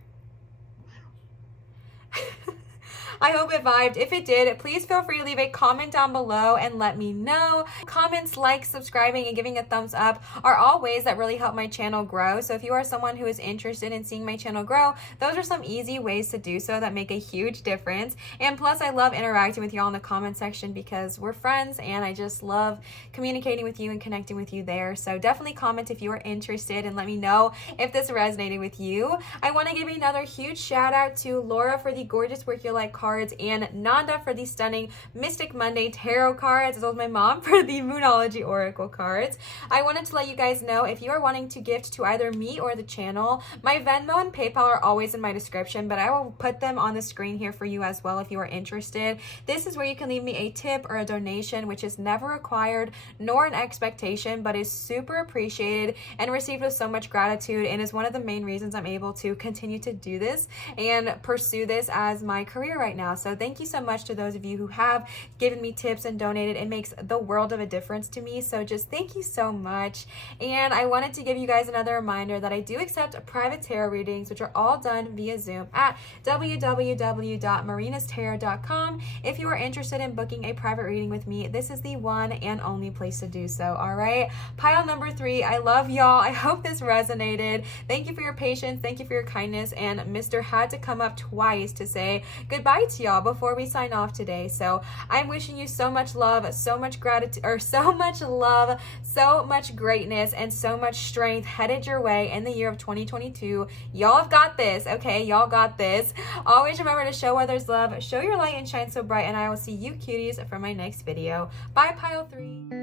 I hope it vibed. If it did, please feel free to leave a comment down below and let me know. Comments, likes, subscribing, and giving a thumbs up are all ways that really help my channel grow. So if you are someone who is interested in seeing my channel grow, those are some easy ways to do so that make a huge difference. And plus, I love interacting with y'all in the comment section because we're friends and I just love communicating with you and connecting with you there. So definitely comment if you are interested and let me know if this resonated with you. I want to give another huge shout out to Laura for the gorgeous Work Your Light cards and Nanda for the stunning Mystic Monday tarot cards, as well as my mom for the Moonology Oracle cards. I wanted to let you guys know if you are wanting to gift to either me or the channel, my Venmo and PayPal are always in my description, but I will put them on the screen here for you as well if you are interested. This is where you can leave me a tip or a donation, which is never required nor an expectation, but is super appreciated and received with so much gratitude, and is one of the main reasons I'm able to continue to do this and pursue this as my career right now. So thank you so much to those of you who have given me tips and donated. It makes the world of a difference to me. So just thank you so much. And I wanted to give you guys another reminder that I do accept private tarot readings, which are all done via Zoom at www.marinatarot.com. If you are interested in booking a private reading with me, this is the one and only place to do so. All right. Pile number 3. I love y'all. I hope this resonated. Thank you for your patience. Thank you for your kindness. And Mr. had to come up twice to say goodbye to y'all before we sign off today. So I'm wishing you so much love, so much gratitude, or so much love, so much greatness, and so much strength headed your way in the year of 2022. Y'all have got this, okay? Y'all got this. Always remember to show others love, show your light, and shine so bright. And I will see you cuties for my next video. Bye, Pile 3.